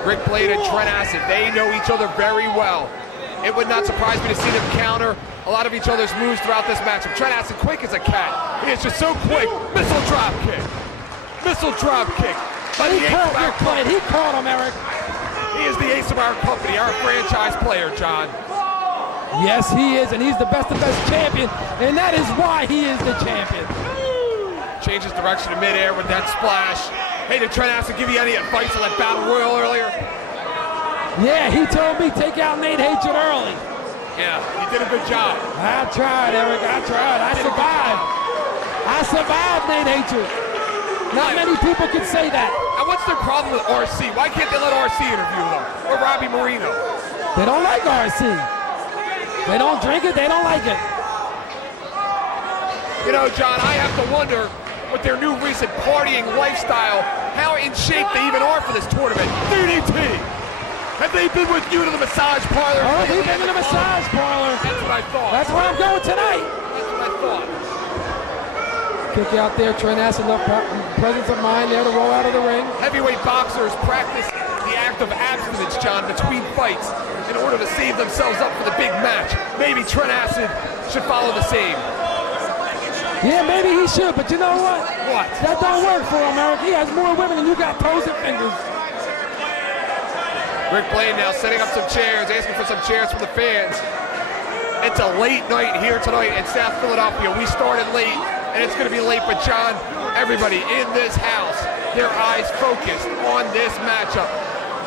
Rick Blade and Trent Aston, they know each other very well. It would not surprise me to see them counter a lot of each other's moves throughout this matchup. Trent Aston quick as a cat. He is just so quick. Missile drop kick. Missile drop kick. He caught Rick Blade. He caught him, Eric. He is the ace of our company, our franchise player, John. Yes, he is, and he's the best of best champion, and that is why he is the champion. Changes direction in midair with that splash. Hey, did Trent Aston give you any advice on that battle royal earlier? Yeah, he told me take out Nate Hatred early. Yeah, you did a good job. I tried, Eric, I tried. I survived. I survived Nate Hatred. Not many people can say that. And what's their problem with RC? Why can't they let RC interview them? Or Robbie Marino? They don't like RC. They don't drink it, they don't like it. You know, John, I have to wonder, with their new recent partying lifestyle, how in shape they even are for this tournament. DDT! Have they been with you to the massage parlor? Oh, we've been to the massage parlor. That's what I thought. That's where I'm going tonight. That's what I thought. Kick out there, Trent has enough presence of mind there to roll out of the ring. Heavyweight boxers practice the act of abstinence, John, between fights in order to save themselves up for the big match. Maybe Trent Acid should follow the same. Yeah, maybe he should, but you know what? What? That don't work for him, Eric. He has more women than you got toes and fingers. Rick Blaine now setting up some chairs, asking for some chairs from the fans. It's a late night here tonight in South Philadelphia. We started late, and it's going to be late, but John, everybody in this house, their eyes focused on this matchup.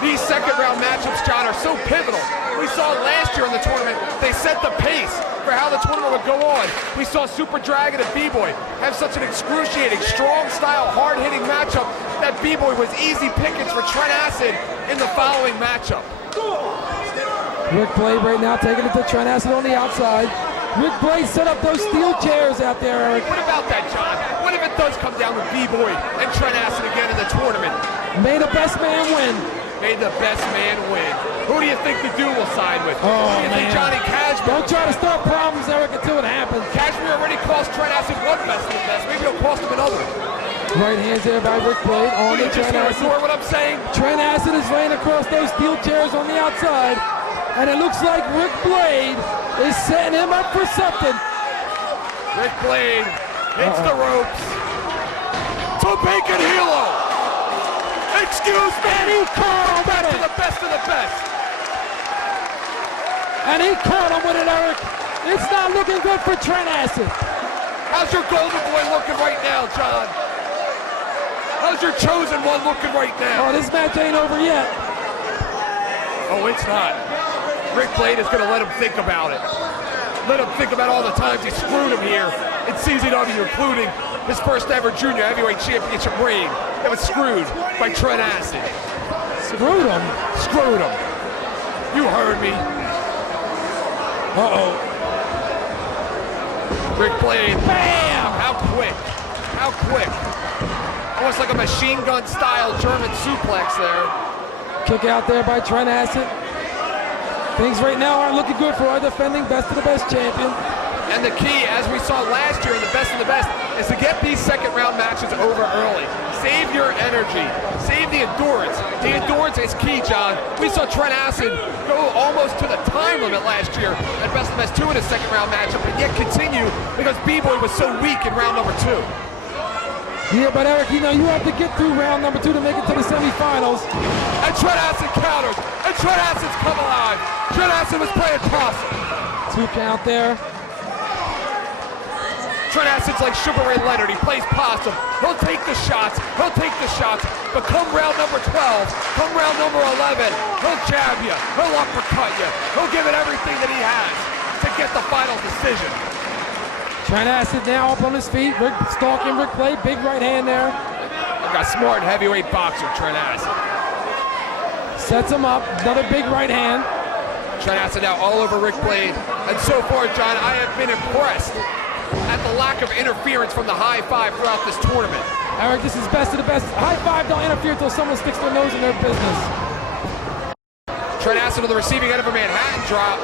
These second round matchups, John, are so pivotal. We saw last year in the tournament, they set the pace for how the tournament would go on. We saw Super Dragon and B-Boy have such an excruciating, strong style, hard-hitting matchup that B-Boy was easy pickings for Trent Acid in the following matchup. Rick Blade right now taking it to Trent Acid on the outside. Rick Blade set up those steel chairs out there, Eric. What about that, John? What if it does come down with B-Boy and Trent Acid again in the tournament? May the best man win. May the best man win. Who do you think the dude will side with? Oh, Who do you think man. Johnny Cashmere? Don't try to start problems, Eric, until it happens. Cashmere already cost Trent Acid one best of the best. Maybe he'll cost him another. Right hands there by Rick Blade on You the just Trent gonna Acid. ignore what I'm saying? Trent Acid is laying across those steel chairs on the outside. And it looks like Rick Blade is setting him up for something. Rick Blade hits the ropes. To Bacon Hilo. Excuse me. And he caught him Back with to it. the best of the best. And he caught him with it, Eric. It's not looking good for Trent Acid. How's your golden boy looking right now, John? How's your chosen one looking right now? Oh, this match ain't over yet. Oh, it's not. Rick Blade is going to let him think about it. Let him think about all the times he screwed him here in CZW, including his first ever junior heavyweight championship reign that was screwed by Trent Acid. Screwed him. Screwed him. You heard me. Uh-oh. Rick Blade. Bam! How quick. How quick. Almost like a machine gun style German suplex there. Kick out there by Trent Acid. Things right now aren't looking good for our defending best of the best champion. And the key, as we saw last year in the best of the best, is to get these second round matches over early. Save your energy. Save the endurance. The endurance is key, John. We saw Trent Acid go almost to the time limit last year at Best of the Best 2 in his second round matchup, and yet continue because B-Boy was so weak in round number 2. Yeah, but Eric, you know, you have to get through round number 2 to make it to the semifinals. And Trent Acid counters. And Trent Acid's come alive. Trent Acid was playing possum. 2 count there. Trent Acid's like Sugar Ray Leonard. He plays possum. He'll take the shots. He'll take the shots. But come round number 12, come round number 11, he'll jab you. He'll uppercut you. He'll give it everything that he has to get the final decision. Trent Acid now up on his feet. Rick stalking Rick Blade. Big right hand there. I've got smart heavyweight boxer, Trent Acid. Sets him up. Another big right hand. Trent Acid now all over Rick Blade. And so far, John, I have been impressed at the lack of interference from the high five throughout this tournament. Eric, this is best of the best. High five don't interfere until someone sticks their nose in their business. Trent Acid on the receiving end of a Manhattan drop.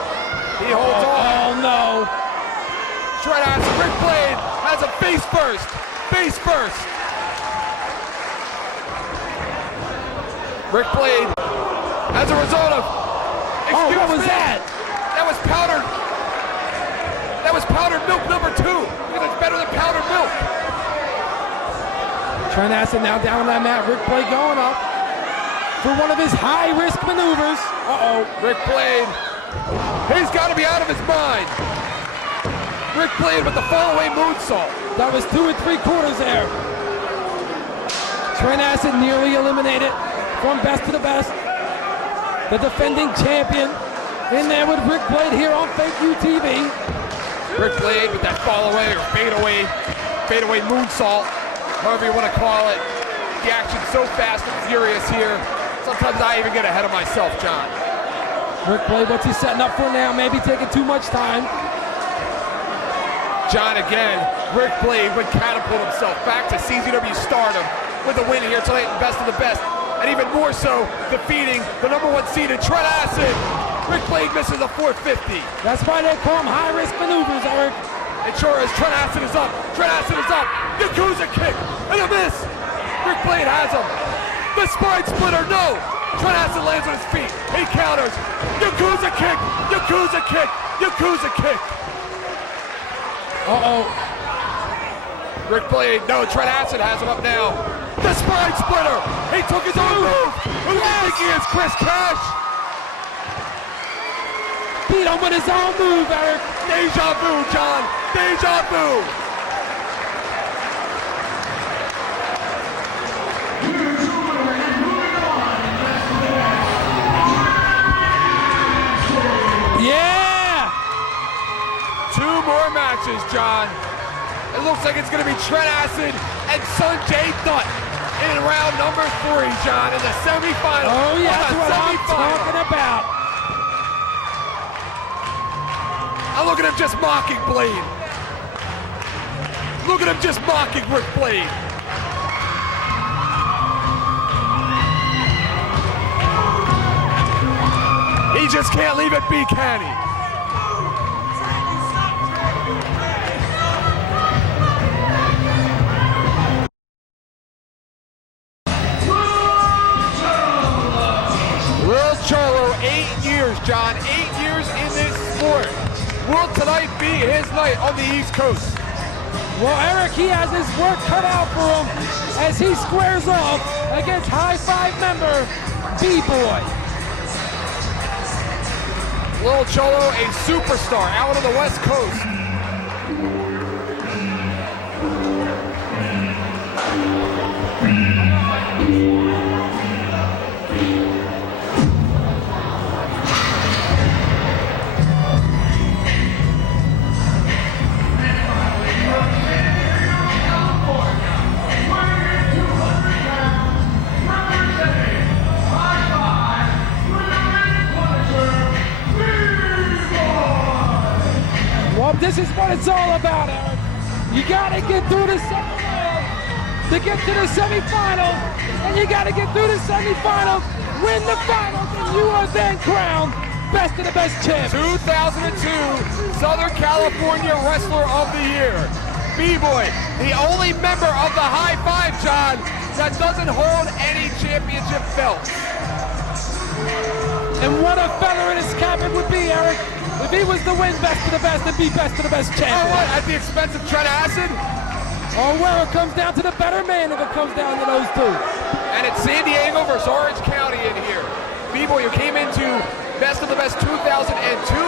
He holds on. Oh, no. Trent Acid, Rick Blade has a face first. Face first. Rick Blade, as a result of... Oh, what was me, that? That was powdered. That was powdered milk number 2. Because it's better than powdered milk. Trent Acid now down on that mat. Rick Blade going up for one of his high-risk maneuvers. Uh-oh. Rick Blade, he's got to be out of his mind. Rick Blade with the fall-away moonsault. That was 2 3/4 there. Trent Acid nearly eliminated from best to the best. The defending champion in there with Rick Blade here on Fake U TV. Rick Blade with that fall-away or fade-away moonsault. however you want to call it. The action's so fast and furious here. Sometimes I even get ahead of myself, John. Rick Bl00d, what's he setting up for now? Maybe taking too much time. John, again, Rick Bl00d would catapult himself back to CZW stardom with a win here tonight in Best of the Best. And even more so, defeating the #1 seeded Trent Acid. Rick Bl00d misses a 450. That's why they call him high-risk maneuvers, Eric. It sure is. Trent Acid is up. Trent Acid is up. Yakuza kick and a miss. Rick Bl00d has him. The spine splitter, no. Trent Acid lands on his feet. He counters. Yakuza kick. Yakuza kick. Yakuza kick. Uh-oh. Rick Bl00d, no, Trent Acid has him up now. The spine splitter. He took his own move. Who do you think he is, Chris Cash? Beat him with his own move, Eric. Deja vu, John. Deja vu. Yeah! 2 more matches, John. It looks like it's going to be Trent Acid and Sanjay Dutt in round number 3, John, in the semifinal. Oh, yeah, that's what I'm talking about. And look at him just mocking Bl00d. Look at him just mocking Rick Bl00d. He just can't leave it be, can he? Lil Cholo, 8 years, John, 8 years in this sport. Will tonight be his night on the East Coast? Well, Eric, he has his work cut out for him as he squares off against High Five member B-Boy. Lil Cholo, a superstar out on the West Coast. Well, this is what it's all about, Eric. You gotta get through the second round to get to the semifinal, and you gotta get through the semifinal, win the finals, and you are then crowned Best of the Best champ. 2002 Southern California Wrestler of the Year. B-Boy, the only member of the High Five, John, that doesn't hold any championship belts. And what a feather in his cap it would be, Eric, if he was to win Best of the Best and be Best of the Best champion. Oh, what, at the expense of Trent Acid? Oh, well, it comes down to the better man if it comes down to those two. And it's San Diego versus Orange County in here. B-Boy, who came into Best of the Best 2002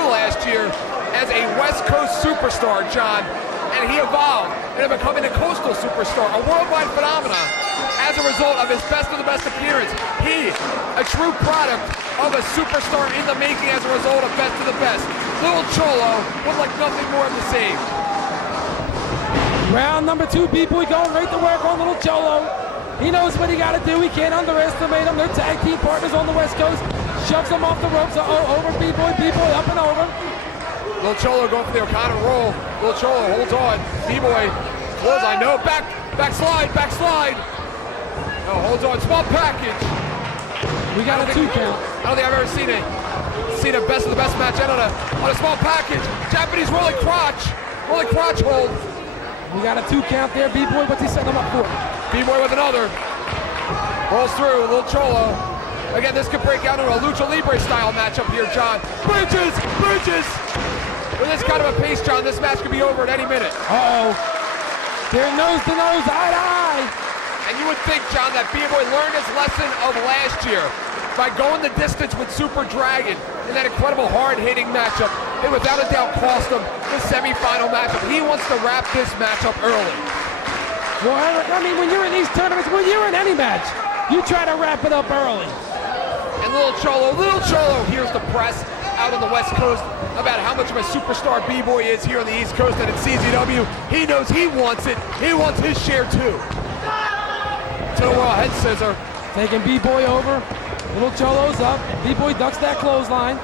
last year as a West Coast superstar, John, and he evolved into becoming a coastal superstar, a worldwide phenomenon as a result of his Best of the Best appearance. He, a true product of a superstar in the making as a result of Best of the Best. Lil Cholo was like nothing more of the same. Round number 2, B-Boy going right to work on Little Cholo. He knows what he got to do. He can't underestimate him. They're tag team partners on the West Coast. Shoves him off the ropes. Over B-Boy. B-Boy up and over. Lil Cholo going for the O'Connor roll. Lil Cholo holds on. B-Boy pulls, I know. Backslide. No, holds on. Small package. We got a 2 count. I don't think I've ever seen a Best of the Best match end on a small package. Japanese rolling crotch hold. We got a 2 count there. B-Boy, what's he setting him up for? B-Boy with another. Rolls through, Lil Cholo. Again, this could break out into a Lucha Libre style matchup here, John. Bridges! With this kind of a pace, John, this match could be over at any minute. Uh-oh. They're nose to nose, eye to eye. And you would think, John, that B-Boy learned his lesson of last year by going the distance with Super Dragon in that incredible hard-hitting matchup. It without a doubt cost him the semifinal matchup. He wants to wrap this matchup early. Well, Eric, I mean, when you're in these tournaments, when you're in any match, you try to wrap it up early. And Lil Cholo hears the press out on the West Coast about how much of a superstar B-Boy is here on the East Coast and at CZW. He knows he wants it. He wants his share too. to the wall, head scissor. Taking B-Boy over. Little Cholo's up. B-Boy ducks that clothesline.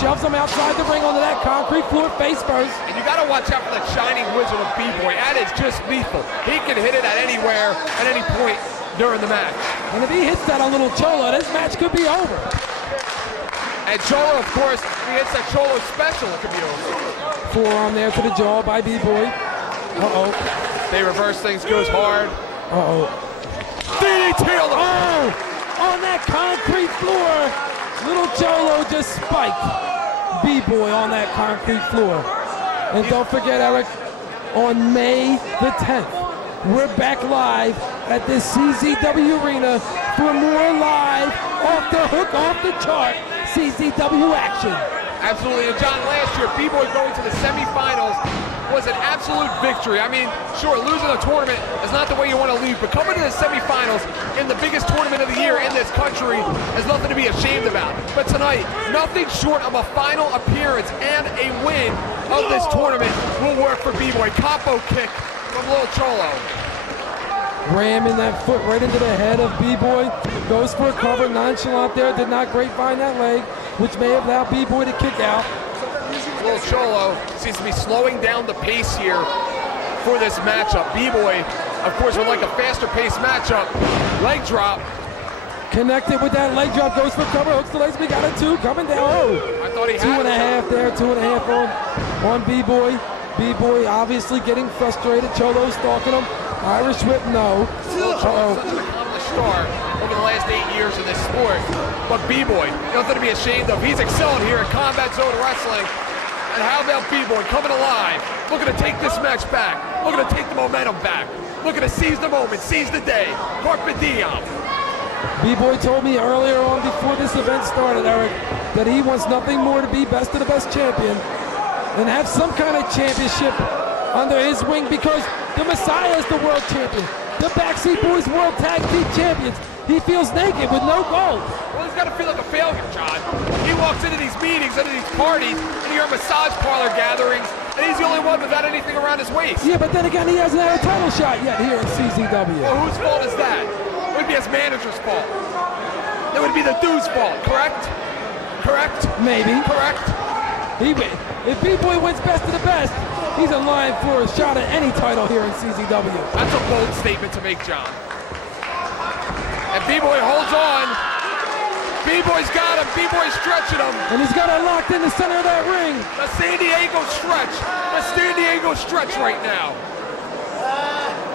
Shoves him outside the ring onto that concrete floor face first. And you gotta watch out for that shining wizard of B-Boy. That is just lethal. He can hit it at anywhere, at any point during the match. And if he hits that on Little Cholo, this match could be over. And Cholo, of course, if he hits that Cholo special, it could be over. Forearm there to the jaw by B-Boy. They reverse things, goes hard. DDT on the on that concrete floor. Little Cholo just spiked B-Boy on that concrete floor. And don't forget, Eric, on May the 10th, we're back live at this CZW Arena for more live, off the hook, off the chart CZW action. Absolutely, and John, last year, B-Boy going to the semifinals was an absolute victory. I mean, sure, losing a tournament is not the way you want to leave, but coming to the semifinals in the biggest tournament of the year in this country is nothing to be ashamed about. But tonight, nothing short of a final appearance and a win of this tournament will work for B-Boy. Capo kick from Little Cholo. Ramming that foot right into the head of B-Boy. Goes for a cover, nonchalant there, did not grapevine that leg, which may have allowed B-Boy to kick out. Little Cholo seems to be slowing down the pace here for this matchup. B-Boy, of course, would like a faster paced matchup. Leg drop. Connected with that leg drop, goes for cover, hooks the legs, we got a 2, coming down. I thought he had 2.5 there, 2.5 on B-Boy. B-Boy obviously getting frustrated, Cholo stalking him. Irish whip, no. Cholo's such an accomplished star over the last 8 years in this sport. But B-Boy, nothing to be ashamed of. He's excelling here in Combat Zone Wrestling. And how about B-Boy coming alive? Looking to take this match back. Looking to take the momentum back. Looking to seize the moment, seize the day. Carpe diem. B-Boy told me earlier on before this event started, Eric, that he wants nothing more to be best of the best champion and have some kind of championship under his wing, because the Messiah is the world champion. The Backseat Boys World Tag Team Champions. He feels naked with no gold. Well, he's got to feel like a failure, John. He walks into these meetings, into these parties, and you're massage parlor gatherings, and he's the only one without anything around his waist. Yeah, but then again, he hasn't had a title shot yet here in CZW. Well, whose fault is that? It would be his manager's fault. It would be the dude's fault, correct? Correct? Maybe. Correct? If B-Boy wins best of the best, he's in line for a shot at any title here in CZW. That's a bold statement to make, John. And B-Boy holds on. B-Boy's got him. B-Boy's stretching him. And he's got it locked in the center of that ring. The San Diego stretch. The San Diego stretch right now.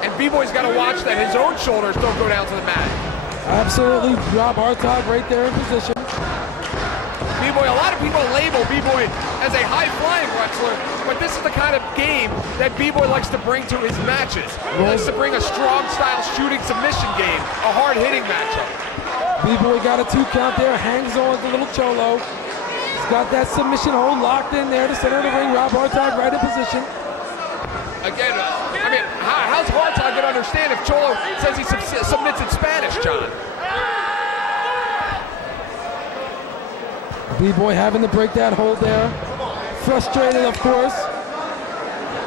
And B-Boy's got to watch that his own shoulders don't go down to the mat. Absolutely. Rob Hartog right there in position. B-Boy, a lot of people label B-Boy as a high-flying wrestler, but this is the kind of game that B-Boy likes to bring to his matches. He likes to bring a strong-style shooting submission game, a hard-hitting matchup. B-Boy got a 2 count there, hangs on to Little Cholo. He's got that submission hold locked in there, the center of the ring. Rob Hartog right in position. Again, I mean, how's Hartog going to understand if Cholo says he submits in Spanish, John? B-Boy having to break that hold there. Frustrated, of course.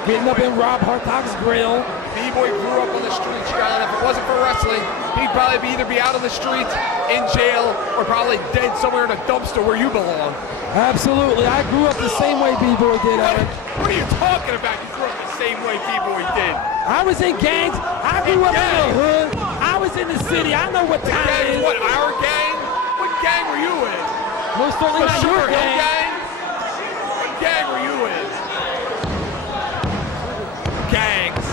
Getting up in Rob Hartog's grill. B-Boy grew up on the streets, John. If it wasn't for wrestling, he'd probably either be out on the streets, in jail, or probably dead somewhere in a dumpster where you belong. Absolutely. I grew up the same way B-Boy did, Eric. What are you talking about? You grew up the same way B-Boy did. I was in gangs. I grew up in the hood. I was in the city. I know what time it is. What, our gang? What gang were you in? Most certainly not your gang. What gang were you in? Gangs.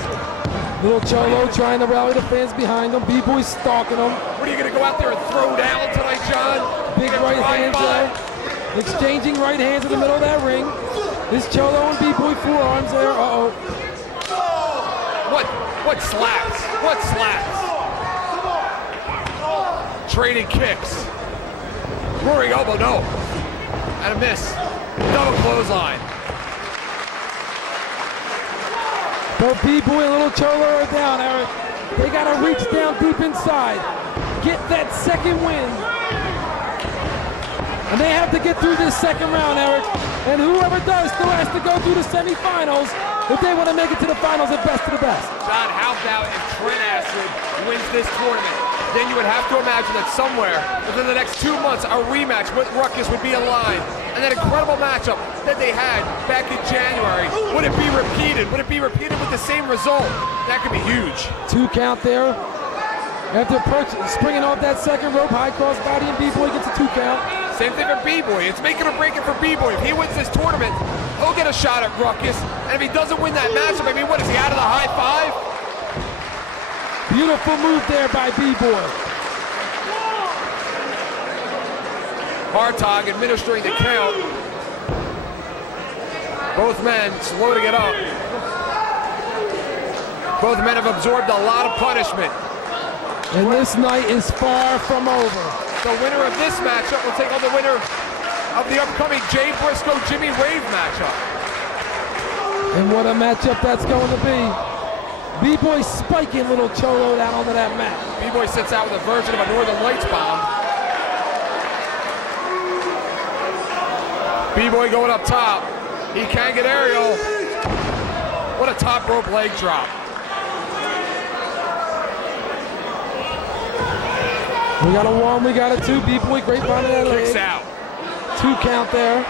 Little Cholo trying to rally the fans behind him. B-Boy stalking him. What are you going to go out there and throw down tonight, John? Big right hands there. Exchanging right hands in the middle of that ring. This Cholo and B-Boy forearms there. Uh-oh. What slaps? What slaps? Trading kicks. Roaring elbow, no. And a miss. Double clothesline. Both B-Boy and Little Cholo are down, Eric. They got to reach down deep inside. Get that second win. And they have to get through this second round, Eric. And whoever does still has to go through the semifinals if they want to make it to the finals at Best of the Best. John, how about if Trent Acid wins this tournament? Then you would have to imagine that somewhere within the next 2 months, a rematch with Ruckus would be in line. And that incredible matchup that they had back in January, would it be repeated? Would it be repeated with the same result? That could be huge. 2 count there. After springing off that second rope, high cross body, and B-Boy gets a 2 count. Same thing for B-Boy. It's making or breaking for B-Boy. If he wins this tournament, he'll get a shot at Ruckus. And if he doesn't win that matchup, I mean, what is he, out of the high 5? Beautiful move there by B-Boy. Hartog administering the count. Both men slow to get up. Both men have absorbed a lot of punishment. And this night is far from over. The winner of this matchup will take on the winner of the upcoming Jay Briscoe-Jimmy Rave matchup. And what a matchup that's going to be. B-Boy spiking little Cholo down onto that mat. B-Boy sits out with a version of a Northern Lights bomb. B-Boy going up top. He can get aerial. What a top rope leg drop. We got a 1, we got a 2. B-Boy grapevine of that leg. Kicks out. 2 count there.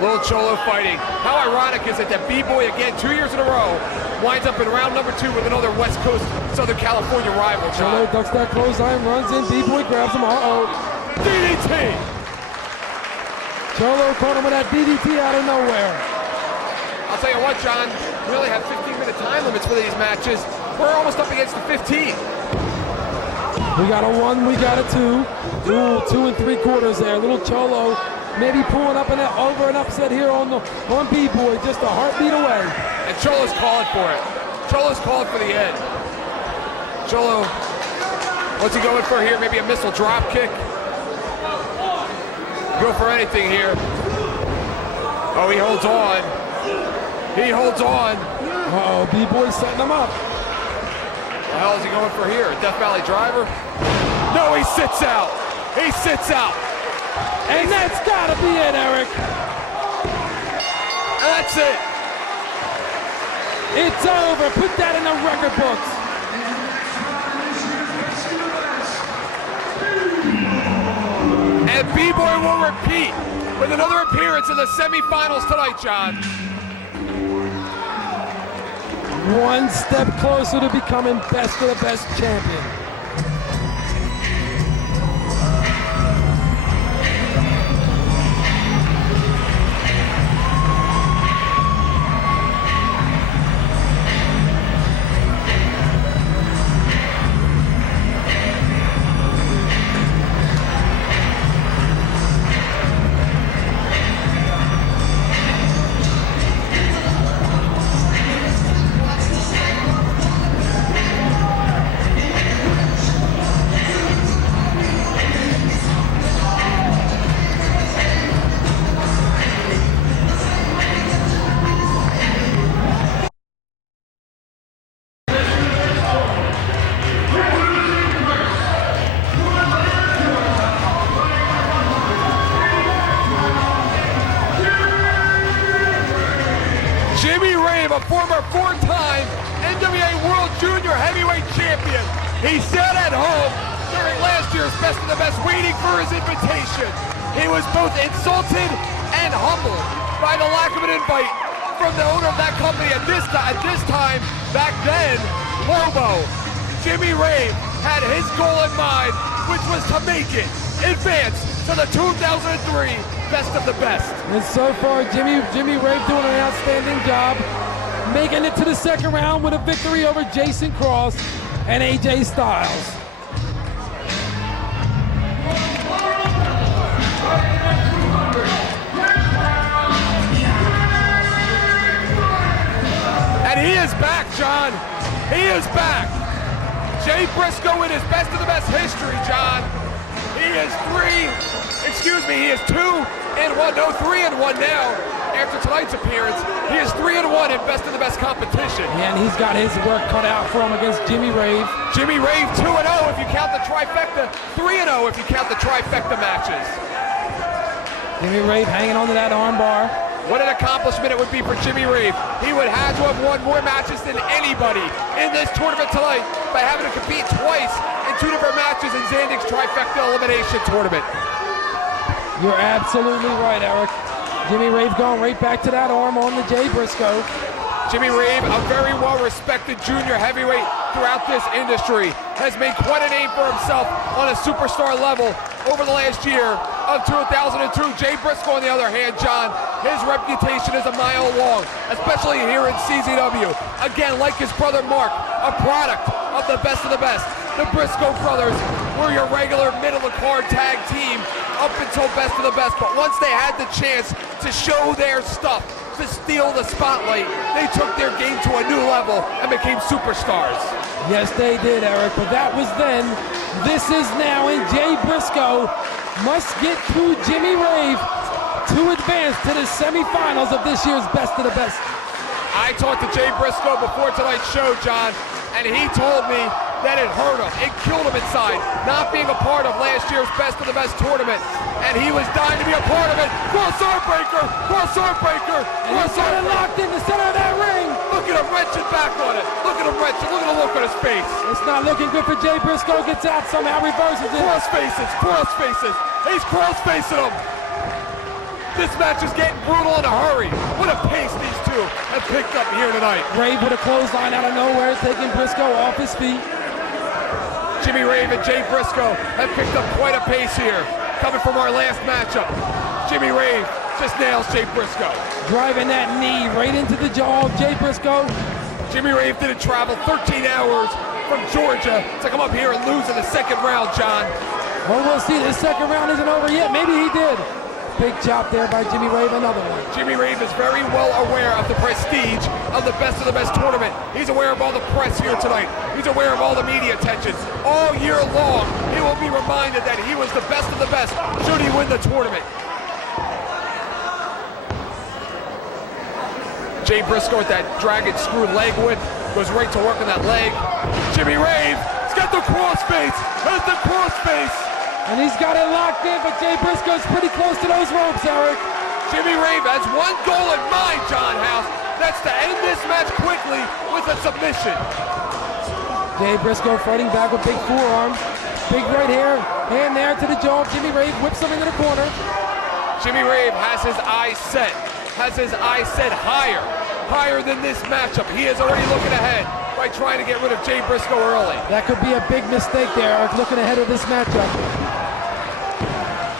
Little Cholo fighting. How ironic is it that B-Boy again 2 years in a row winds up in round number 2 with another West Coast Southern California rival. Cholo ducks that clothesline, runs in. B-Boy grabs him. Uh-oh. DDT. Cholo caught him with that DDT out of nowhere. I'll tell you what, John, we only have 15-minute time limits for these matches. We're almost up against the 15. We got a 1, we got a 2. Ooh, 2 3/4 there. Little Cholo maybe pulling up over an upset here on B-Boy, just a heartbeat away. And Cholo's calling for it. Cholo's calling for the end. Cholo, what's he going for here? Maybe a missile drop kick? Go for anything here. Oh, he holds on. He holds on. Uh-oh, B-Boy setting him up. What the hell is he going for here? A Death Valley driver? No, he sits out. He sits out. And that's gotta be it, Eric. That's it. It's over. Put that in the record books. And B-Boy will repeat with another appearance in the semifinals tonight, John. One step closer to becoming Best of the Best champion. A former 4-time NWA World Junior Heavyweight Champion. He sat at home during last year's Best of the Best waiting for his invitation. He was both insulted and humbled by the lack of an invite from the owner of that company at this time, back then, Lobo. Jimmy Rave had his goal in mind, which was to make it, advance to the 2003 Best of the Best. And so far, Jimmy Rave doing an outstanding job, making it to the second round with a victory over Jason Cross and AJ Styles. And he is back, John. He is back. Jay Briscoe in his Best of the Best history, John. He is 3-1 now. After tonight's appearance, he is 3-1 in Best of the Best competition. Yeah, and he's got his work cut out for him against Jimmy Rave. Jimmy Rave 2-0 if you count the trifecta, 3-0 if you count the trifecta matches. Jimmy Rave hanging on to that arm bar. What an accomplishment it would be for Jimmy Rave. He would have to have won more matches than anybody in this tournament tonight by having to compete twice in 2 different matches in Zandig's trifecta elimination tournament. You're absolutely right, Eric. Jimmy Rave going right back to that arm on the Jay Briscoe. Jimmy Rave, a very well-respected junior heavyweight throughout this industry, has made quite a name for himself on a superstar level over the last year of 2002. Jay Briscoe, on the other hand, John, his reputation is a mile long, especially here in CZW. Again, like his brother Mark, a product of the best of the best. The Briscoe brothers were your regular middle-of-the-card tag team up until best of the best, but once they had the chance to show their stuff, to steal the spotlight, they took their game to a new level and became superstars. Yes, they did, Eric, but that was then. This is now, and Jay Briscoe must get through Jimmy Rave to advance to the semifinals of this year's Best of the Best. I talked to Jay Briscoe before tonight's show, John, and he told me that it hurt him. It killed him inside, not being a part of last year's Best of the Best tournament. And he was dying to be a part of it. Cross-arm breaker! Cross-arm breaker! And he's got it locked in the center of that ring. Look at him wrenching back on it. Look at him wrenching. Look at the look on his face. It's not looking good for Jay Briscoe. Gets out somehow, reverses it. Cross faces, cross faces. He's cross facing him. This match is getting brutal in a hurry. What a pace these two have picked up here tonight. Rave with a clothesline out of nowhere, taking Briscoe off his feet. Jimmy Rave and Jay Briscoe have picked up quite a pace here, coming from our last matchup. Jimmy Rave just nails Jay Briscoe. Driving that knee right into the jaw of Jay Briscoe. Jimmy Rave didn't travel 13 hours from Georgia to come up here and lose in the second round, John. Well, we'll see. The second round isn't over yet. Maybe he did. Big chop there by Jimmy Rave, another one. Jimmy Rave is very well aware of the prestige of the Best of the Best tournament. He's aware of all the press here tonight. He's aware of all the media attention. All year long, he will be reminded that he was the best of the best should he win the tournament. Jay Briscoe with that dragon screw leg whip goes right to work on that leg. Jimmy Rave has got the crossface, has the crossface. And he's got it locked in, but Jay Briscoe's pretty close to those ropes, Eric. Jimmy Rave has one goal in mind, John House. That's to end this match quickly with a submission. Jay Briscoe fighting back with big forearms. Big right hand there to the jaw. Jimmy Rave whips him into the corner. Jimmy Rave has his eyes set. Higher than this matchup. He is already looking ahead by trying to get rid of Jay Briscoe early. That could be a big mistake there, Eric, looking ahead of this matchup.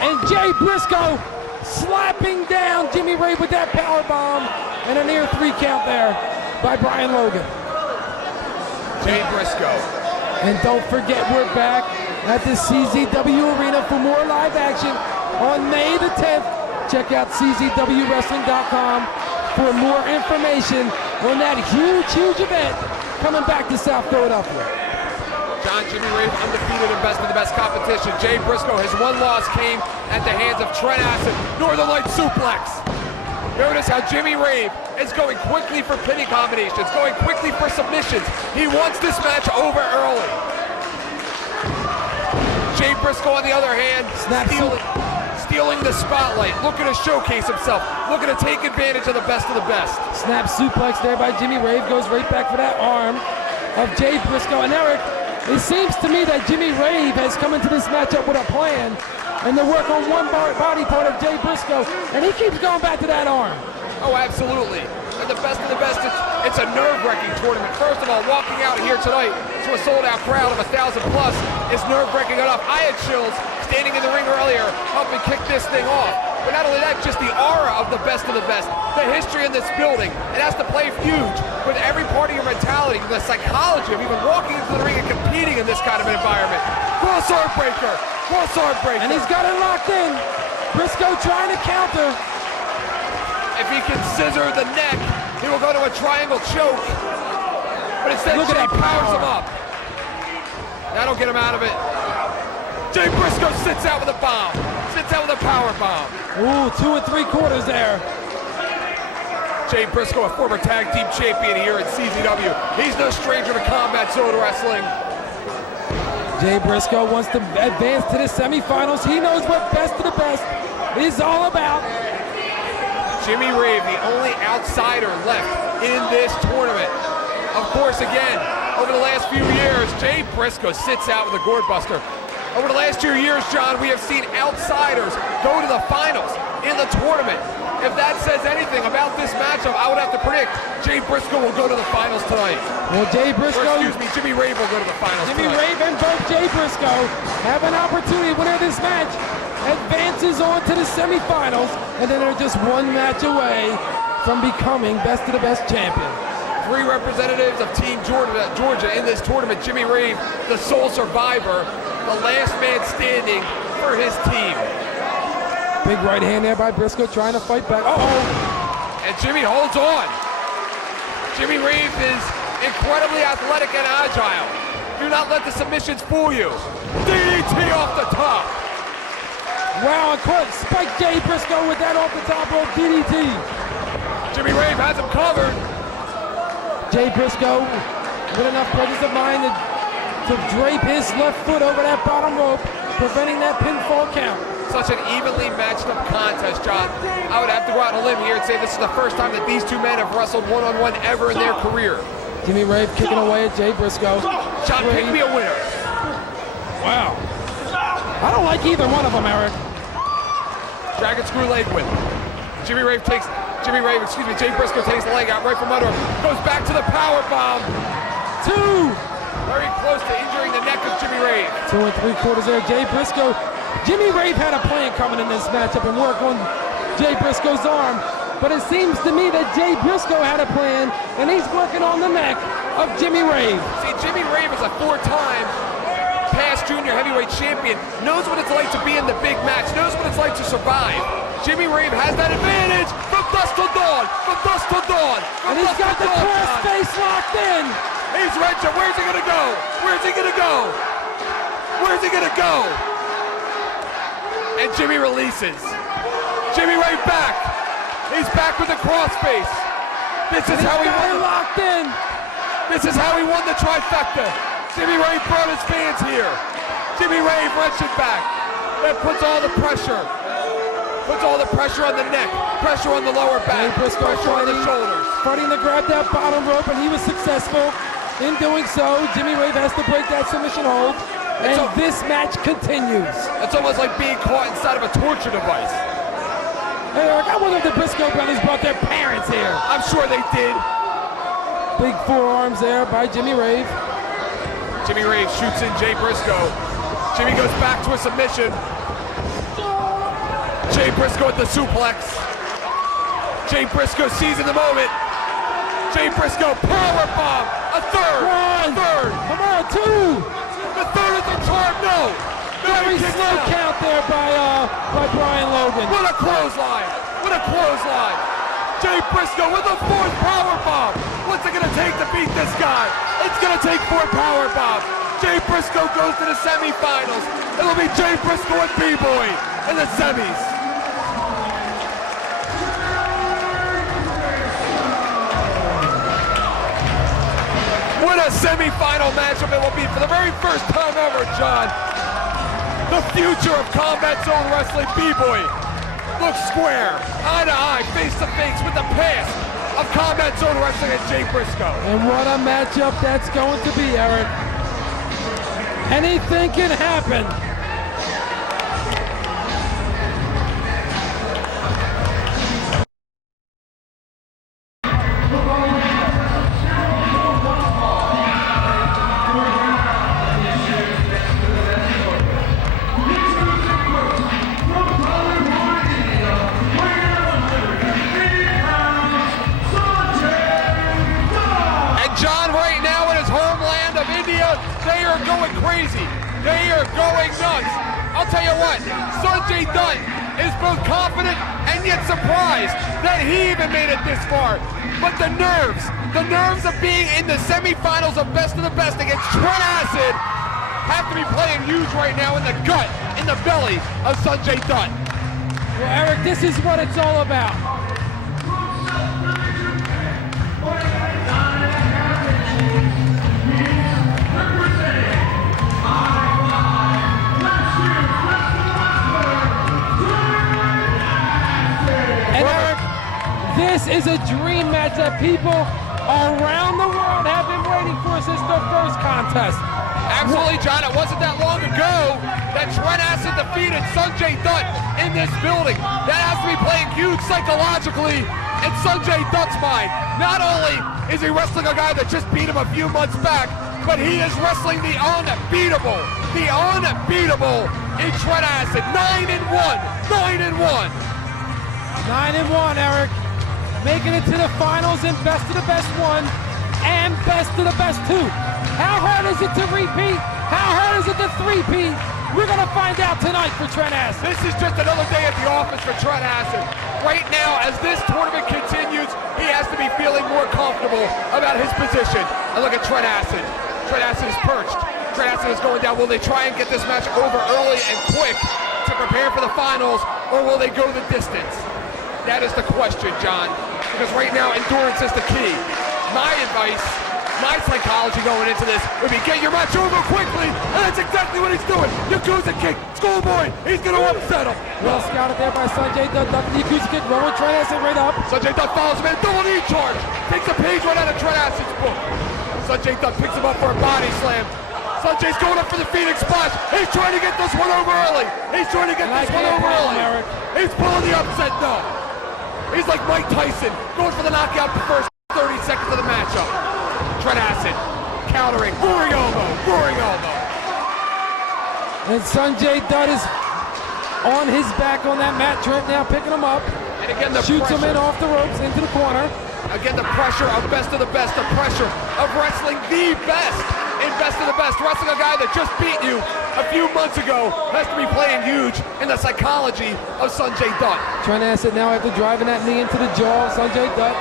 And Jay Briscoe slapping down Jimmy Rave with that power bomb, and a near 3 count there by Brian Logan. Jay Briscoe. And don't forget, we're back at the CZW Arena for more live action on May the 10th. Check out czwwrestling.com for more information on that huge event coming back to South Philadelphia. John, Jimmy Rave undefeated in Best of the Best competition. Jay Briscoe, his one loss came at the hands of Trent Acid, Northern Light Suplex. Notice how Jimmy Rave is going quickly for pinning combinations, going quickly for submissions. He wants this match over early. Jay Briscoe, on the other hand, stealing the spotlight, looking to showcase himself, looking to take advantage of the best of the best. Snap suplex there by Jimmy Rave, goes right back for that arm of Jay Briscoe. And Eric, it seems to me that Jimmy Rave has come into this matchup with a plan and to work on one body part of Jay Briscoe, and he keeps going back to that arm. Oh, absolutely. And the best of the best, it's a nerve-wracking tournament. First of all, walking out here tonight to a sold-out crowd of 1,000 plus is nerve-wracking enough. I had chills standing in the ring earlier, helping kick this thing off. But not only that, just the aura of the best, the history in this building. It has to play huge with every part of your mentality, the psychology of even walking into the ring and competing in this kind of an environment. Cross-arm breaker, cross-arm breaker. And he's got it locked in. Briscoe trying to counter. If he can scissor the neck, he will go to a triangle choke. But instead, Jay powers him up. That'll get him out of it. Jay Briscoe sits out with a bomb. Sits out with a power bomb. Ooh, 2 3/4 there. Jay Briscoe, a former tag team champion here at CZW. He's no stranger to combat zone wrestling. Jay Briscoe wants to advance to the semifinals. He knows what Best of the Best is all about. Jimmy Rave, the only outsider left in this tournament. Of course, again, over the last few years, Jay Briscoe sits out with a gourd buster. Over the last 2 years, John, we have seen outsiders go to the finals in the tournament. If that says anything about this matchup, I would have to predict Jay Briscoe will go to the finals tonight. Well, Jay Briscoe... Or excuse me, Jimmy Rave will go to the finals Jimmy tonight. Rave and both Jay Briscoe have an opportunity. Winner of this match advances on to the semifinals, and then they're just one match away from becoming best of the best champion. 3 representatives of Team Georgia in this tournament. Jimmy Rave, the sole survivor, the last man standing for his team. Big right hand there by Briscoe trying to fight back. Uh-oh. And Jimmy holds on. Jimmy Rave is incredibly athletic and agile. Do not let the submissions fool you. DDT off the top. Wow, and caught Spike Jay Briscoe with that off the top rope DDT. Jimmy Rave has him covered. Jay Briscoe with enough presence of mind to drape his left foot over that bottom rope, preventing that pinfall count. Such an evenly matched up contest, John. I would have to go out on a limb here and say this is the first time that these two men have wrestled one-on-one ever in their career. Jimmy Rave kicking away at Jay Briscoe. John, pick me a winner. Wow. I don't like either one of them, Eric. Dragon screw leg whip. Jay Briscoe takes the leg out right from under him. Goes back to the power bomb. 2. Very close to injuring the neck of Jimmy Rave. 2 3/4 there. Jay Briscoe. Jimmy Rave had a plan coming in this matchup and work on Jay Briscoe's arm. But it seems to me that Jay Briscoe had a plan, and he's working on the neck of Jimmy Rave. See, Jimmy Rave is a 4-time past junior heavyweight champion, knows what it's like to be in the big match, knows what it's like to survive. Jimmy Rave has that advantage from dusk till dawn, from dusk till dawn. And he's got the cross face locked in. He's wrenching. Where's he gonna go? Where's he gonna go? Where's he gonna go? And Jimmy releases. Jimmy Rave back. He's back with the cross face. This is how he won. Locked in. This is how he won the trifecta. Jimmy Rave brought his fans here. Jimmy Rave wrenching back. That puts all the pressure. Puts all the pressure on the neck, pressure on the lower back, pressure on the shoulders. Fighting to grab that bottom rope, and he was successful in doing so. Jimmy Rave has to break that submission hold, and this match continues. It's almost like being caught inside of a torture device. Hey, Eric, I wonder if the Briscoe brothers brought their parents here. I'm sure they did. Big forearms there by Jimmy Rave. Jimmy Rave shoots in Jay Briscoe. Jimmy goes back to a submission. Jay Briscoe at the suplex. Jay Briscoe seizing the moment. Jay Briscoe power bomb. A third. One. A third. Come on, 2. The third is the charm. No. Very slow count there by Brian Logan. What a clothesline. What a clothesline. Jay Briscoe with a 4th power bomb. What's it gonna take to beat this guy? It's gonna take 4 power bombs. Jay Briscoe goes to the semifinals. It'll be Jay Briscoe and B-Boy in the semis. What a semifinal matchup it will be for the very first time ever, John. The future of Combat Zone Wrestling, B-Boy looks square, eye to eye, face to face with the past of Combat Zone Wrestling and Jay Briscoe. And what a matchup that's going to be, Eric. Anything can happen. Crazy. They are going nuts. I'll tell you what, Sanjay Dutt is both confident and yet surprised that he even made it this far. But the nerves of being in the semifinals of Best of the Best against Trent Acid have to be playing huge right now in the gut, in the belly of Sanjay Dutt. Well, Eric, this is what it's all about. This is a dream match that people around the world have been waiting for since the first contest. Absolutely, John. It wasn't that long ago that Trent Acid defeated Sanjay Dutt in this building. That has to be playing huge psychologically in Sanjay Dutt's mind. Not only is he wrestling a guy that just beat him a few months back, but he is wrestling the unbeatable in Trent Acid. 9-1, 9-1. 9-1, Eric. Making it to the finals in best of the best 1 and best of the best 2. How hard is it to repeat? How hard is it to three-peat? We're gonna find out tonight for Trent Acid. This is just another day at the office for Trent Acid. Right now, as this tournament continues, he has to be feeling more comfortable about his position. And look at Trent Acid. Trent Acid is perched. Trent Acid is going down. Will they try and get this match over early and quick to prepare for the finals, or will they go the distance? That is the question, John. Because right now, endurance is the key. My advice, my psychology going into this would be get your match over quickly, and that's exactly what he's doing. Yakuza kick, schoolboy, he's going to upset him. Well scouted there by Sanjay Dutt, ducking the Yakuza kick, rolling Trent Acid right up. Sanjay Dutt follows him in, double knee charge, takes a page right out of Trent Acid's book. Sanjay Dutt picks him up for a body slam. Sanjay's going up for the Phoenix Splash. He's trying to get this one over early. He's trying to get this one over early. He's pulling the upset though. He's like Mike Tyson, going for the knockout the first 30 seconds of the matchup. Trent Acid countering, roaring elbow. And Sanjay Dutt is on his back on that mat. Trent now picking him up. And again, the shoots pressure. him in off the ropes into the corner. Again, the pressure of best of the best, the pressure of wrestling the best in best of the best. Wrestling a guy that just beat you a few months ago has to be playing huge in the psychology of Sanjay Dutt. Trent Acid now after driving that knee into the jaw of Sanjay Dutt.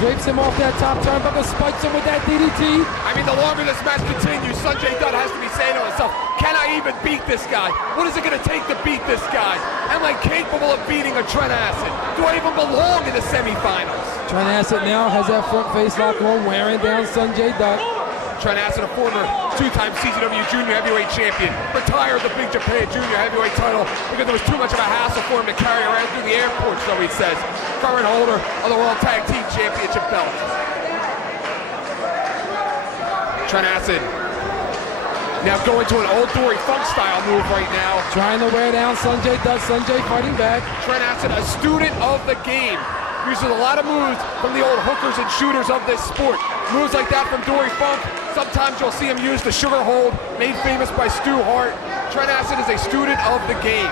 Drapes him off that top turnbuckle, spikes him with that DDT. I mean, the longer this match continues, Sanjay Dutt has to be saying to himself, can I even beat this guy? What is it going to take to beat this guy? Am I capable of beating a Trent Acid? Do I even belong in the semifinals? Trent Acid now has that front face lock on, wearing down Sanjay Dutt. Trent Acid, a former two-time CZW Junior Heavyweight Champion, retired the Big Japan Junior Heavyweight title because it was too much of a hassle for him to carry around through the airport, so he says. Current holder of the World Tag Team Championship belt. Trent Acid now going to an old Dory Funk style move right now. Trying to wear down Sanjay Dutt. Sanjay fighting back. Trent Acid, a student of the game. Uses a lot of moves from the old hookers and shooters of this sport. Moves like that from Dory Funk. Sometimes you'll see him use the sugar hold, made famous by Stu Hart. Trent Acid is a student of the game.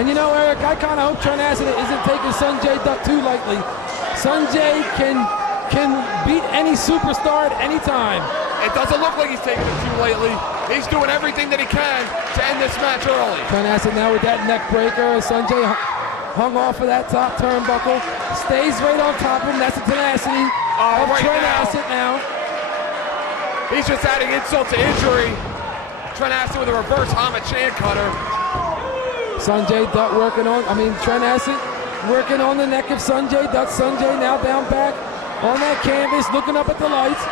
And you know, Eric, I kind of hope Trent Acid isn't taking Sanjay Dutt too lightly. Sanjay can beat any superstar at any time. It doesn't look like he's taking it too lightly. He's doing everything that he can to end this match early. Trent Acid now with that neck breaker. Sanjay hung off of that top turnbuckle. Stays right on top of him. That's the tenacity of right Trent now. Acid now. He's just adding insult to injury. Trent Acid with a reverse Hama-chan cutter. Trent Acid working on the neck of Sanjay Dutt. Sanjay now down back on that canvas, looking up at the lights.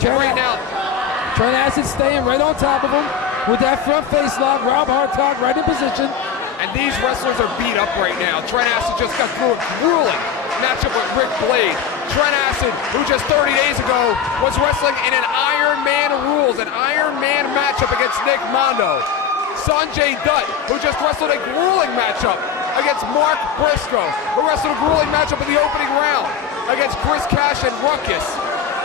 Trent Acid staying right on top of him with that front face lock. Rob Hartog right in position. And these wrestlers are beat up right now. Trent Acid just got through a grueling matchup with Rick Blade. Trent Acid, who just 30 days ago was wrestling in an Iron Man rules, an Iron Man matchup against Nick Mondo. Sanjay Dutt, who just wrestled a grueling matchup against Mark Briscoe, who wrestled a grueling matchup in the opening round against Chris Cash and Ruckus.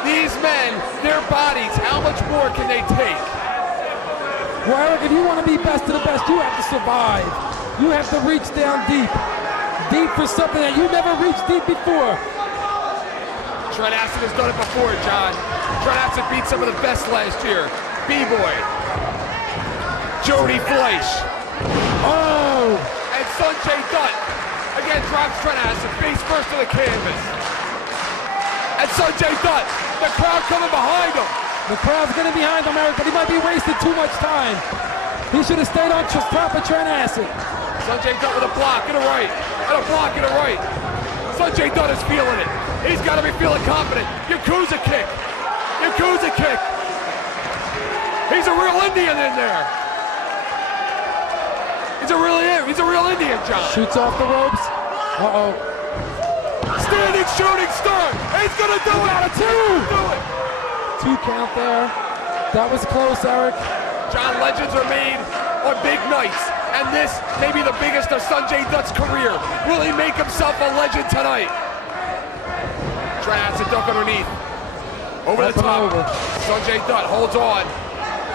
These men, their bodies, how much more can they take? Well, Eric, if you want to be best of the best, you have to survive. You have to reach down deep. Deep for something that you never reached deep before. Trent Acid has done it before, John. Trent Acid beat some of the best last year. B-Boy. Jody Fleisch. Oh! And Sanjay Dutt again drops Trent Acid face first to the canvas. And Sanjay Dutt, the crowd coming behind him. The crowd's getting behind him, Eric, but he might be wasting too much top. He should have stayed on top of Trent Acid. Sanjay Dutt with a block and a right, and a block and a right. Sanjay Dutt is feeling it. He's got to be feeling confident. Yakuza kick. Yakuza kick. He's a real Indian in there. He's a real Indian, John. Shoots off the ropes. Uh-oh. Standing shooting star. He's gonna do it. Got a two. Do it. 2 count there. That was close, Eric. John, legends are made on big nights, and this may be the biggest of Sanjay Dutt's career. Will he make himself a legend tonight? Tries to duck underneath. Over the top. Sanjay Dutt holds on.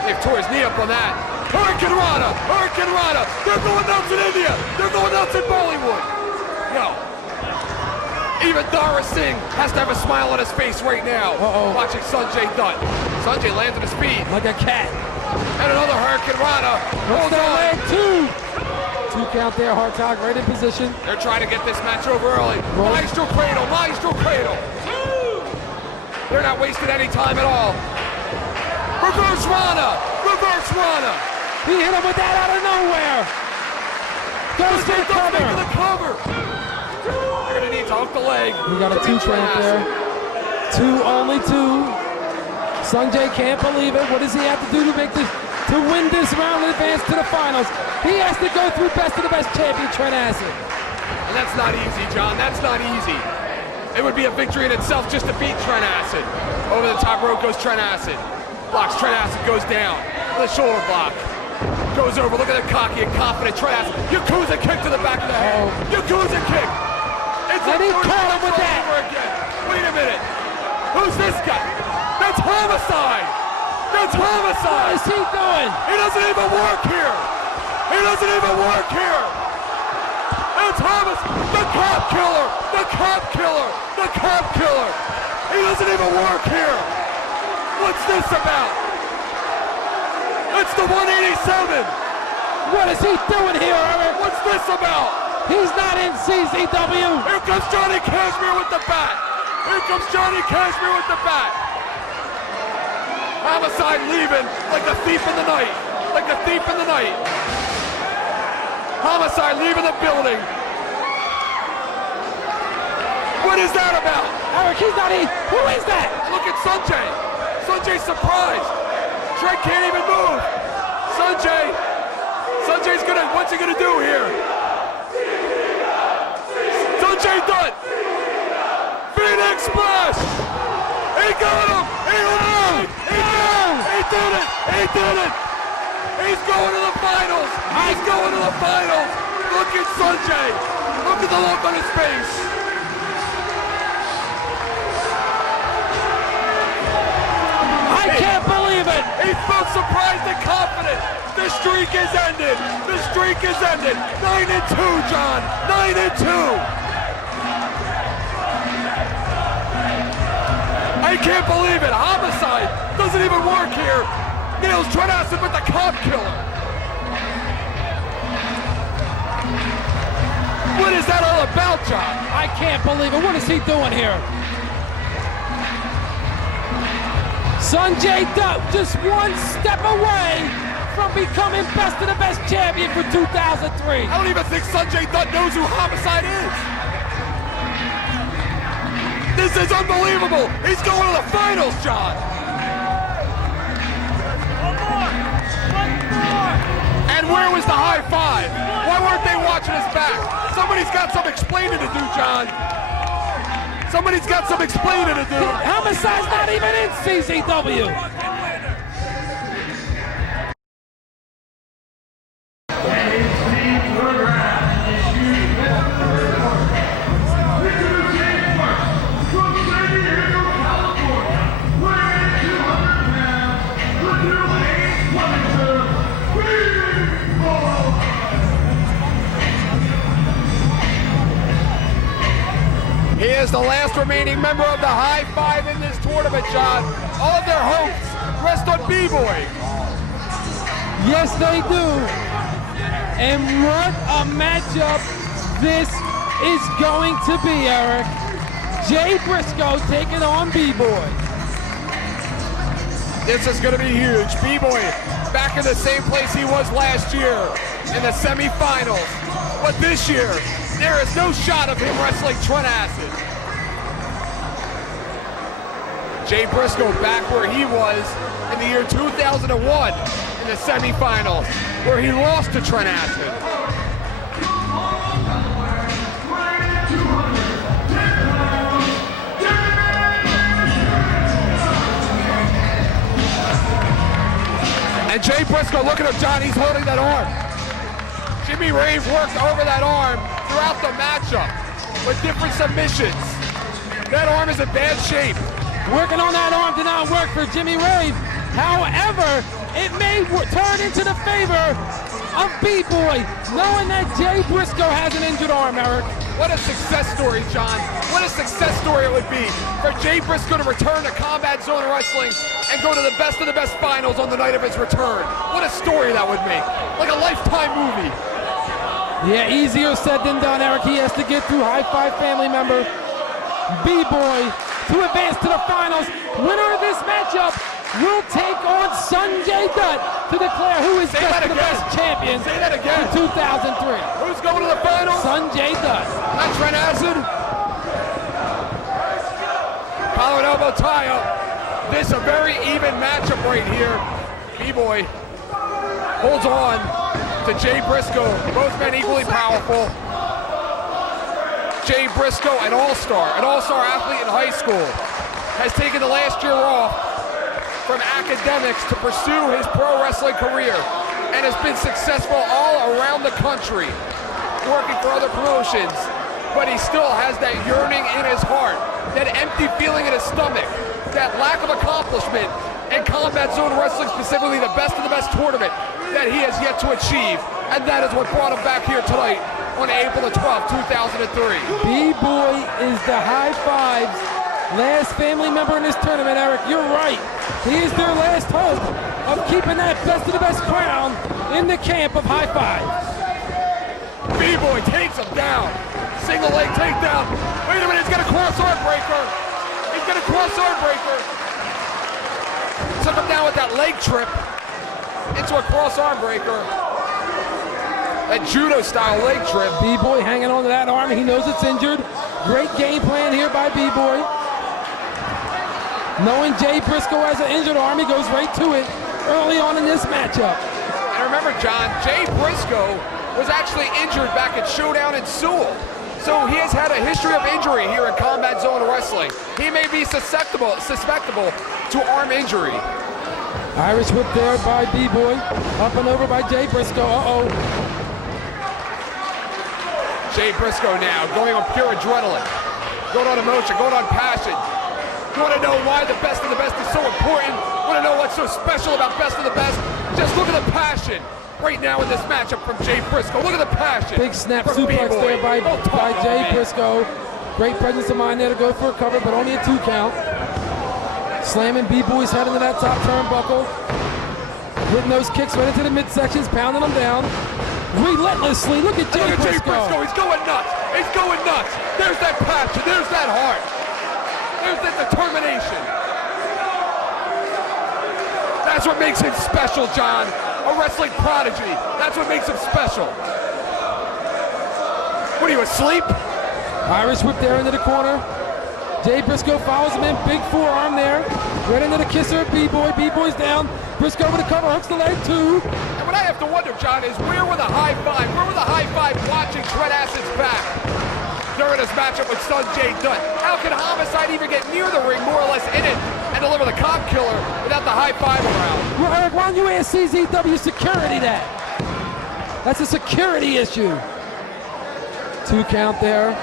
They've tore his knee up on that. Hurricane Rana! Hurricane Rana! They're going nuts in India! They're going nuts in Bollywood! No. Even Dara Singh has to have a smile on his face right now. Watching Sanjay Dutt. Sanjay lands on his feet. Like a cat. And another Hurricane Rana. Holds on. Leg 2. 2 count there. Hartog right in position. They're trying to get this match over early. Maestro Cradle. Maestro Cradle. They're not wasting any time at all. Reverse Rana. Reverse Rana. He hit him with that out of nowhere. Goes for the cover. The cover. They're gonna need to hook the leg. We got a 2 count there. 2, only 2. Sanjay can't believe it. What does he have to do to win this round and advance to the finals? He has to go through best of the best champion Trent Acid. And that's not easy, John. That's not easy. It would be a victory in itself just to beat Trent Acid. Over the top rope goes Trent Acid. Blocks Trent Acid, goes down. The shoulder block. Goes over. Look at the cocky and confident Trent Acid. Yakuza kick to the back of the head. Yakuza kick. And he caught him with that. Wait a minute. Who's this guy? That's Homicide. That's Homicide. What is he doing? He doesn't even work here. He doesn't even work here. It's Homicide. The cop killer. The cop killer. The cop killer. He doesn't even work here. What's this about? It's the 187. What is he doing here, Eric? What's this about? He's not in CZW. Here comes Johnny Cashmere with the bat. Here comes Johnny Cashmere with the bat. Homicide leaving like a thief in the night. Like a thief in the night. Homicide leaving the building. What is that about? Eric, he's not in. Who is that? Look at Sanjay. Sanjay's surprised. Trent can't even move. Sanjay's gonna, what's he gonna do here? Sanjay Dutt. Phoenix Splash. He got him. He won. He did it. He did it. He's going to the finals. He's going to the finals. Look at Sanjay. Look at the look on his face. I can't believe it. He's both surprised and confident. The streak is ended. The streak is ended. 9-2, John. 9-2. I can't believe it. Homicide doesn't even work here. Nails Trent Acid with the cop killer. What is that all about, John? I can't believe it. What is he doing here? Sanjay Dutt just one step away from becoming best of the best champion for 2003. I don't even think Sanjay Dutt knows who Homicide is. This is unbelievable. He's going to the finals, John. One more. And where was the high five? Why weren't they watching his back? Somebody's got some explaining to do, John. Somebody's got some explaining to do. Homicide's not even in CZW. He is the last remaining member of the High Five in this tournament, John. All of their hopes rest on B-Boy. Yes, they do. And what a matchup this is going to be, Eric. Jay Briscoe taking on B-Boy. This is going to be huge. B-Boy back in the same place he was last year in the semifinals. But this year, there is no shot of him wrestling Trent Acid. Jay Briscoe back where he was in the year 2001 in the semifinals, where he lost to Trent Acid. And Jay Briscoe, look at him, John, he's holding that arm. Jimmy Rave worked over that arm throughout the matchup with different submissions. That arm is in bad shape. Working on that arm did not work for Jimmy Rave. However, it may turn into the favor of B-Boy, knowing that Jay Briscoe has an injured arm, Eric. What a success story, John. What a success story it would be for Jay Briscoe to return to Combat Zone Wrestling and go to the best of the best finals on the night of his return. What a story that would make. Like a Lifetime movie. Yeah, easier said than done, Eric. He has to get through High Five family member B-Boy to advance to the finals. Winner of this matchup will take on Sanjay Dutt to declare who is best of the best champion in 2003. Who's going to the finals? Sanjay Dutt. Not Trent Acid. Collar and elbow tie-up. This a very even matchup right here. B-Boy holds on to Jay Briscoe. Both men equally powerful. Jay Briscoe, an all-star athlete in high school, has taken the last year off from academics to pursue his pro wrestling career and has been successful all around the country, working for other promotions, but he still has that yearning in his heart, that empty feeling in his stomach, that lack of accomplishment in Combat Zone Wrestling, specifically the best of the best tournament that he has yet to achieve, and that is what brought him back here tonight on April the 12th, 2003. B-Boy is the High Five's last family member in this tournament, Eric. You're right. He is their last hope of keeping that best of the best crown in the camp of High Five. B-Boy takes him down. Single leg takedown. Wait a minute, he's got a cross arm breaker. He's got a cross arm breaker. Took him down with that leg trip into a cross arm breaker. That judo-style leg trip. B-Boy hanging on to that arm. He knows it's injured. Great game plan here by B-Boy. Knowing Jay Briscoe has an injured arm, he goes right to it early on in this matchup. And remember, John, Jay Briscoe was actually injured back at Showdown in Sewell. So he has had a history of injury here in Combat Zone Wrestling. He may be susceptible to arm injury. Irish whip there by B-Boy. Up and over by Jay Briscoe. Uh-oh. Jay Briscoe now going on pure adrenaline, going on emotion, going on passion. You want to know why the best of the best is so important? Want to know what's so special about best of the best? Just look at the passion right now in this matchup from Jay Briscoe. Look at the passion. Big snap from suplex B-Boy. there by Jay Briscoe. Great presence of mind there to go for a cover, but only a 2 count. Slamming B-Boy's head into that top turnbuckle. Hitting those kicks right into the midsections, pounding them down. Relentlessly, look at Jay Briscoe. He's going nuts. He's going nuts. There's that passion. There's that heart. There's that determination. That's what makes him special, John. A wrestling prodigy. That's what makes him special. What are you, asleep? Irish whip there into the corner. Jay Briscoe follows him in, big forearm there. Right into the kisser of B-Boy. B-Boy's down. Briscoe with a cover, hooks the leg too. And what I have to wonder, John, is where were the High Five? Where were the High Five watching Trent Acid's back during his matchup with Sanjay Dutt? How can Homicide even get near the ring, more or less in it, and deliver the cop killer without the High Five around? Well, Eric, why don't you ask CZW security that? That's a security issue. 2 count there.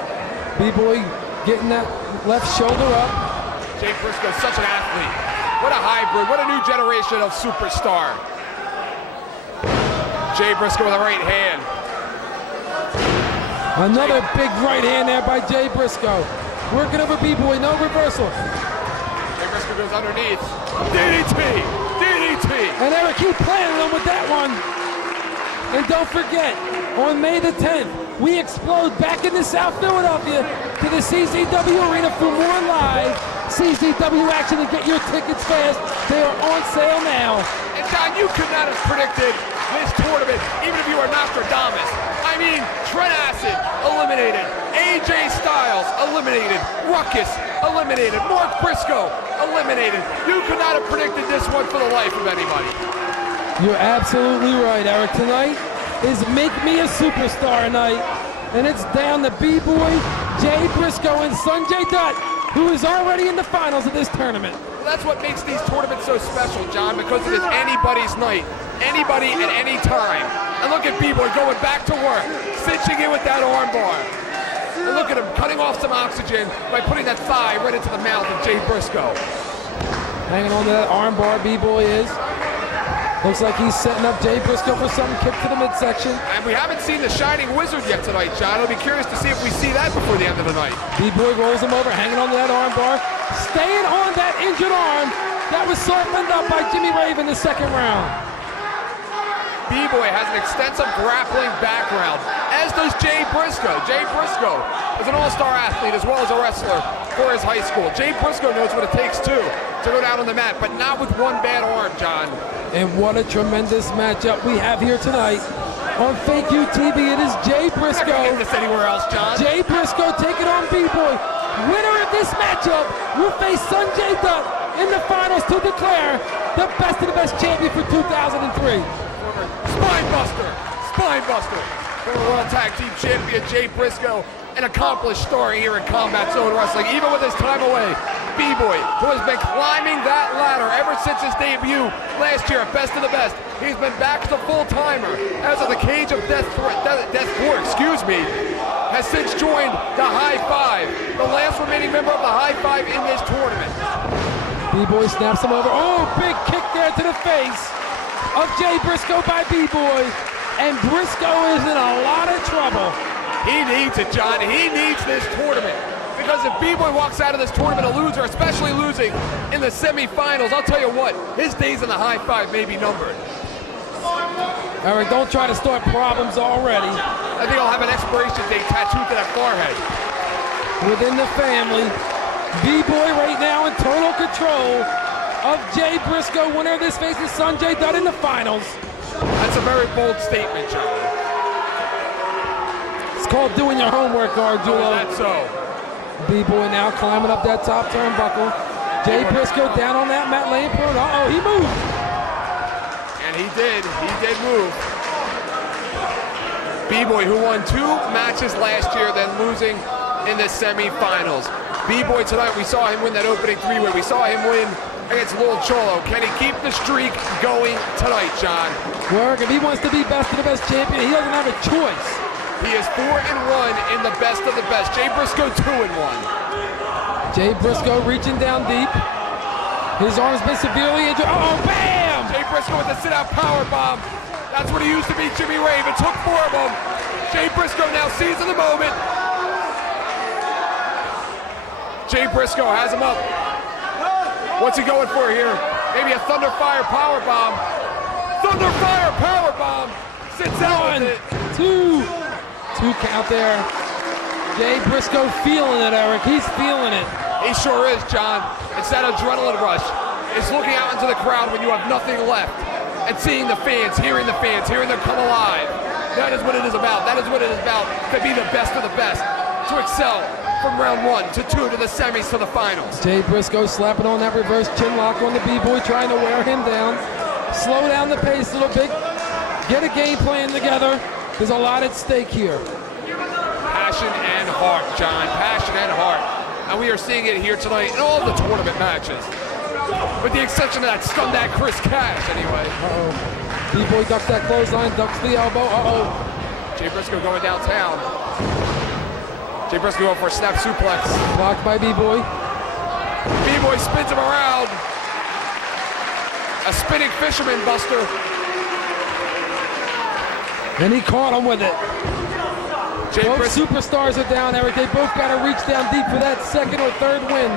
B-Boy getting that left shoulder up. Jay Briscoe, such an athlete. What a hybrid, what a new generation of superstar. Jay Briscoe with a right hand. Another big right hand there by Jay Briscoe. Working over B-Boy, no reversal. Jay Briscoe goes underneath. DDT, DDT. And Eric, he planted him with that one. And don't forget, on May the 10th, we explode back into South Philadelphia to the CZW Arena for more live CZW action. And get your tickets fast. They are on sale now. And John, you could not have predicted this tournament, even if you were Nostradamus. I mean, Trent Acid eliminated, AJ Styles eliminated, Ruckus eliminated, Mark Briscoe eliminated. You could not have predicted this one for the life of anybody. You're absolutely right, Eric. Tonight is Make Me a Superstar night, and it's down to B-Boy, Jay Briscoe, and Sanjay Dutt, who is already in the finals of this tournament. That's what makes these tournaments so special, John, because it is anybody's night. Anybody at any time. And look at B-Boy going back to work, cinching in with that arm bar. And look at him cutting off some oxygen by putting that thigh right into the mouth of Jay Briscoe. Hanging on to that arm bar, B-Boy is. Looks like he's setting up Jay Briscoe for some kick to the midsection. And we haven't seen the Shining Wizard yet tonight, John. I'll be curious to see if we see that before the end of the night. B-Boy rolls him over, hanging on to that arm bar. Staying on that injured arm that was softened up by Jimmy Rave in the second round. B-Boy has an extensive grappling background, as does Jay Briscoe. Jay Briscoe is an all-star athlete as well as a wrestler for his high school. Jay Briscoe knows what it takes, too, to go down on the mat, but not with one bad arm, John. And what a tremendous matchup we have here tonight. On Fake U TV, it is Jay Briscoe. Not get this anywhere else, John. Jay Briscoe taking on B-Boy. Winner of this matchup will face Sanjay Dutt in the finals to declare the best of the best champion for 2003. Spinebuster. Former World Tag Team Champion Jay Briscoe, an accomplished story here in Combat Zone Wrestling, even with his time away. B-Boy, who has been climbing that ladder ever since his debut last year at Best of the Best. He's been back to full-timer as of the Cage of Death 4, has since joined the High Five, the last remaining member of the High Five in this tournament. B-Boy snaps him over. Oh, big kick there to the face of Jay Briscoe by B-Boy. And Briscoe is in a lot of trouble. He needs it, John. He needs this tournament. Because if B-Boy walks out of this tournament a loser, especially losing in the semifinals, I'll tell you what, his days in the High Five may be numbered. Eric, don't try to start problems already. I think I'll have an expiration date tattooed to that forehead. Within the family, B-Boy right now in total control of Jay Briscoe. Winner of this faces Sanjay Dutt in the finals. That's a very bold statement, John. It's called doing your homework, Arjulo. That's so. B-Boy now climbing up that top turnbuckle. Jay Briscoe down on that mat, laying prone. Uh-oh, he moved. And he did move. B-Boy, who won 2 matches last year, then losing in the semifinals. B-Boy tonight, we saw him win that opening 3-way. We saw him win against Lil Cholo. Can he keep the streak going tonight, John? Well, if he wants to be best of the best champion, he doesn't have a choice. He is 4-1 in the best of the best. Jay Briscoe 2-1. Jay Briscoe reaching down deep. His arm's been severely injured. Oh, bam! Jay Briscoe with the sit-out power bomb. That's what he used to be, Jimmy Rave. It took 4 of them. Jay Briscoe now seizing the moment. Jay Briscoe has him up. What's he going for here? Maybe a Thunderfire power bomb. Thunderfire power bomb. Sits out with it. 2 count there. Jay Briscoe feeling it, Eric. He's feeling it. He sure is, John. It's that adrenaline rush. It's looking out into the crowd when you have nothing left and seeing the fans, hearing them come alive. That is what it is about. That is what it is about, to be the best of the best, to excel from round 1 to 2 to the semis to the finals. Jay Briscoe slapping on that reverse chin lock on the B-Boy, trying to wear him down. Slow down the pace a little bit. Get a game plan together. There's a lot at stake here. Passion and heart, John. Passion and heart. And we are seeing it here tonight in all the tournament matches. With the exception of that scumbag Chris Cash, anyway. Uh-oh. B-Boy ducks that clothesline, ducks the elbow. Uh-oh. Jay Briscoe going downtown. Jay Briscoe going for a snap suplex. Blocked by B-Boy. B-Boy spins him around. A spinning fisherman buster. And he caught him with it. Both superstars are down, Eric. They both got to reach down deep for that second or third wind.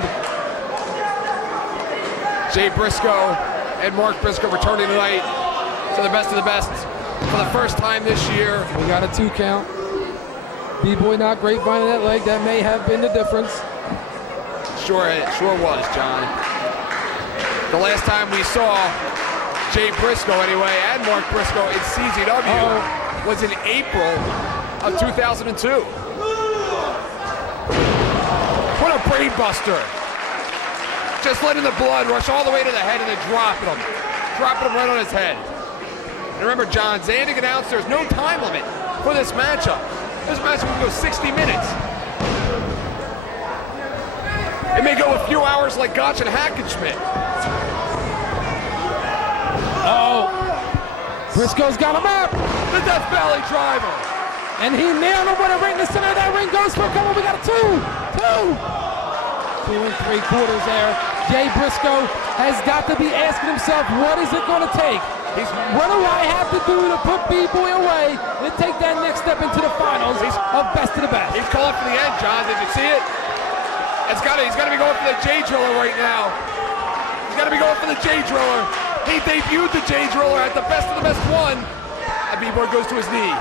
Jay Briscoe and Mark Briscoe returning tonight to the best of the best for the first time this year. We got a 2 count. B-Boy not grapevining that leg. That may have been the difference. Sure was, John. The last time we saw Jay Briscoe, anyway, and Mark Briscoe in CZW was in April of 2002. What a brain buster. Just letting the blood rush all the way to the head and then dropping him right on his head. And remember, John, Zandig announced there's no time limit for this matchup. This match will go 60 minutes. It may go a few hours like Gotch and Hackenschmidt. Briscoe's got him up. The Death Valley driver. And he nailed him with a right in the center of that ring. Goes for a couple. We got a 2 3/4 there. Jay Briscoe has got to be asking himself, what is it going to take? What do I have to do to put B-Boy away and take that next step into the finals of Best of the Best? He's calling for the end, John. Did you see it? He's got to be going for the J Driller right now. He's got to be going for the J Driller. He debuted the J Driller at the Best of the Best 1. And B-Boy goes to his knee.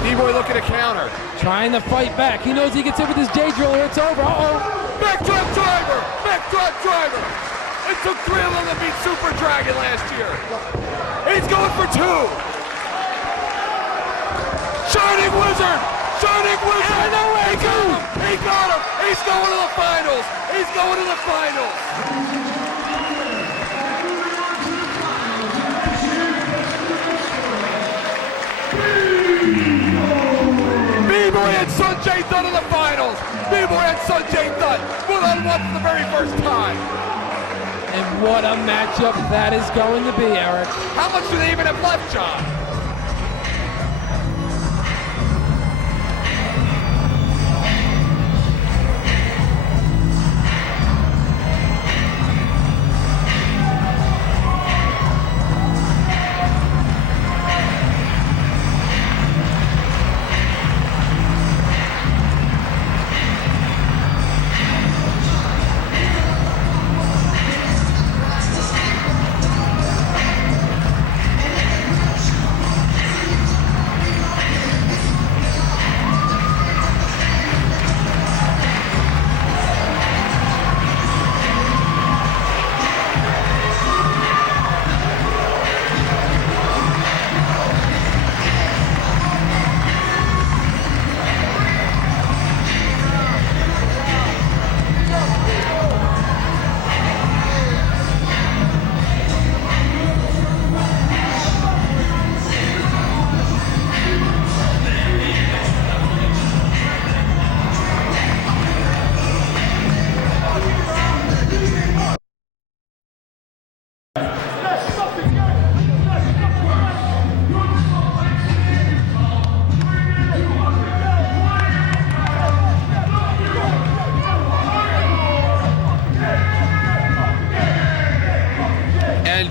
B-Boy looking to counter. Trying to fight back. He knows he gets hit with his J Driller. It's over. Backdrop driver! Backdrop driver! It took 3 of them to beat Super Dragon last year. He's going for 2. Shining Wizard! Shining Wizard! Out of nowhere, He got him! He got him! He's going to the finals! He's going to the finals! B-Boy and Sanjay Dutt in the finals! B-Boy and Sanjay Dutt 1-on-1 for the very first time! And what a matchup that is going to be, Eric. How much do they even have left, John?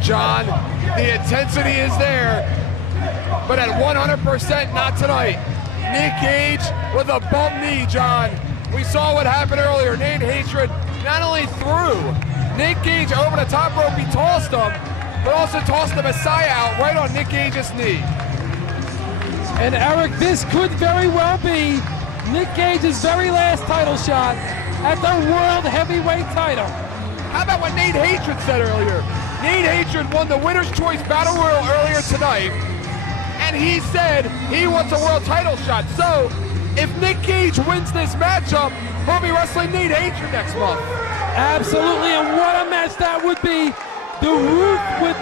John, the intensity is there, but at 100% not tonight. Nick Gage with a bum knee, John. We saw what happened earlier. Nate Hatred not only threw Nick Gage over the top rope, he tossed him, but also tossed the Messiah out right on Nick Gage's knee. And Eric, this could very well be Nick Gage's very last title shot at the World Heavyweight title. How about what Nate Hatred said earlier? Nate Hatred won the Winner's Choice Battle Royal earlier tonight, and he said he wants a world title shot. So, if Nick Gage wins this matchup, he'll be wrestling Nate Hatred next month. Absolutely, and what a match that would be. The roof would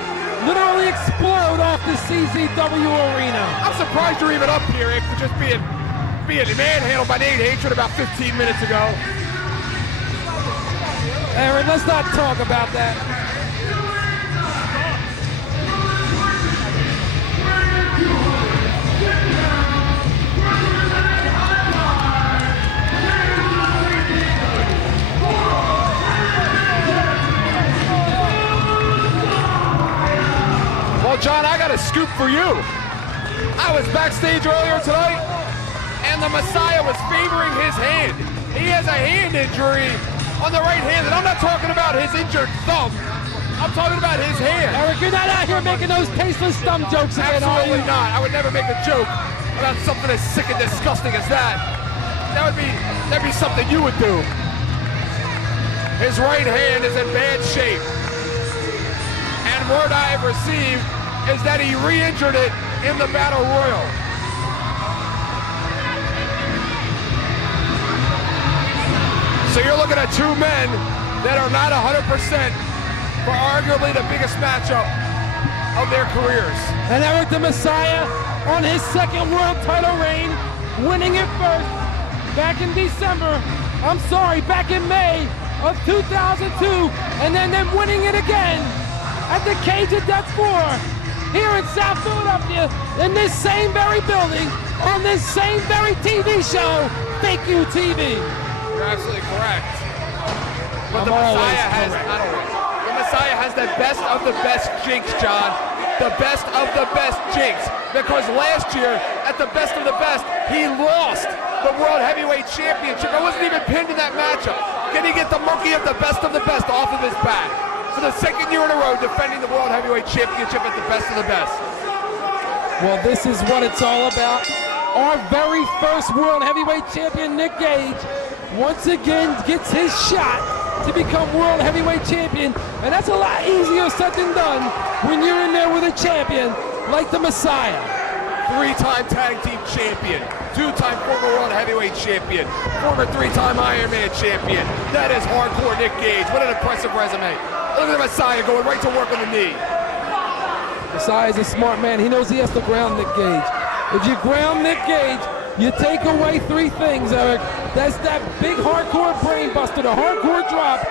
literally explode off the CZW arena. I'm surprised you're even up here after just being manhandled by Nate Hatred about 15 minutes ago. Aaron, let's not talk about that. Well, John, I got a scoop for you. I was backstage earlier tonight, and the Messiah was favoring his hand. He has a hand injury on the right hand, and I'm not talking about his injured thumb. I'm talking about his hand. Eric, you're not out here making those tasteless thumb jokes again, are you? Absolutely not. I would never make a joke about something as sick and disgusting as that. That'd be something you would do. His right hand is in bad shape. And word I have received is that he re-injured it in the Battle Royal. So you're looking at two men that are not 100% for arguably the biggest matchup of their careers. And Eric the Messiah on his second world title reign, winning it first back in May of 2002, and then them winning it again at the Cage of Death 4 here in South Philadelphia, in this same very building, on this same very TV show, Fake You TV. You're absolutely correct. But I'm the Messiah always has, correct. not always, the Messiah has the best of the best jinx, John. The best of the best jinx. Because last year, at the best of the best, he lost the World Heavyweight Championship. I wasn't even pinned in that matchup. Can he get the monkey of the best off of his back? For the second year in a row, defending the World Heavyweight Championship at the best of the best. Well, this is what it's all about. Our very first World Heavyweight Champion, Nick Gage, once again gets his shot to become World Heavyweight Champion, and that's a lot easier said than done when you're in there with a champion like the Messiah. Three-time tag team champion, two-time former World Heavyweight Champion, former three-time Iron Man champion. That is hardcore Nick Gage. What an impressive resume. Look at the Messiah going right to work on the knee. Messiah's a smart man. He knows he has to ground Nick Gage. If you ground Nick Gage, you take away three things, Eric. That's that big hardcore brain buster, the hardcore drop,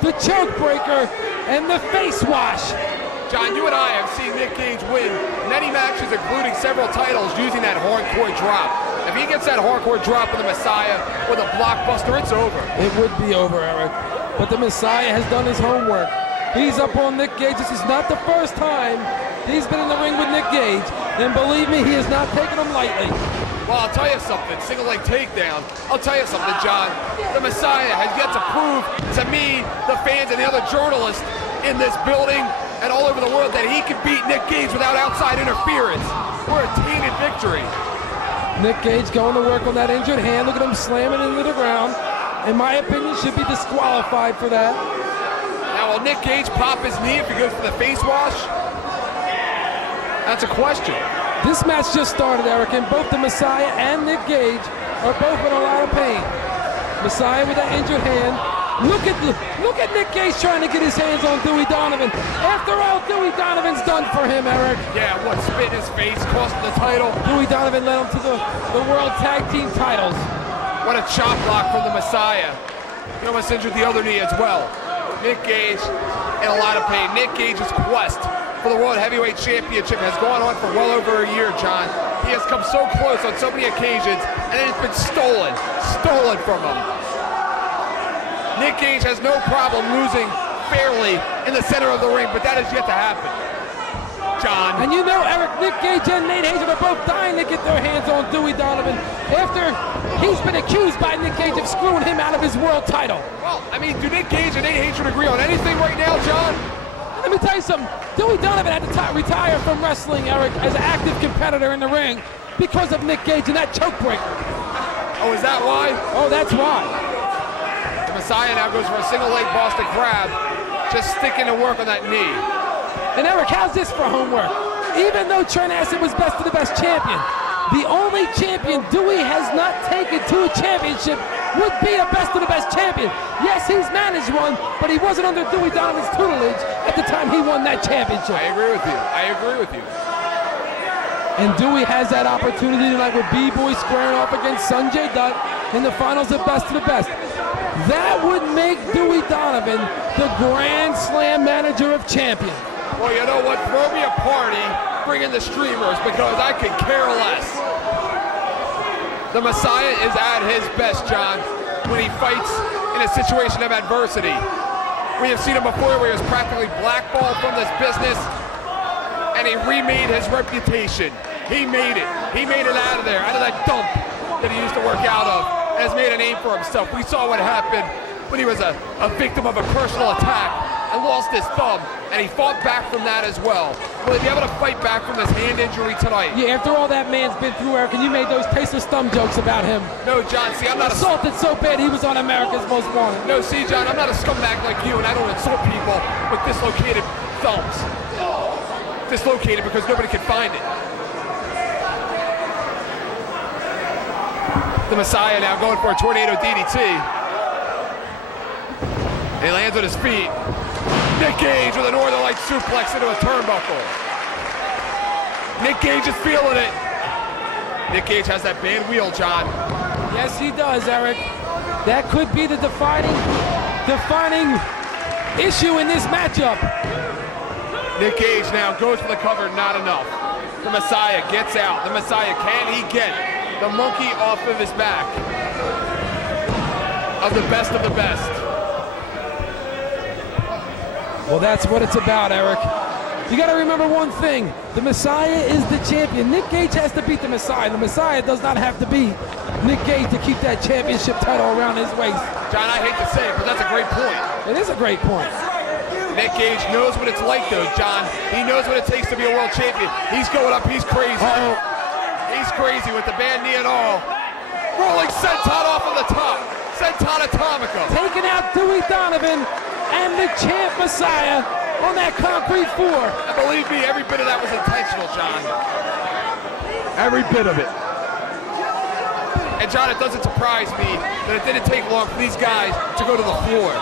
the choke breaker, and the face wash. John, you and I have seen Nick Gage win many matches, including several titles, using that hardcore drop. If he gets that hardcore drop with the Messiah with a blockbuster, it's over. It would be over, Eric. But the Messiah has done his homework. He's up on Nick Gage. This is not the first time he's been in the ring with Nick Gage. And believe me, he has not taken him lightly. Well, I'll tell you something, single leg takedown. I'll tell you something, John. The Messiah has yet to prove to me, the fans, and the other journalists in this building and all over the world that he can beat Nick Gage without outside interference. We're a tainted victory. Nick Gage going to work on that injured hand. Look at him slamming into the ground. In my opinion, should be disqualified for that. Now, will Nick Gage pop his knee if he goes for the face wash? That's a question. This match just started, Eric, and both the Messiah and Nick Gage are both in a lot of pain. Messiah with that injured hand. Look at Nick Gage trying to get his hands on Dewey Donovan. After all, Dewey Donovan's done for him, Eric. Yeah, what, spit in his face, cost him the title. Dewey Donovan led him to the World Tag Team titles. What a chop block from the Messiah. He almost injured the other knee as well. Nick Gage in a lot of pain. Nick Gage's quest for the World Heavyweight Championship has gone on for well over a year, John. He has come so close on so many occasions, and it has been stolen from him. Nick Gage has no problem losing fairly in the center of the ring, but that is yet to happen. John. And you know, Eric, Nick Gage and Nate Hager are both dying to get their hands on Dewey Donovan after he's been accused by Nick Gage of screwing him out of his world title. Well, I mean, do Nick Gage and Nate Hager agree on anything right now, John? Let me tell you something. Dewey Donovan had to retire from wrestling, Eric, as an active competitor in the ring because of Nick Gage and that choke breaker. Oh, is that why? Oh, that's why. The Messiah now goes for a single leg Boston Crab, just sticking to work on that knee. And Eric, how's this for homework? Even though Trent Acid was best of the best champion, the only champion Dewey has not taken to a championship would be a best of the best champion. Yes, he's managed one, but he wasn't under Dewey Donovan's tutelage at the time he won that championship. I agree with you. And Dewey has that opportunity tonight with B-Boy squaring off against Sanjay Dutt in the finals of best of the best. That would make Dewey Donovan the Grand Slam manager of champions. Well, you know what? Throw me a party, bring in the streamers, because I could care less. The Messiah is at his best, John, when he fights in a situation of adversity. We have seen him before where he was practically blackballed from this business, and he remade his reputation. He made it. He made it out of there, out of that dump that he used to work out of, and has made a name for himself. We saw what happened when he was a victim of a personal attack and lost his thumb, and he fought back from that as well. Will he be able to fight back from this hand injury tonight? Yeah, after all that man's been through, Eric, and you made those tasteless thumb jokes about him. No, John, see, I'm not assaulted so bad he was on America's Most Wanted. No, see, John, I'm not a scumbag like you, and I don't insult people with dislocated thumbs. Dislocated because nobody can find it. The Messiah now going for a tornado DDT. And he lands on his feet. Nick Gage with a Northern Light suplex into a turnbuckle. Nick Gage is feeling it. Nick Gage has that bad wheel, John. Yes, he does, Eric. That could be the defining defining issue in this matchup. Nick Gage now goes for the cover, not enough. The Messiah gets out. The Messiah, can he get the monkey off of his back? Of the best of the best. Well, that's what it's about, Eric. You got to remember one thing. The Messiah is the champion. Nick Gage has to beat the Messiah. The Messiah does not have to beat Nick Gage to keep that championship title around his waist. John, I hate to say it, but that's a great point. It is a great point. Nick Gage knows what it's like, though, John. He knows what it takes to be a world champion. He's going up. He's crazy. Uh-oh. He's crazy with the bad knee and all. Rolling senton off of the top. Senton Atomica. Taking out Dewey Donovan and the champ Messiah on that concrete floor. And believe me, every bit of that was intentional, John. Every bit of it. And John, it doesn't surprise me that it didn't take long for these guys to go to the floor.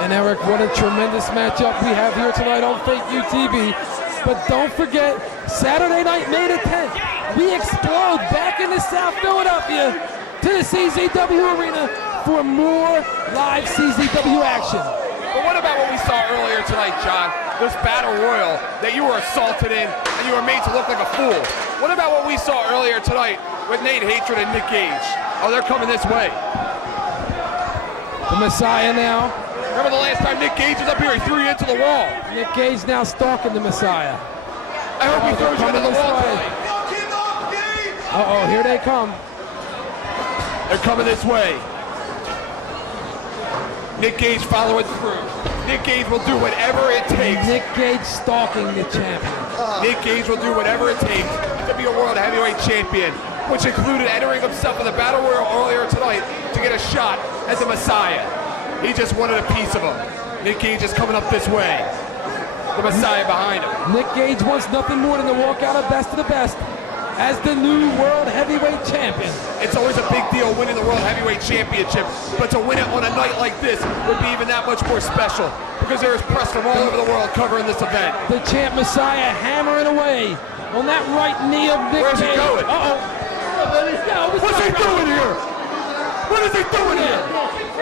And Eric, what a tremendous matchup we have here tonight on Fake UTV. But don't forget, Saturday night, May the 10th, we explode back into South Philadelphia to the CZW Arena for more live CZW action. But what about what we saw earlier tonight, John? This battle royal that you were assaulted in and you were made to look like a fool. What about what we saw earlier tonight with Nate Hatred and Nick Gage? Oh, they're coming this way. The Messiah now. Remember the last time Nick Gage was up here, he threw you into the wall. Nick Gage now stalking the Messiah. I hope he throws you into the wall tonight. Uh-oh, here they come. They're coming this way. Nick Gage following through. Nick Gage will do whatever it takes. Nick Gage stalking the champion. Nick Gage will do whatever it takes to be a world heavyweight champion, which included entering himself in the Battle Royal earlier tonight to get a shot at the Messiah. He just wanted a piece of him. Nick Gage is coming up this way. The Messiah behind him. Nick Gage wants nothing more than to walk out of best of the best as the new world heavyweight champion. It's always a big deal winning the World Heavyweight Championship, but to win it on a night like this would be even that much more special because there is press from all over the world covering this event. The champ Messiah hammering away on that right knee of Nick Gage. Where's he going? Uh-oh. What's he doing here? What is he doing here?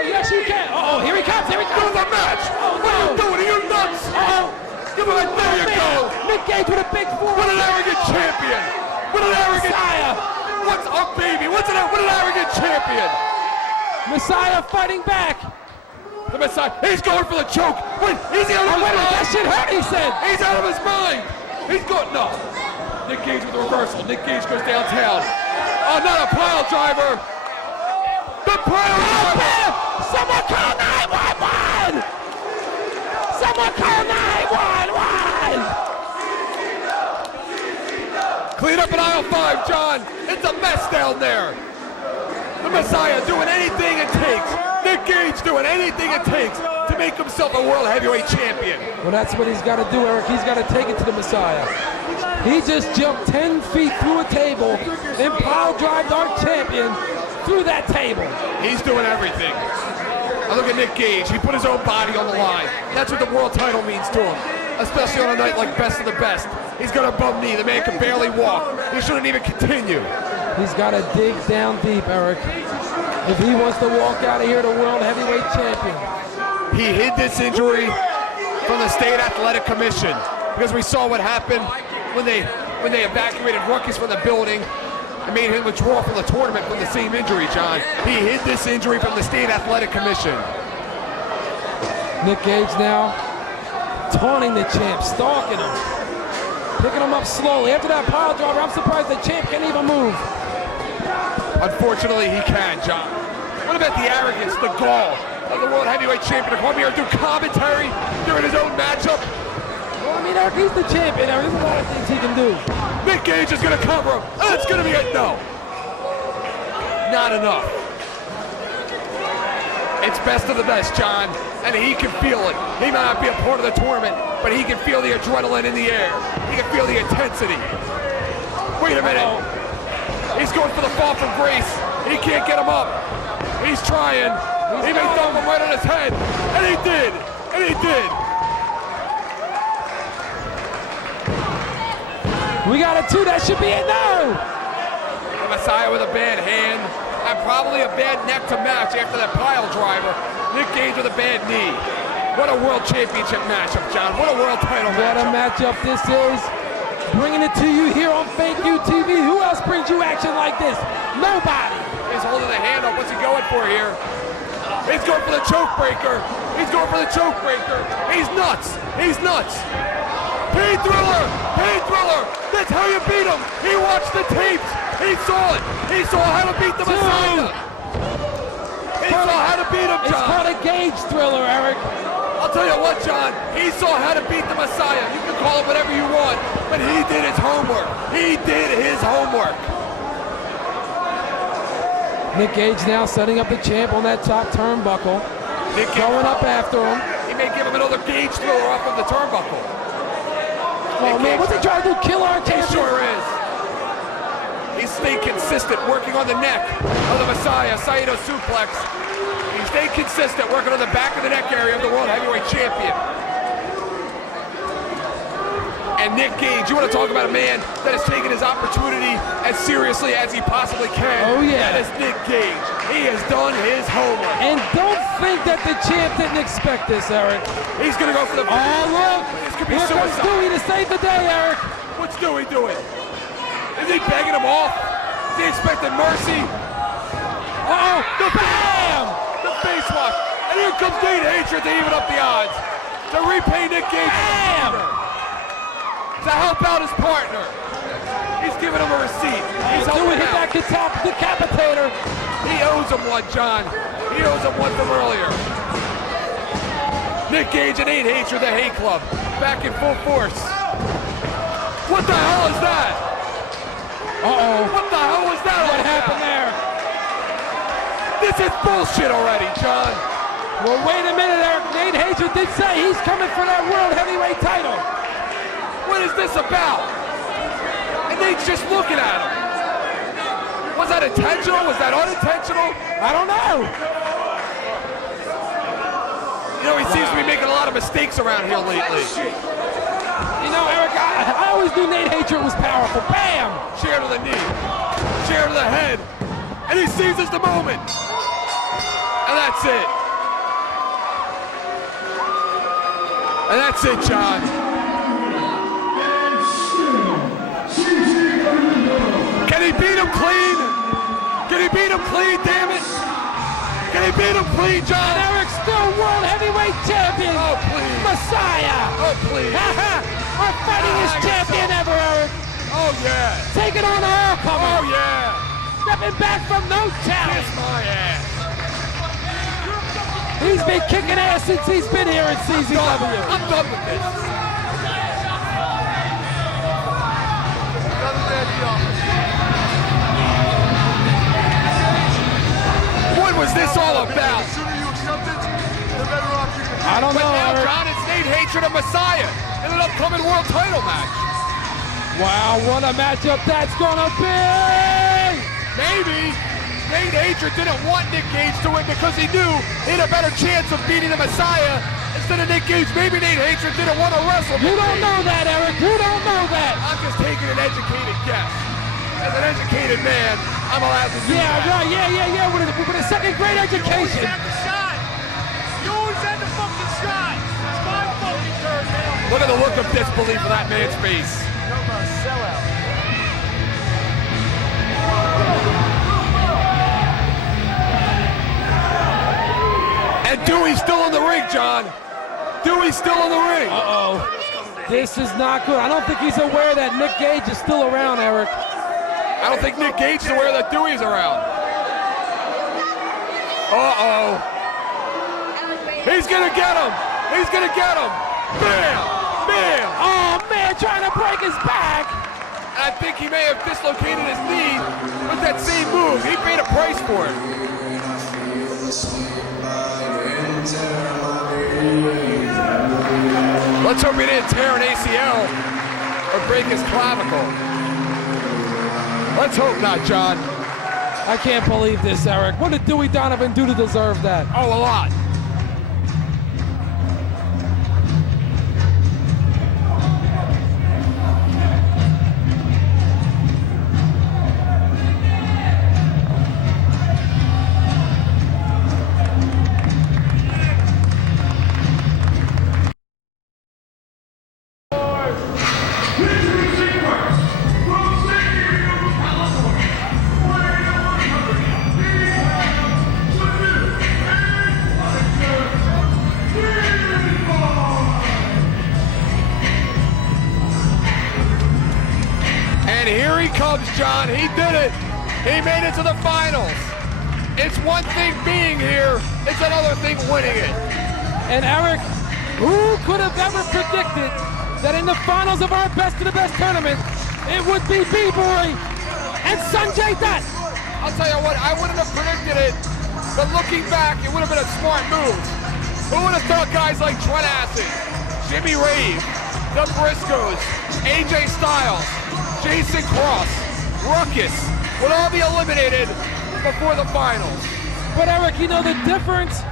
Yes, you can. Uh-oh, here he comes, here he comes. Doing the match. What are you doing? Are you nuts? Uh-oh. Come on, there you go. Nick Gage with a big forearm. What an arrogant champion. What an arrogant Messiah. What's up, baby? What an arrogant champion. Messiah fighting back. The Messiah, he's going for the choke. Wait, is he out of his mind? That shit hurt, he said. He's out of his mind. He's good. No. Nick Gage with the reversal. Nick Gage goes downtown. Oh, not a pile driver. The pile driver. Someone call 911. Someone call 911. Clean up in aisle 5, John. It's a mess down there. The Messiah doing anything it takes. Nick Gage doing anything it takes to make himself a world heavyweight champion. Well, that's what he's got to do, Eric. He's got to take it to the Messiah. He just jumped 10 feet through a table and pile drived our champion through that table. He's doing everything. Now look at Nick Gage. He put his own body on the line. That's what the world title means to him, especially on a night like Best of the Best. He's got a bum knee. The man can barely walk. He shouldn't even continue. He's got to dig down deep, Eric, if he wants to walk out of here the world heavyweight champion. He hid this injury from the State Athletic Commission because we saw what happened when they evacuated Ruckus from the building and made him withdraw from the tournament from the same injury, John. He hid this injury from the State Athletic Commission. Nick Gage now taunting the champ, stalking him, picking him up slowly. After that pile driver, I'm surprised the champ can't even move. Unfortunately, he can, John. What about the arrogance, the gall of the World Heavyweight Champion to come here and do commentary during his own matchup? Well, I mean, Eric, he's the champion. There's a lot of things he can do. Nick Gage is going to cover him. It's going to be a no. Not enough. It's Best of the Best, John, and he can feel it. He might not be a part of the tournament, but he can feel the adrenaline in the air. He can feel the intensity. Wait a minute. He's going for the fall from grace. He can't get him up. He's trying. He may thump him right on his head. And he did. And he did. We got a 2. That should be a no. The Messiah with a bad hand, and probably a bad neck to match after that pile driver. Nick Gage with a bad knee. What a world championship matchup, John. What a world title What a matchup this is. Bringing it to you here on Fake You TV. Who else brings you action like this? Nobody. He's holding the hand up. What's he going for here? He's going for the choke breaker. He's going for the choke breaker. He's nuts. He's nuts. Pain Thriller. Pain Thriller. That's how you beat him. He watched the tapes. He saw it. He saw how to beat the Messiah. He saw how to beat him, John. It's called a Gage Thriller, Eric. I'll tell you what, John. He saw how to beat the Messiah. You can call it whatever you want, but he did his homework. He did his homework. Nick Gage now setting up the champ on that top turnbuckle. Nick going up after him. He may give him another Gage Thriller off of the turnbuckle. Oh man, what's he trying to do? Kill our He champion? sure is. He's stayed consistent, working on the neck of the Messiah, Saito suplex. He stayed consistent, working on the back of the neck area of the World Heavyweight Champion. And Nick Gage, you want to talk about a man that has taken his opportunity as seriously as he possibly can. Oh yeah. That is Nick Gage. He has done his homework. And don't think that the champ didn't expect this, Eric. He's going to go for the... Oh look, This could be here comes suicide. Dewey to save the day, Eric. What's Dewey doing? Is he begging him off? Is he expecting mercy? Uh-oh, bam! The face wash. And here comes Nate Hatred to even up the odds. To repay Nick Gage. Bam! To help out his partner. He's giving him a receipt. He's Dewey helping hit out. that decapitator. He owes him one, John. He owes him one from earlier. Nick Gage and Nate Hatred, the Hate Club, back in full force. What the hell is that? Uh-oh. What the hell was that? What all happened about? there? This is bullshit already, John. Well, wait a minute, Eric. Nate Hatred did say he's coming for that World Heavyweight title. What is this about? And Nate's just looking at him. Was that intentional? Was that unintentional? I don't know. You know, he seems to be making a lot of mistakes around here lately. You know, Eric, I always knew Nate Hatred was powerful. Bam! Chair to the knee. Chair to the head. And he seizes the moment. And that's it. And that's it, John. Can he beat him clean? Can he beat him clean, damn it? Can he beat him clean, John? And Eric's still World Heavyweight Champion. Oh, please. Messiah. Oh, please. Our fightingest champion ever, Eric. Oh, yeah. Taking on the all-comer. Oh, yeah. Stepping back from no challenge. Kiss my ass. He's been kicking ass since he's been here at CZW. I'm done with this. What was this all about? The sooner you accept it, the better off you're gonna be. I don't But know, now, Eric. John, it's Nate Hatred of Messiah in an upcoming world title match. Wow, what a matchup that's gonna be! Maybe Nate Hatred didn't want Nick Gage to win because he knew he had a better chance of beating the Messiah instead of Nick Gage. Maybe Nate Hatred didn't want to wrestle You Nick don't Gage. know that, Eric. You don't know that. I'm just taking an educated guess. As an educated man, I'm allowed to do Yeah, that. right. Yeah. With a second grade education. the shot. You always had the fucking shot. It's my fucking turn, man. Look at the look of disbelief in that man's face. Sellout. And Dewey's still in the ring, John. Dewey's still in the ring. Uh-oh. This is not good. I don't think he's aware that Nick Gage is still around, Eric. I don't think Nick Gage is aware that Dewey's around. Uh-oh. He's gonna get him. He's gonna get him. Bam! Bam! Oh, man, trying to break his back. I think he may have dislocated his knee with that same move. He paid a price for it. Let's hope he didn't tear an ACL or break his clavicle. Let's hope not, John. I can't believe this, Eric. What did Dewey Donovan do to deserve that? Oh, a lot. comes, John. He did it. He made it to the finals. It's one thing being here. It's another thing winning it. And Eric, who could have ever predicted that in the finals of our Best of the Best tournament, it would be B-Boy and Sanjay Dutt? I'll tell you what, I wouldn't have predicted it, but looking back, it would have been a smart move. Who would have thought guys like Trent Acid, Jimmy Rave, the Briscoes, AJ Styles, Jason Cross, Ruckus would all be eliminated before the finals. But Eric, you know the difference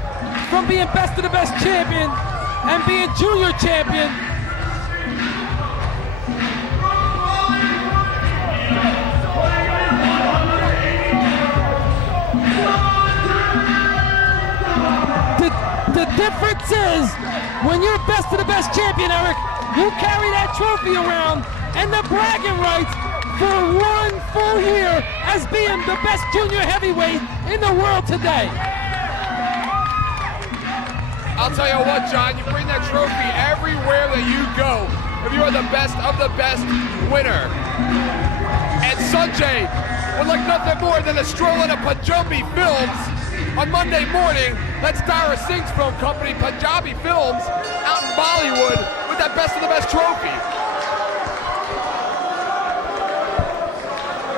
from being Best of the Best champion and being junior champion? The difference is when you're Best of the Best champion, Eric, you carry that trophy around and the bragging rights for one full year as being the best junior heavyweight in the world today. I'll tell you what, John, you bring that trophy everywhere that you go if you are the best of the best winner. And Sanjay would like nothing more than to stroll into Punjabi Films on Monday morning. That's Dara Singh's film company, Punjabi Films, out in Bollywood with that Best of the Best trophy.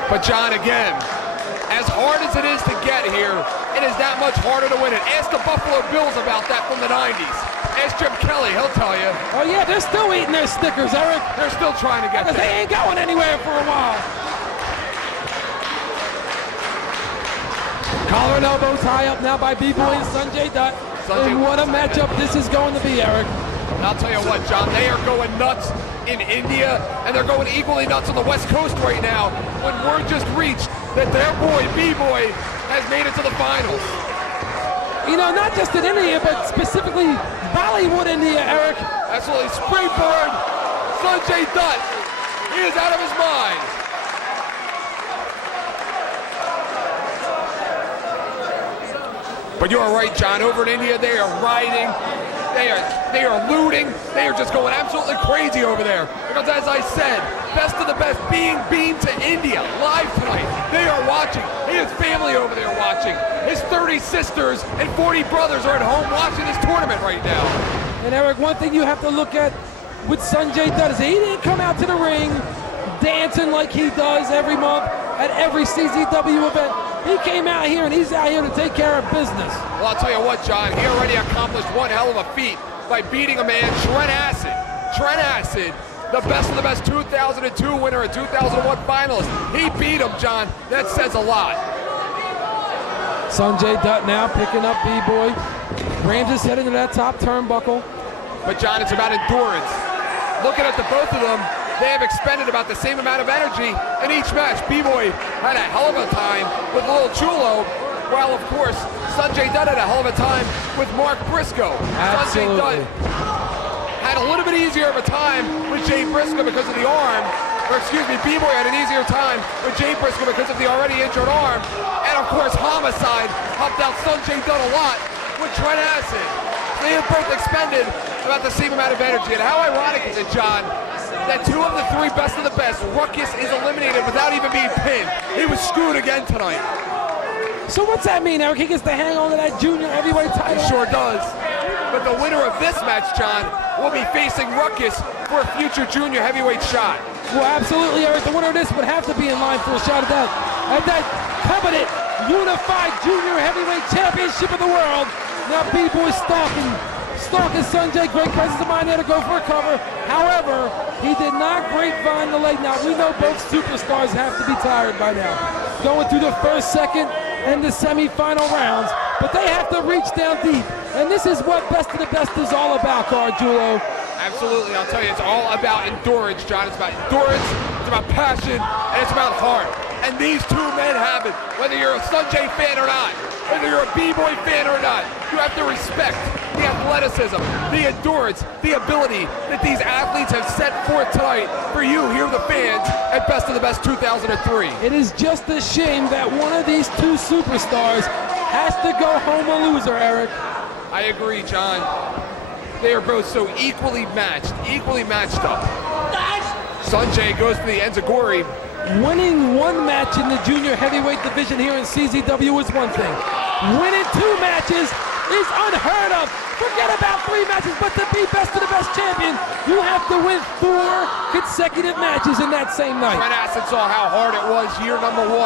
But John, again, as hard as it is to get here, it is that much harder to win it. Ask the Buffalo Bills about that from the 90s. Ask Jim Kelly, he'll tell you. Oh yeah, they're still eating their Snickers, Eric. They're still trying to get because there. They ain't going anywhere for a while. Collar and elbows high up now by B-Boy and Sanjay Dutt. And what a matchup this is going to be, Eric. And I'll tell you what, John, they are going nuts in India, and they're going equally nuts on the West Coast right now when word just reached that their boy, B-Boy, has made it to the finals. You know, not just in India, but specifically Bollywood, India, Eric. Absolutely. Springboard, Sanjay Dutt. He is out of his mind. But you're right, John. Over in India, they are rioting. They are looting. They are just going absolutely crazy over there. Because as I said, Best of the Best being beamed to India live tonight. They are watching. He has family over there watching. His 30 sisters and 40 brothers are at home watching this tournament right now. And Eric, one thing you have to look at with Sanjay Dutt is he didn't come out to the ring dancing like he does every month at every CZW event. He came out here and he's out here to take care of business. Well, I'll tell you what, John, he already accomplished one hell of a feat by beating a man, Trent Acid. Trent Acid, the Best of the Best 2002 winner and 2001 finalist. He beat him, John. That says a lot. Sanjay Dutt now picking up B-Boy. Rams his head into that top turnbuckle. But John, it's about endurance. Looking at the both of them, they have expended about the same amount of energy in each match. B-Boy had a hell of a time with Lil Chulo, while of course Sanjay Dutt had a hell of a time with Mark Briscoe. Absolutely. Sanjay Dutt had a little bit easier of a time with Jay Briscoe because of the arm. Or excuse me, B-Boy had an easier time with Jay Briscoe because of the already injured arm. And of course Homicide helped out Sanjay Dutt a lot with Trent Acid. They have both expended about the same amount of energy. And how ironic is it, John, that two of the three Best of the Best, Ruckus is eliminated without even being pinned. He was screwed again tonight. So what's that mean, Eric? He gets to hang on to that junior heavyweight title? He sure does. But the winner of this match, John, will be facing Ruckus for a future junior heavyweight shot. Well, absolutely, Eric. The winner of this would have to be in line for a shot at that coveted unified junior heavyweight championship of the world. Now B-Boy stalking Sanjay. Great presence of mind there to go for a cover. However, he did not grapevine the leg. Now, we know both superstars have to be tired by now, going through the first, second, and the semi-final rounds, but they have to reach down deep. And this is what Best of the Best is all about, Carjulo. Absolutely, I'll tell you, it's all about endurance, John. It's about endurance, it's about passion, and it's about heart. And these two men have it, whether you're a Sanjay fan or not, whether you're a B-Boy fan or not. You have to respect the athleticism, the endurance, the ability that these athletes have set forth tonight for you here, the fans, at Best of the Best 2003. It is just a shame that one of these two superstars has to go home a loser, Eric. I agree, John. They are both so equally matched up. Sanjay goes for the Enziguri, Winning one match in the junior heavyweight division here in CZW is one thing. Winning 2 matches is unheard of. Forget about 3 matches, but to be best of the best champion, you have to win 4 consecutive matches in that same night. Trent Acid saw how hard it was year number 1.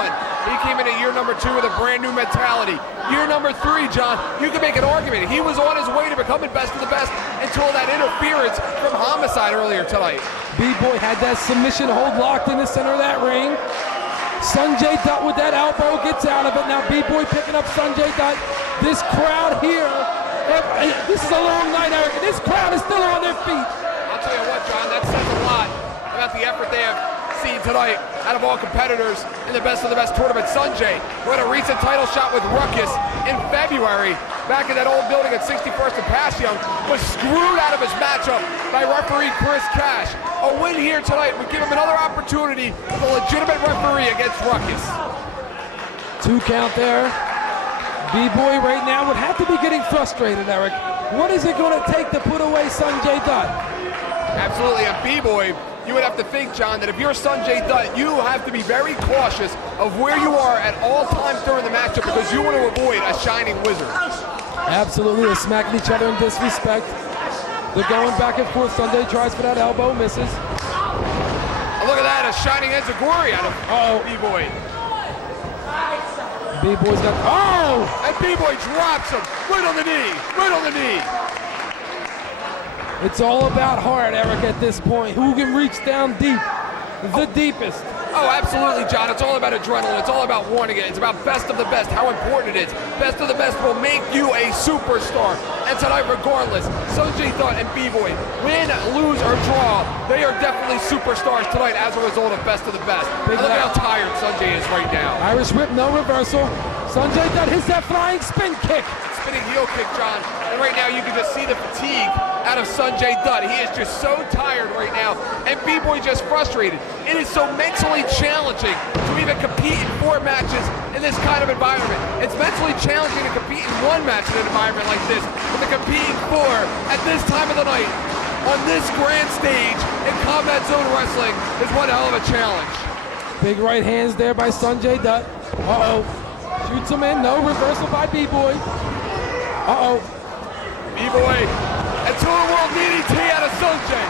He came into year number 2 with a brand new mentality. Year number 3, John, you can make an argument. He was on his way to becoming best of the best until that interference from Homicide earlier tonight. B-Boy had that submission hold locked in the center of that ring. Sanjay Dutt with that elbow gets out of it. Now B-Boy picking up Sanjay Dutt. This crowd here, this is a long night, Eric, and this crowd is still on their feet. I'll tell you what, John, that says a lot about the effort they have seen tonight out of all competitors in the best of the best tournament. Sanjay, who had a recent title shot with Ruckus in February, back in that old building at 61st and Passyunk, was screwed out of his matchup by referee Chris Cash. A win here tonight would give him another opportunity with a legitimate referee against Ruckus. 2 count there. B-Boy right now would have to be getting frustrated, Eric. What is it going to take to put away Sanjay Dutt? Absolutely, a B-Boy, you would have to think, John, that if you're Sanjay Dutt, you have to be very cautious of where you are at all times during the matchup because you want to avoid a shining wizard. Absolutely, they're smacking each other in disrespect. They're going back and forth. Sanjay tries for that elbow, misses. Oh, look at that, a shining enziguri out of B-Boy. B-Boy's got, and B-Boy drops him right on the knee, right on the knee. It's all about heart, Eric, at this point. Who can reach down deep, the deepest? Oh, absolutely, John. It's all about adrenaline. It's all about wanting it. It's about best of the best, how important it is. Best of the best will make you a superstar. And tonight, regardless, Sanjay Dutt and B-Boy, win, lose, or draw, they are definitely superstars tonight as a result of best of the best. And look at how tired Sanjay is right now. Irish whip, no reversal. Sanjay Dutt hits that flying spin kick. Spinning heel kick, John. And right now, you can just see the fatigue out of Sanjay Dutt. He is just so tired right now. And B-Boy just frustrated. It is so mentally challenging to even compete in 4 matches in this kind of environment. It's mentally challenging to compete in 1 match in an environment like this, but to compete in 4 at this time of the night on this grand stage in Combat Zone Wrestling is one hell of a challenge. Big right hands there by Sanjay Dutt. Shoots him in, no reversal by B-Boy. B-Boy, and two-world DDT out of Sanjay.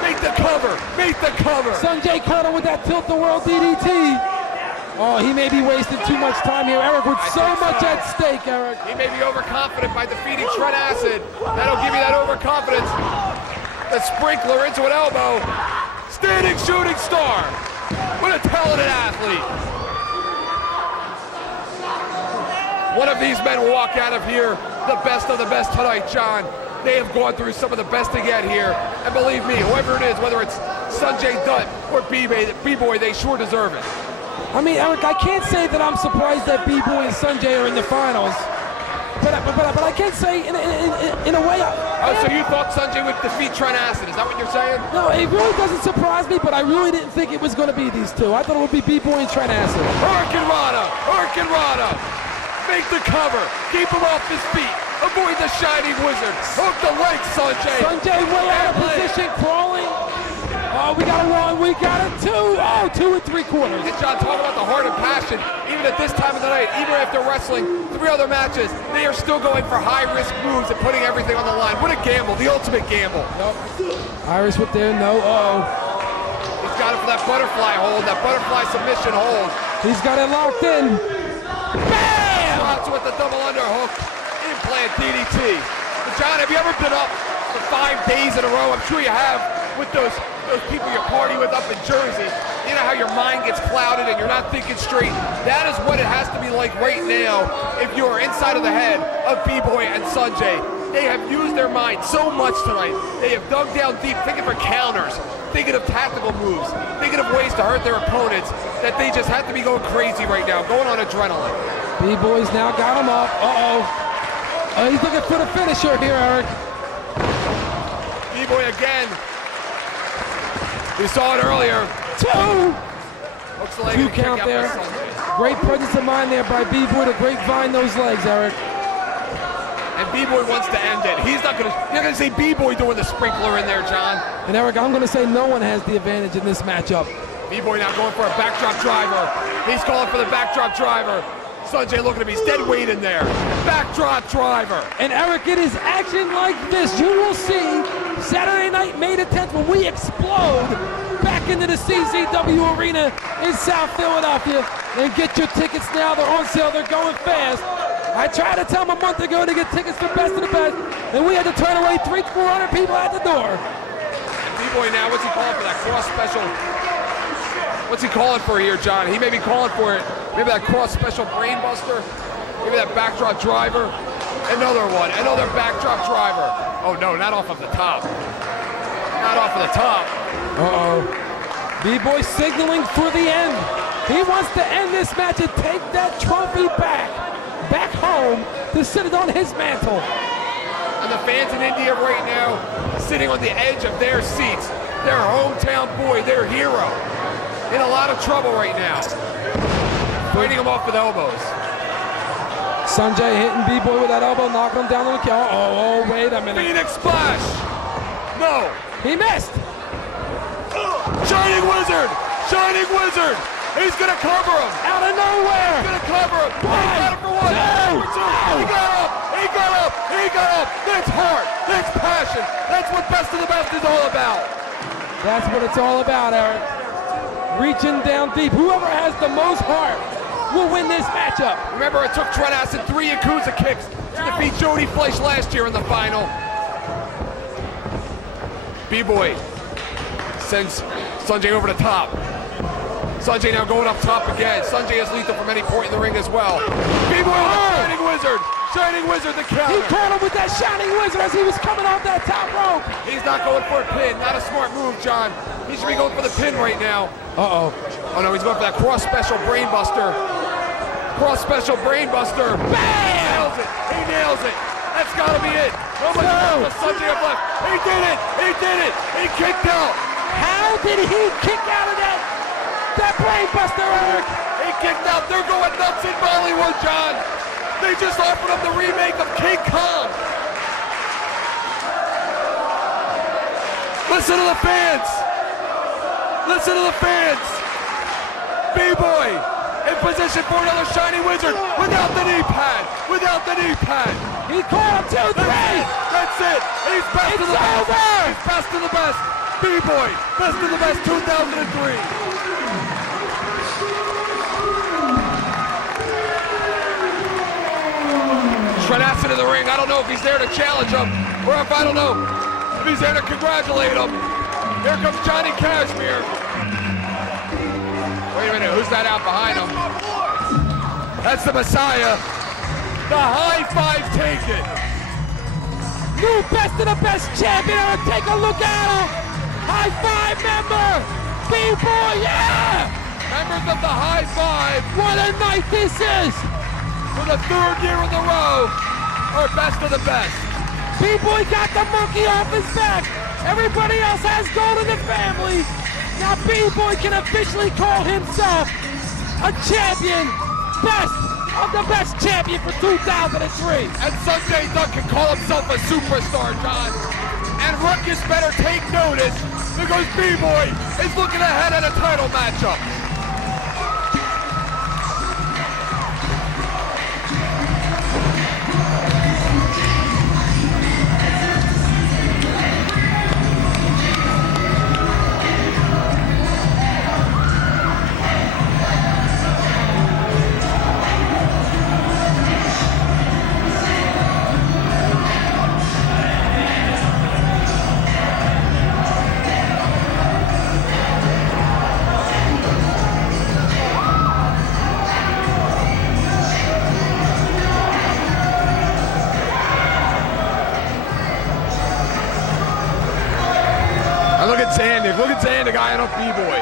Make the cover, make the cover. Sanjay caught him with that tilt-the-world DDT. He may be wasting too much time here, Eric, with so much at stake, Eric. He may be overconfident by defeating Trent Acid. That'll give you that overconfidence. The sprinkler into an elbow. Standing shooting star. What a talented athlete. One of these men will walk out of here the best of the best tonight, John. They have gone through some of the best to get here. And believe me, whoever it is, whether it's Sanjay Dutt or B-Boy, they sure deserve it. I mean, Eric, I can't say that I'm surprised that B-Boy and Sanjay are in the finals. But I can say, in a way... So you thought Sanjay would defeat Trent Acid, is that what you're saying? No, it really doesn't surprise me, but I really didn't think it was going to be these two. I thought it would be B-Boy and Trent Acid. Hurricane make the cover, keep him off his feet, avoid the shining wizard, hook the leg, Sanjay. Sanjay way out of position, crawling. We got a 1, we got a 2. 2 3/4. And John, talk about the heart and passion. Even at this time of the night, even after wrestling 3 other matches, they are still going for high-risk moves and putting everything on the line. What a gamble, the ultimate gamble. Irish whip there, no. He's got it for that butterfly hold, that butterfly submission hold. He's got it locked in. Bam! Shots with the double underhook, implant DDT. But John, have you ever been up for 5 days in a row? I'm sure you have, with those people you party with up in Jersey. You know how your mind gets clouded and you're not thinking straight? That is what it has to be like right now if you are inside of the head of B-Boy and Sanjay. They have used their mind so much tonight. They have dug down deep, thinking for counters, thinking of tactical moves, thinking of ways to hurt their opponents, that they just have to be going crazy right now, going on adrenaline. B-Boy's now got him up. He's looking for the finisher here, Eric. B-Boy again. We saw it earlier. 2. Looks like 2 count there. Great presence of mind there by B-Boy to grapevine those legs, Eric. And B-Boy wants to end it. You're not gonna say B-Boy doing the sprinkler in there, John. And Eric, I'm gonna say no one has the advantage in this matchup. B-Boy now going for a backdrop driver. He's calling for the backdrop driver. Sanjay looking at him, he's dead weight in there. Backdrop driver. And Eric, it is action like this you will see Saturday night, May the 10th, when we explode back into the CZW Arena in South Philadelphia. And get your tickets now, they're on sale, they're going fast. I tried to tell them a month ago to get tickets for Best of the Best, and we had to turn away 300-400 people at the door. B-Boy now, what's he calling for, that cross special? What's he calling for here, John? He may be calling for it. Maybe that cross special brain buster. Maybe that backdrop driver. Another one, another backdrop driver. Oh no, not off of the top. Not off of the top. Uh-oh. B-Boy signaling for the end. He wants to end this match and take that trophy back home to sit it on his mantle. And the fans in India right now sitting on the edge of their seats. Their hometown boy, their hero, in a lot of trouble right now. Fighting him off with elbows. Sanjay hitting B-Boy with that elbow, knocking him down on the kill. Oh, wait a minute. Phoenix Splash. No. He missed. Shining Wizard. Shining Wizard. He's going to cover him. Out of nowhere. He's going to cover him. He got it for one. He got up. He got up. He got up. That's heart. That's passion. That's what Best of the Best is all about. That's what it's all about, Eric. Reaching down deep. Whoever has the most heart will win this matchup. Remember, it took Trent Acid 3 Yakuza kicks to defeat Jody Fleisch last year in the final. B-Boy sends Sanjay over the top. Sanjay now going up top again. Sanjay is lethal from any point in the ring as well. B-Boy with the Shining Wizard. Shining Wizard, the counter. He caught him with that Shining Wizard as he was coming off that top rope. He's not going for a pin. Not a smart move, John. He should be going for the pin right now. Uh-oh. Oh no, he's going for that cross special brain buster. Cross special brain buster. Bam! He nails it. He nails it. That's got to be it. Nobody knows Sanjay up left. He did it. He did it. He kicked out. How did he kick out of that brain buster, Eric? He kicked out. They're going nuts in Bollywood, John. They just offered him the remake of King Kong. Listen to the fans. Listen to the fans. B-Boy in position for another Shiny Wizard without the knee pad. Without the knee pad. He called 2-3. That's it. He's best of the best. He's best of the best. B-Boy, Best of the Best 2003. Trent Acid in the ring. I don't know if he's there to challenge him or if I don't know if he's there to congratulate him. Here comes Johnny Cashmere. Wait a minute, who's that out behind him? That's the Messiah. The high five taken. New Best of the Best champion. Take a look at him. High five member. B-Boy, yeah. Members of the high five. What a night this is. For the third year in a row, our Best of the Best. B-Boy got the monkey off his back. Everybody else has gold in the family. Now B-Boy can officially call himself a champion. Best of the Best champion for 2003. And Sanjay Dutt can call himself a superstar, John. And Ruckus better take notice because B-Boy is looking ahead at a title matchup. Look at Zandig eyeing up B-Boy.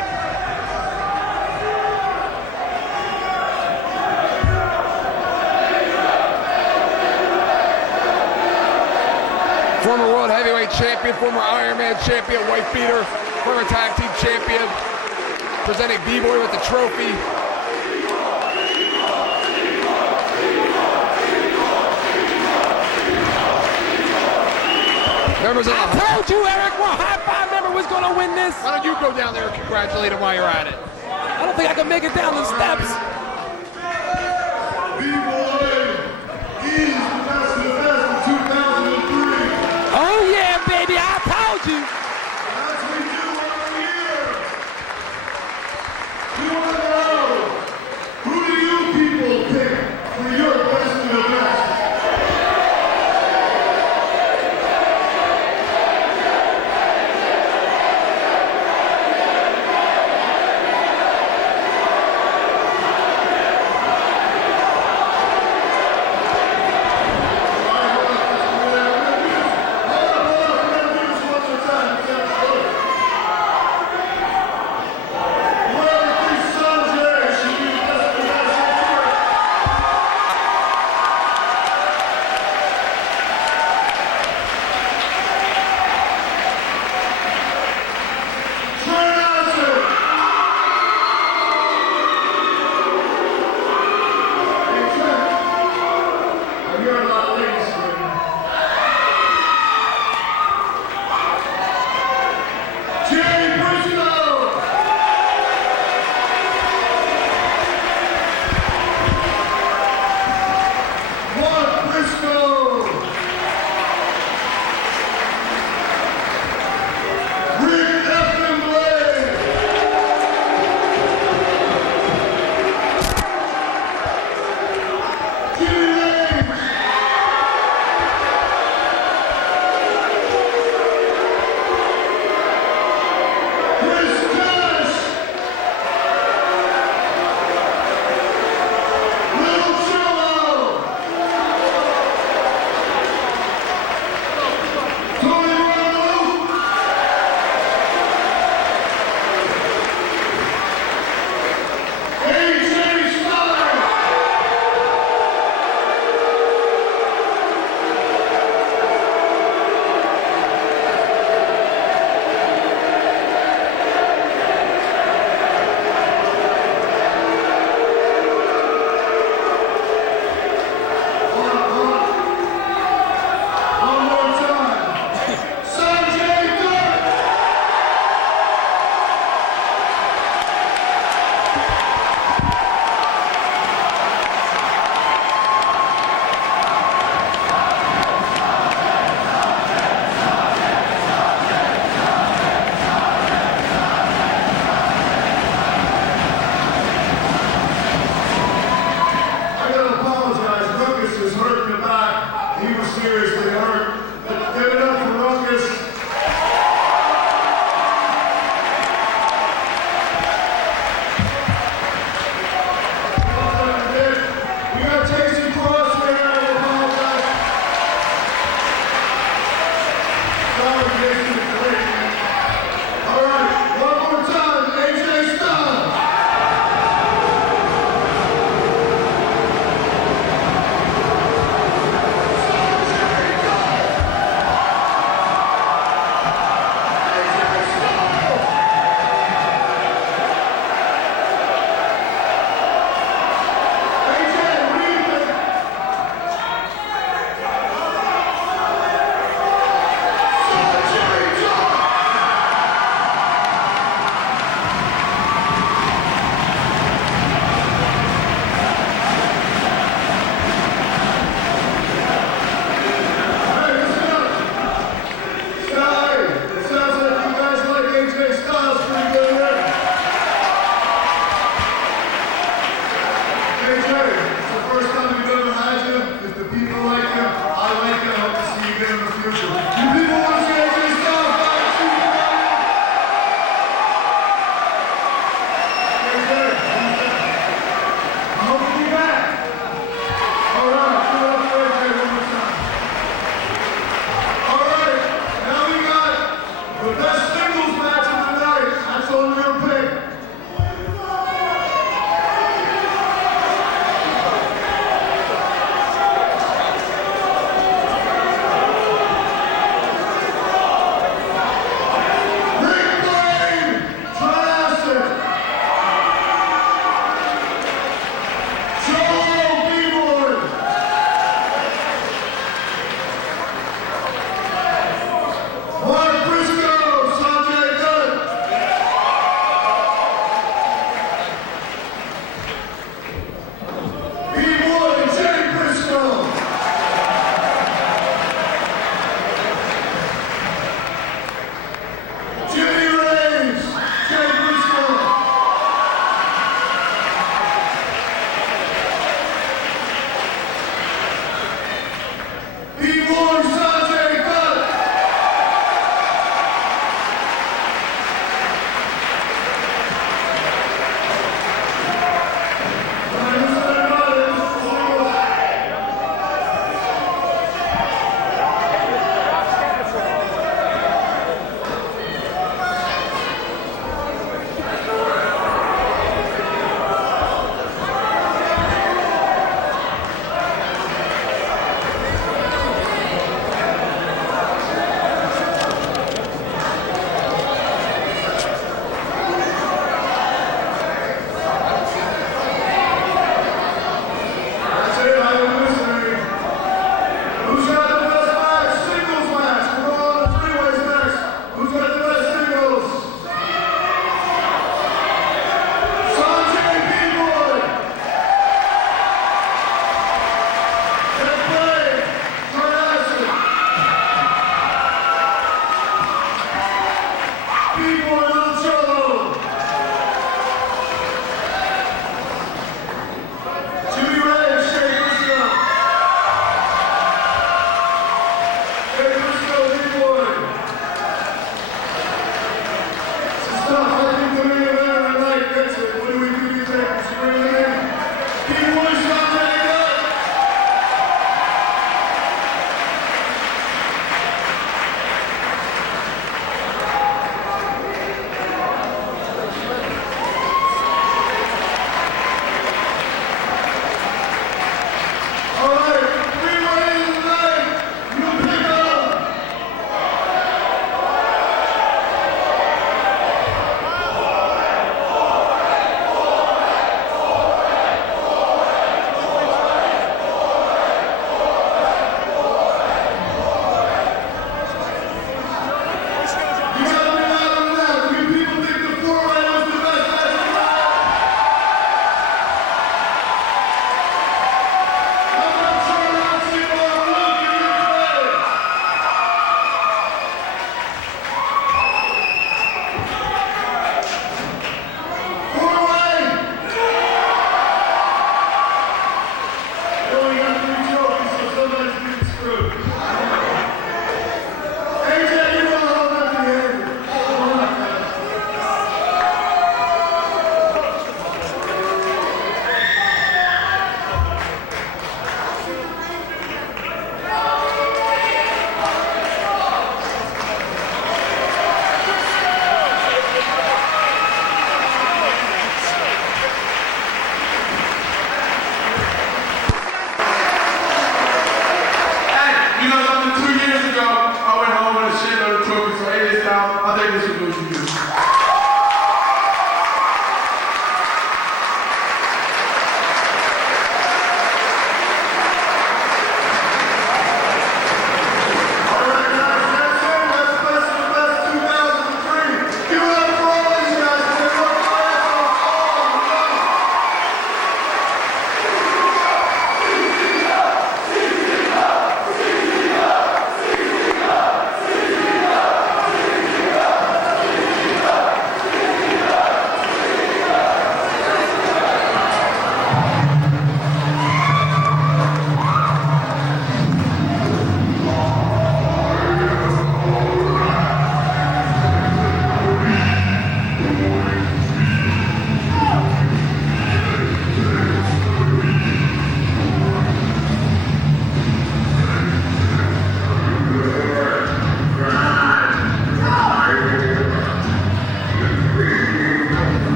Former World Heavyweight Champion, former Iron Man Champion, White Beater, former Tag Team Champion, presenting B-Boy with the trophy. Members of the I told you, Eric, we're high five members Whoever was going to win this. Why don't you go down there and congratulate him while you're at it? I don't think I can make it down the steps.